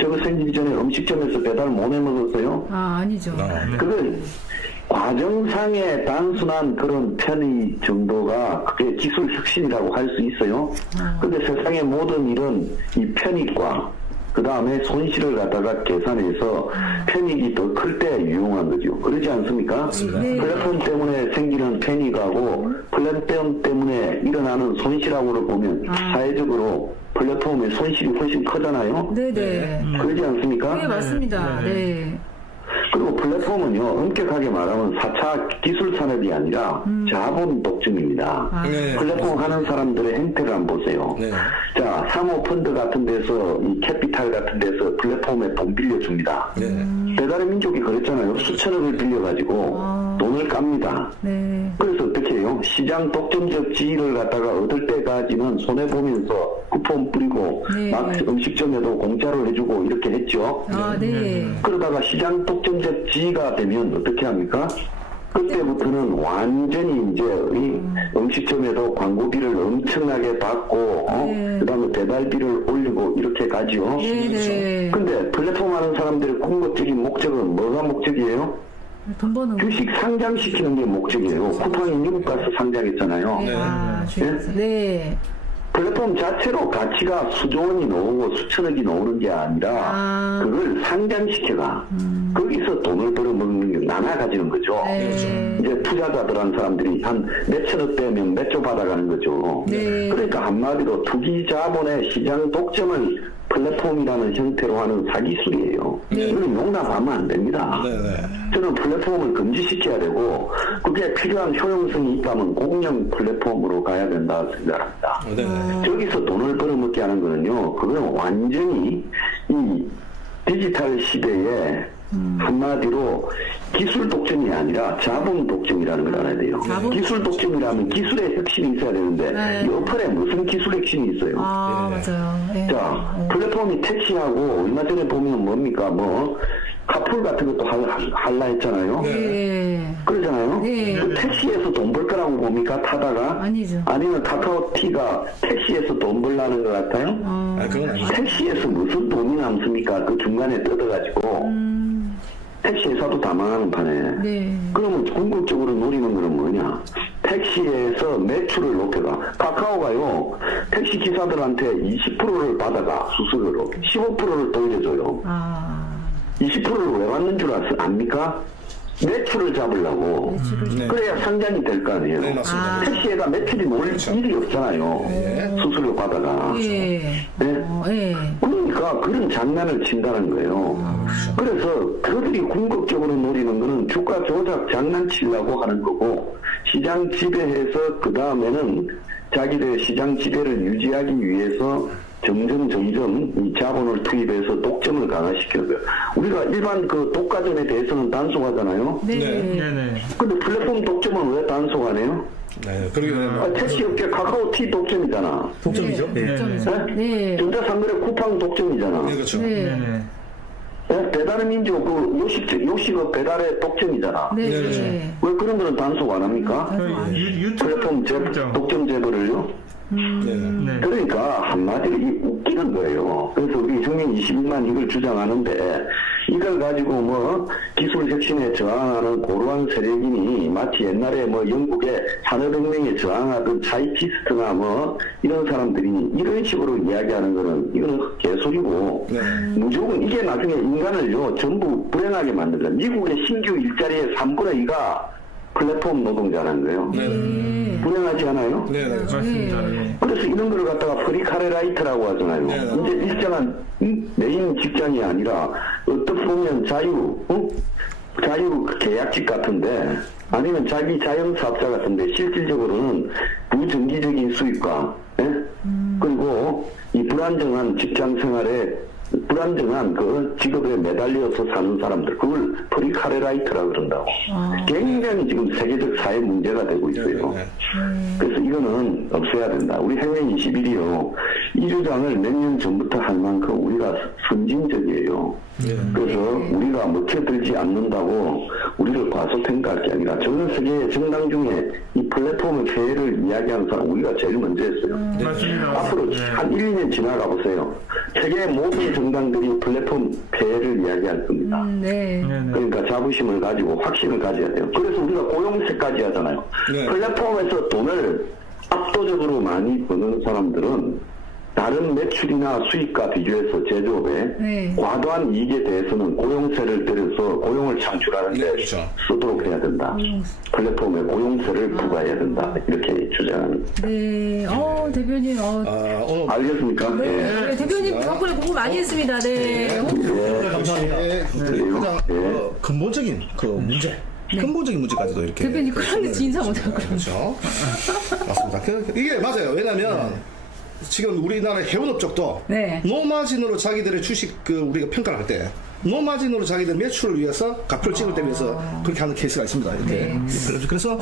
저거 생기기 전에 음식점에서 배달 못 해 먹었어요? 아니죠. 그걸 과정상의 단순한 그런 편의 정도가 그게 기술 혁신이라고 할 수 있어요. 근데 세상의 모든 일은 이 편익과 그 다음에 손실을 갖다가 계산해서 편익이 더 클 때 유용한 거죠. 그러지 않습니까? 플랫폼 때문에 생기는 편익하고 플랫폼 때문에 일어나는 손실하고를 보면 사회적으로 플랫폼의 손실이 훨씬 크잖아요. 네네. 그러지 않습니까? 네, 맞습니다. 네. 그리고 플랫폼은요, 엄격하게 말하면 4차 기술 산업이 아니라 자본 독점입니다. 플랫폼 하는 사람들의 행태를 한번 보세요. 자, 사모펀드 같은 데서, 이 캐피탈 같은 데서 플랫폼에 돈 빌려줍니다. 배달의 민족이 그랬잖아요. 수천억을 빌려가지고 돈을 깝니다. 네. 그래서 어떻게 해요? 시장 독점적 지위를 갖다가 얻을 때까지는 손해보면서 쿠폰 뿌리고 막 음식점에도 공짜로 해주고 이렇게 했죠. 네. 그러다가 시장 독점적 지위가 되면 어떻게 합니까? 그때부터는 완전히 이제 이 음식점에도 광고비를 엄청나게 받고 그다음에 배달비를 올리고 이렇게 가죠. 네. 근데 플랫폼 하는 사람들의 궁극적인 목적은 뭐가 목적이에요? 돈 버는 거. 주식 상장시키는 게 목적이에요. 쿠팡이 미국 가서 상장했잖아요. 네. 플랫폼 자체로 가치가 수조 원이 나오고 수천억이 나오는 게 아니라 그걸 상장시켜가 거기서 돈을 벌어먹는 게 나눠 가지는 거죠. 이제 투자자들한 사람들이 한 몇천억 되면 몇 조 받아가는 거죠. 그러니까 한마디로 투기 자본의 시장 독점을 플랫폼이라는 형태로 하는 사기술이에요. 이건 용납하면 안 됩니다. 저는 플랫폼을 금지시켜야 되고 그게 필요한 효용성이 있다면 공영 플랫폼으로 가야 된다 생각합니다. 저기서 돈을 벌어먹게 하는 거는요, 그건 완전히 이 디지털 시대에 한마디로 기술 독점이 아니라 자본 독점이라는 걸 알아야 돼요. 기술 독점이라면 기술의 혁신이 있어야 되는데 이 어플에 무슨 기술 혁신이 있어요? 맞아요. 자, 플랫폼이 택시하고 얼마 전에 보면 뭡니까? 뭐 카풀 같은 것도 할라 했잖아요. 그러잖아요. 그 택시에서 돈 벌 거라고 봅니까? 타다가? 아니죠. 아니면 카카오티가 택시에서 돈 벌라는 것 같아요? 그건 아니죠. 택시에서 무슨 돈이 남습니까? 그 중간에 뜯어가지고. 택시 회사도 다 망하는 판에. 그러면 궁극적으로 노리는 거는 뭐냐? 택시에서 매출을 높여가. 카카오가요, 택시 기사들한테 20%를 받아가, 수수료로. 15%를 돌려줘요. 20%를 왜 받는 줄 압니까? 매출을 잡으려고. 그래야 상장이 될 거 아니에요. 택시에다 매출이 놀 일이 없잖아요. 수수료 받아가. 그러니까 그런 장난을 친다는 거예요. 그래서 그들이 궁극적으로 노리는 거는 주가 조작 장난치려고 하는 거고, 시장 지배해서 그 다음에는 자기들의 시장 지배를 유지하기 위해서 점점 이 자본을 투입해서 독점을 강화시키는 거예요. 우리가 일반 그 독과점에 대해서는 단속하잖아요. 근데 플랫폼 독점은 왜 단속 안 해요? 택시 업계 카카오티 독점이잖아. 독점이죠? 전자상거래 쿠팡 독점이잖아. 그렇죠. 배달의 민족 그 요식업 배달의 독점이잖아. 왜 그런 거는 단속 안 합니까? 플랫폼 독점 제보를요? 그러니까 한마디로 이 웃기는 거예요. 그래서 우리 혁명 21만 이걸 주장하는데 이걸 가지고 뭐 기술 혁신에 저항하는 고루한 세력이니 마치 옛날에 뭐 영국의 산업혁명에 저항하던 차이티스트나 뭐 이런 사람들이 이런 식으로 이야기하는 거는 이거는 개소리고 무조건 이게 나중에 인간을요 전부 불행하게 만든다. 미국의 신규 일자리의 3분의 2가 플랫폼 노동자라는 거예요. 불행하지 않아요? 네, 네. 맞습니다. 예. 그래서 이런 걸 갖다가 프리카레라이트라고 하잖아요. 이제 일정한 메인 직장이 아니라 어떻게 보면 자유 계약직 같은데 아니면 자기 자영사업자 같은데 실질적으로는 부정기적인 수입과 그리고 이 불안정한 직장 생활에 불안정한 그 직업에 매달려서 사는 사람들 그걸 프리카레라이트라고 그런다고. 굉장히 지금 세계적 사회 문제가 되고 있어요. 그래서 이거는 없애야 된다. 우리 해외 21이요. 이 주장을 몇 년 전부터 할 만큼 우리가 선진적이에요. 그래서 우리가 먹혀들지 않는다고 우리를 과소평가할 게 아니라 전 세계 정당 중에 이 플랫폼의 폐해를 이야기하는 사람 우리가 제일 먼저 했어요. 맞습니다. 앞으로 한 1, 2년 지나가 보세요. 세계 모든 정당들이 플랫폼 폐해를 이야기할 겁니다. 네. 그러니까 자부심을 가지고 확신을 가져야 돼요. 그래서 우리가 고용세까지 하잖아요. 플랫폼에서 돈을 압도적으로 많이 버는 사람들은 다른 매출이나 수익과 비교해서 제조업에 과도한 이익에 대해서는 고용세를 들여서 고용을 창출하는 데 쓰도록 해야 된다. 플랫폼에 고용세를 부과해야 된다. 이렇게 주장하는. 네. 대표님. 알겠습니까? 네. 대표님 덕분에 공부 많이 했습니다. 네. 감사합니다. 가장 근본적인 그 문제. 근본적인 문제까지도 이렇게. 대표님 그런데 인사 못하고 그렇죠. 맞습니다. 이게 맞아요. 왜냐면 지금 우리나라 해운업 쪽도 노마진으로 자기들의 주식 우리가 평가를 할 때 노마진으로 자기들 매출을 위해서 값을 찍을 때 위해서 그렇게 하는 케이스가 있습니다. 이렇게. 그래서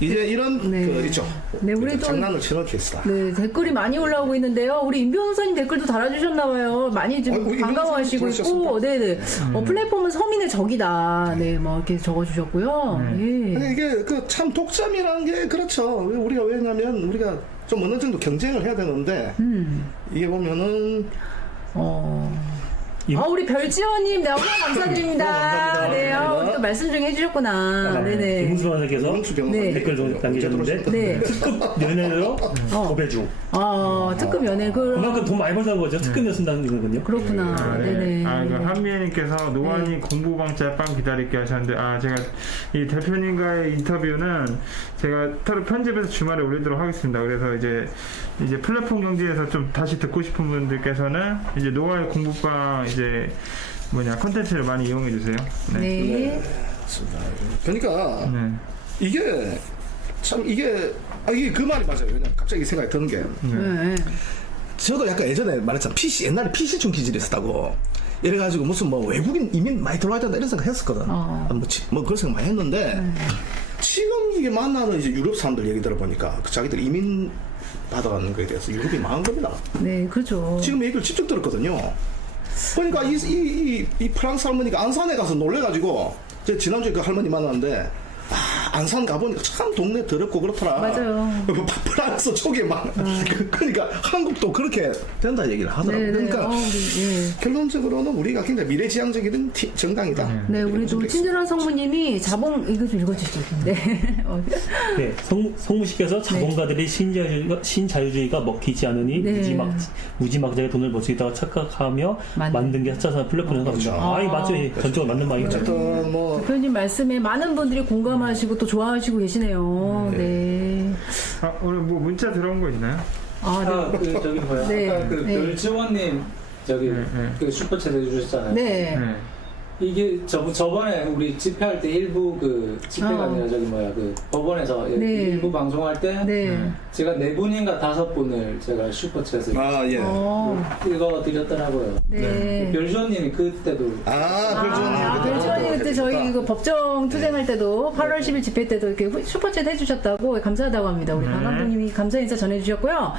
이제 이런 그 있죠. 네, 우리 장난을 치는 케이스다. 네, 댓글이 많이 올라오고 있는데요. 우리 임 변호사님 댓글도 달아주셨나봐요. 많이 지금 반가워하시고 있고, 네네. 플랫폼은 서민의 적이다. 네, 뭐 이렇게 적어주셨고요. 예. 아니, 이게 참 독점이라는 게 그렇죠. 우리가 왜냐면 우리가 좀 어느 정도 경쟁을 해야 되는데 이게 보면은 우리 별지원님 너무 감사드립니다. 네, 또 말씀 좀 해주셨구나. 네네. 김문수 변호사께서 댓글도 남기셨는데 특급 연예로 도배중. 특급 연예 그만큼 돈 많이 벌다는 거죠. 특급 쓴다는 거군요. 그렇구나. 네네. 한미애님께서 노안이 공부방자 빵 기다릴게 하셨는데 제가 이 대표님과의 인터뷰는 제가 따로 편집해서 주말에 올리도록 하겠습니다. 그래서 이제 플랫폼 경제에서 좀 다시 듣고 싶은 분들께서는 이제 노아의 공부방 이제 컨텐츠를 많이 이용해 주세요. 네. 맞습니다. 그러니까 이게 참 이게 그 말이 맞아요. 왜냐면 갑자기 생각이 드는 게 저도 약간 예전에 말했잖아. 옛날에 PC충 기질이 있었다고. 이래가지고 무슨 외국인 이민 많이 들어와야 된다 이런 생각 했었거든. 뭐 그런 생각 많이 했는데 지금 이게 만나는 이제 유럽 사람들 얘기 들어보니까 자기들 이민 받아가는 거에 대해서 유럽이 망한 겁니다. 네, 그렇죠. 지금 얘기를 직접 들었거든요. 그러니까 이 프랑스 할머니가 안산에 가서 놀래가지고 제가 지난주에 그 할머니 만났는데 안산 가보니까 참 동네 더럽고 그렇더라. 맞아요. 프랑스 쪽에 그러니까 한국도 그렇게 된다 얘기를 하더라고요. 그러니까 결론적으로는 우리가 굉장히 미래지향적인 정당이다. 네, 우리도 친절한 성모님이 이거 좀 읽어주시죠. 네, 성무씨께서 자본가들이 신자유주의가 먹히지 않으니 무지막지하게 돈을 벌 수 있다고 착각하며 만든 게 흑자산 플랫폼이라고 합니다. 맞죠. 전적으로 맞는 말이죠. 어쨌든 대표님 말씀에 많은 분들이 공감하시고 또 좋아하시고 계시네요. 네. 오늘 문자 들어온 거 있나요? 저기 뭐야? 아까 별지원님 그 슈퍼챗 해주셨잖아요. 네. 이게 저번에 우리 집회할 때 일부 집회가 아니라 법원에서 일부 방송할 때 제가 4분인가 5분을 제가 슈퍼챗을 읽어드렸더라고요. 네. 별주원님이 그때도 별주원님 그때 저희 법정 투쟁할 때도 8월 10일 집회 때도 이렇게 슈퍼챗 해주셨다고 감사하다고 합니다. 우리 강 감독님이 감사 인사 전해주셨고요.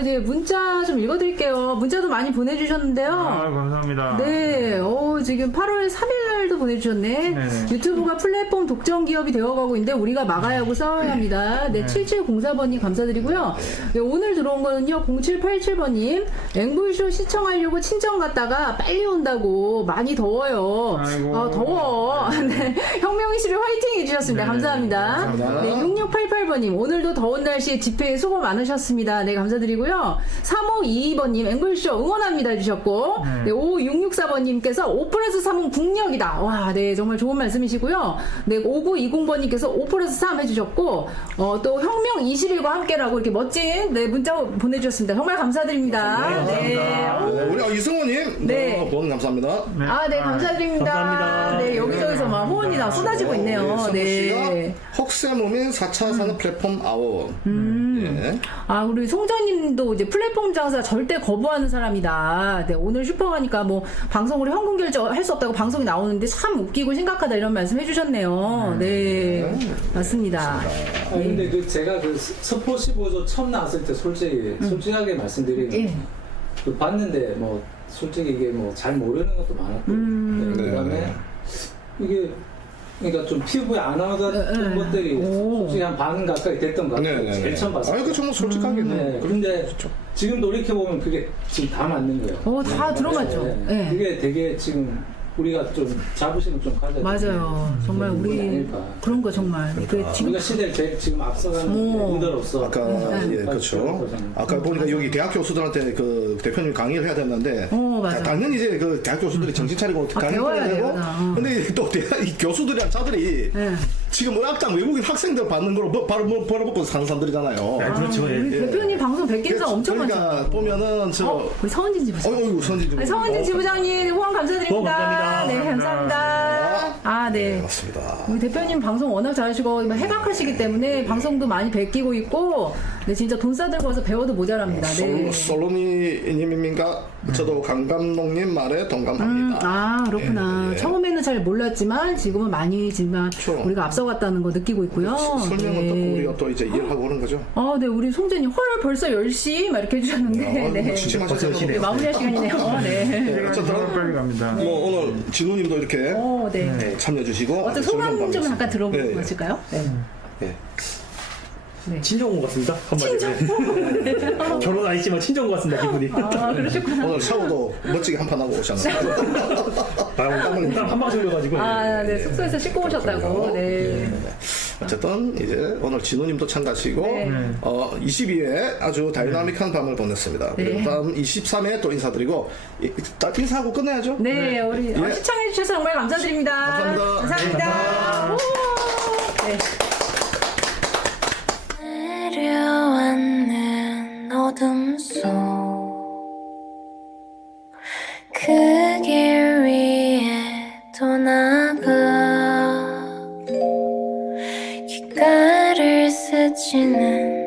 이제 문자 좀 읽어드릴게요. 문자도 많이 보내주셨는데요. 감사합니다. 네. 지금 8월 3일날도 보내주셨네. 유튜브가 플랫폼 독점 기업이 되어가고 있는데 우리가 막아야 하고 싸워야 합니다. 7704번님 감사드립니다. 감사드리고요. 네, 오늘 들어온 거는요, 0787번님. 앵불쇼 시청하려고 친정 갔다가 빨리 온다고. 많이 더워요. 아이고. 아, 더워. 네. 혁명21 화이팅 해주셨습니다. 네, 감사합니다. 감사합니다. 네, 6688번님. 오늘도 더운 날씨에 집회에 수고 많으셨습니다. 네, 감사드리고요. 3522번님. 앵글쇼 응원합니다 해주셨고. 네, 5664번님께서 5+3은 국력이다. 와, 네, 정말 좋은 말씀이시고요. 네, 5920번님께서 5+3 해주셨고, 또 혁명21과 함께라고 이렇게 멋진 네, 문자 보내주셨습니다. 정말 감사드립니다. 네. 우리 이승호님, 네. 후원 감사합니다. 아, 네, 감사드립니다. 감사합니다. 네, 여기저기서 막 후원이 다 쏟아지고 있네요. 성호 네. 씨가 헉세무민 4차 산업 플랫폼 아웃. 예. 아, 우리 송자님도 이제 플랫폼 장사 절대 거부하는 사람이다. 네, 오늘 슈퍼하니까 뭐 방송으로 현금 결제할 수 없다고 방송이 나오는데 참 웃기고 심각하다 이런 말씀 해주셨네요. 네, 맞습니다. 근데 그 제가 그 서포 15조 처음 나왔을 때 솔직하게 말씀드리면 예. 그 봤는데 뭐 솔직히 이게 뭐 잘 모르는 것도 많았고 네, 그다음에 이게 그러니까 좀 피부에 안 와닿던 것들이 솔직히 한 반 가까이 됐던 것 같아요. 제일 처음 봤을 때. 아니, 그 정말 솔직하게. 네, 그런데 지금 돌이켜보면 그게 지금 다 맞는 거예요. 다 들어맞죠. 네. 그게 되게 지금 우리가 좀 자부심을 좀 가져야 맞아요. 정말 우리 아닐까. 그런 거 정말. 그 지금 우리가 시대를 제일 지금 앞서가는 리더로서 아까 예, 그렇죠. 아까 보니까 여기 대학 교수들한테 그 대표님 강의를 해야 됐는데 맞아. 당연히 이제 그 대학 교수들이 정신 차리고 강의를 배워야 해야 되고 돼요. 근데 또 대학 이 교수들이랑 자들이 네. 지금 의학장 외국인 학생들 받는 거로 바로 벌어먹고 사는 사람들이잖아요. 그렇죠. 우리 예. 대표님 방송 뵙기는 엄청 많죠. 그러니까 보면은 저 우리 서은진 지부장. 어이구 선진 네, 서은진 지부장님 후원 감사드립니다. 후원 감사합니다. 네, 감사합니다. 아, 네. 맞습니다. 우리 대표님 방송 워낙 잘하시고 해박하시기 때문에 방송도 많이 베끼고 있고, 네, 진짜 돈 싸들고 와서 배워도 모자랍니다. 네. 솔로니님인가 저도 강 감독님 말에 동감합니다. 아, 그렇구나. 예, 예. 처음에는 잘 몰랐지만 지금은 많이지만 그렇죠. 우리가 앞서갔다는 거 느끼고 있고요. 설명은 네. 듣고 우리가 또 이제 이해를 하고 그런 거죠. 아, 네, 우리 송재님 헐 벌써 10시 막 이렇게 해주셨는데, 네. 진심하셨어요. 네, 마무리할 시간이네요. 네. 정말 빨리 갑니다. 뭐 오늘 진우님도 이렇게 네. 참여해 주시고 어떤 소감 좀 잠깐 들어보고 네. 가실까요? 네. 예. 친정 온 것 같습니다. 한마디로. 결혼 아니지만 친정 온 것 같습니다. 기분이. 아, 그러셨구나. 오늘 샤워도 멋지게 한 판 하고 오셨나요? 오늘 한 방울 흘려가지고. 아, 네, 숙소에서 씻고 오셨다고. 네. 어쨌든 이제 오늘 진우님도 참가하시고 네. 22회 아주 다이나믹한 밤을 보냈습니다. 네. 그리고 다음 23회 또 인사드리고 딱 인사하고 끝내야죠. 네, 우리 예. 시청해주셔서 정말 감사드립니다. 감사합니다. 감사합니다. 오. 네. 내려앉는 어둠 속 그 길 위에 떠나가 귓가를 스치는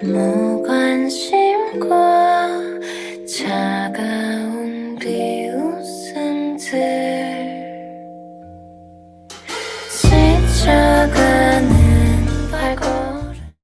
무관심과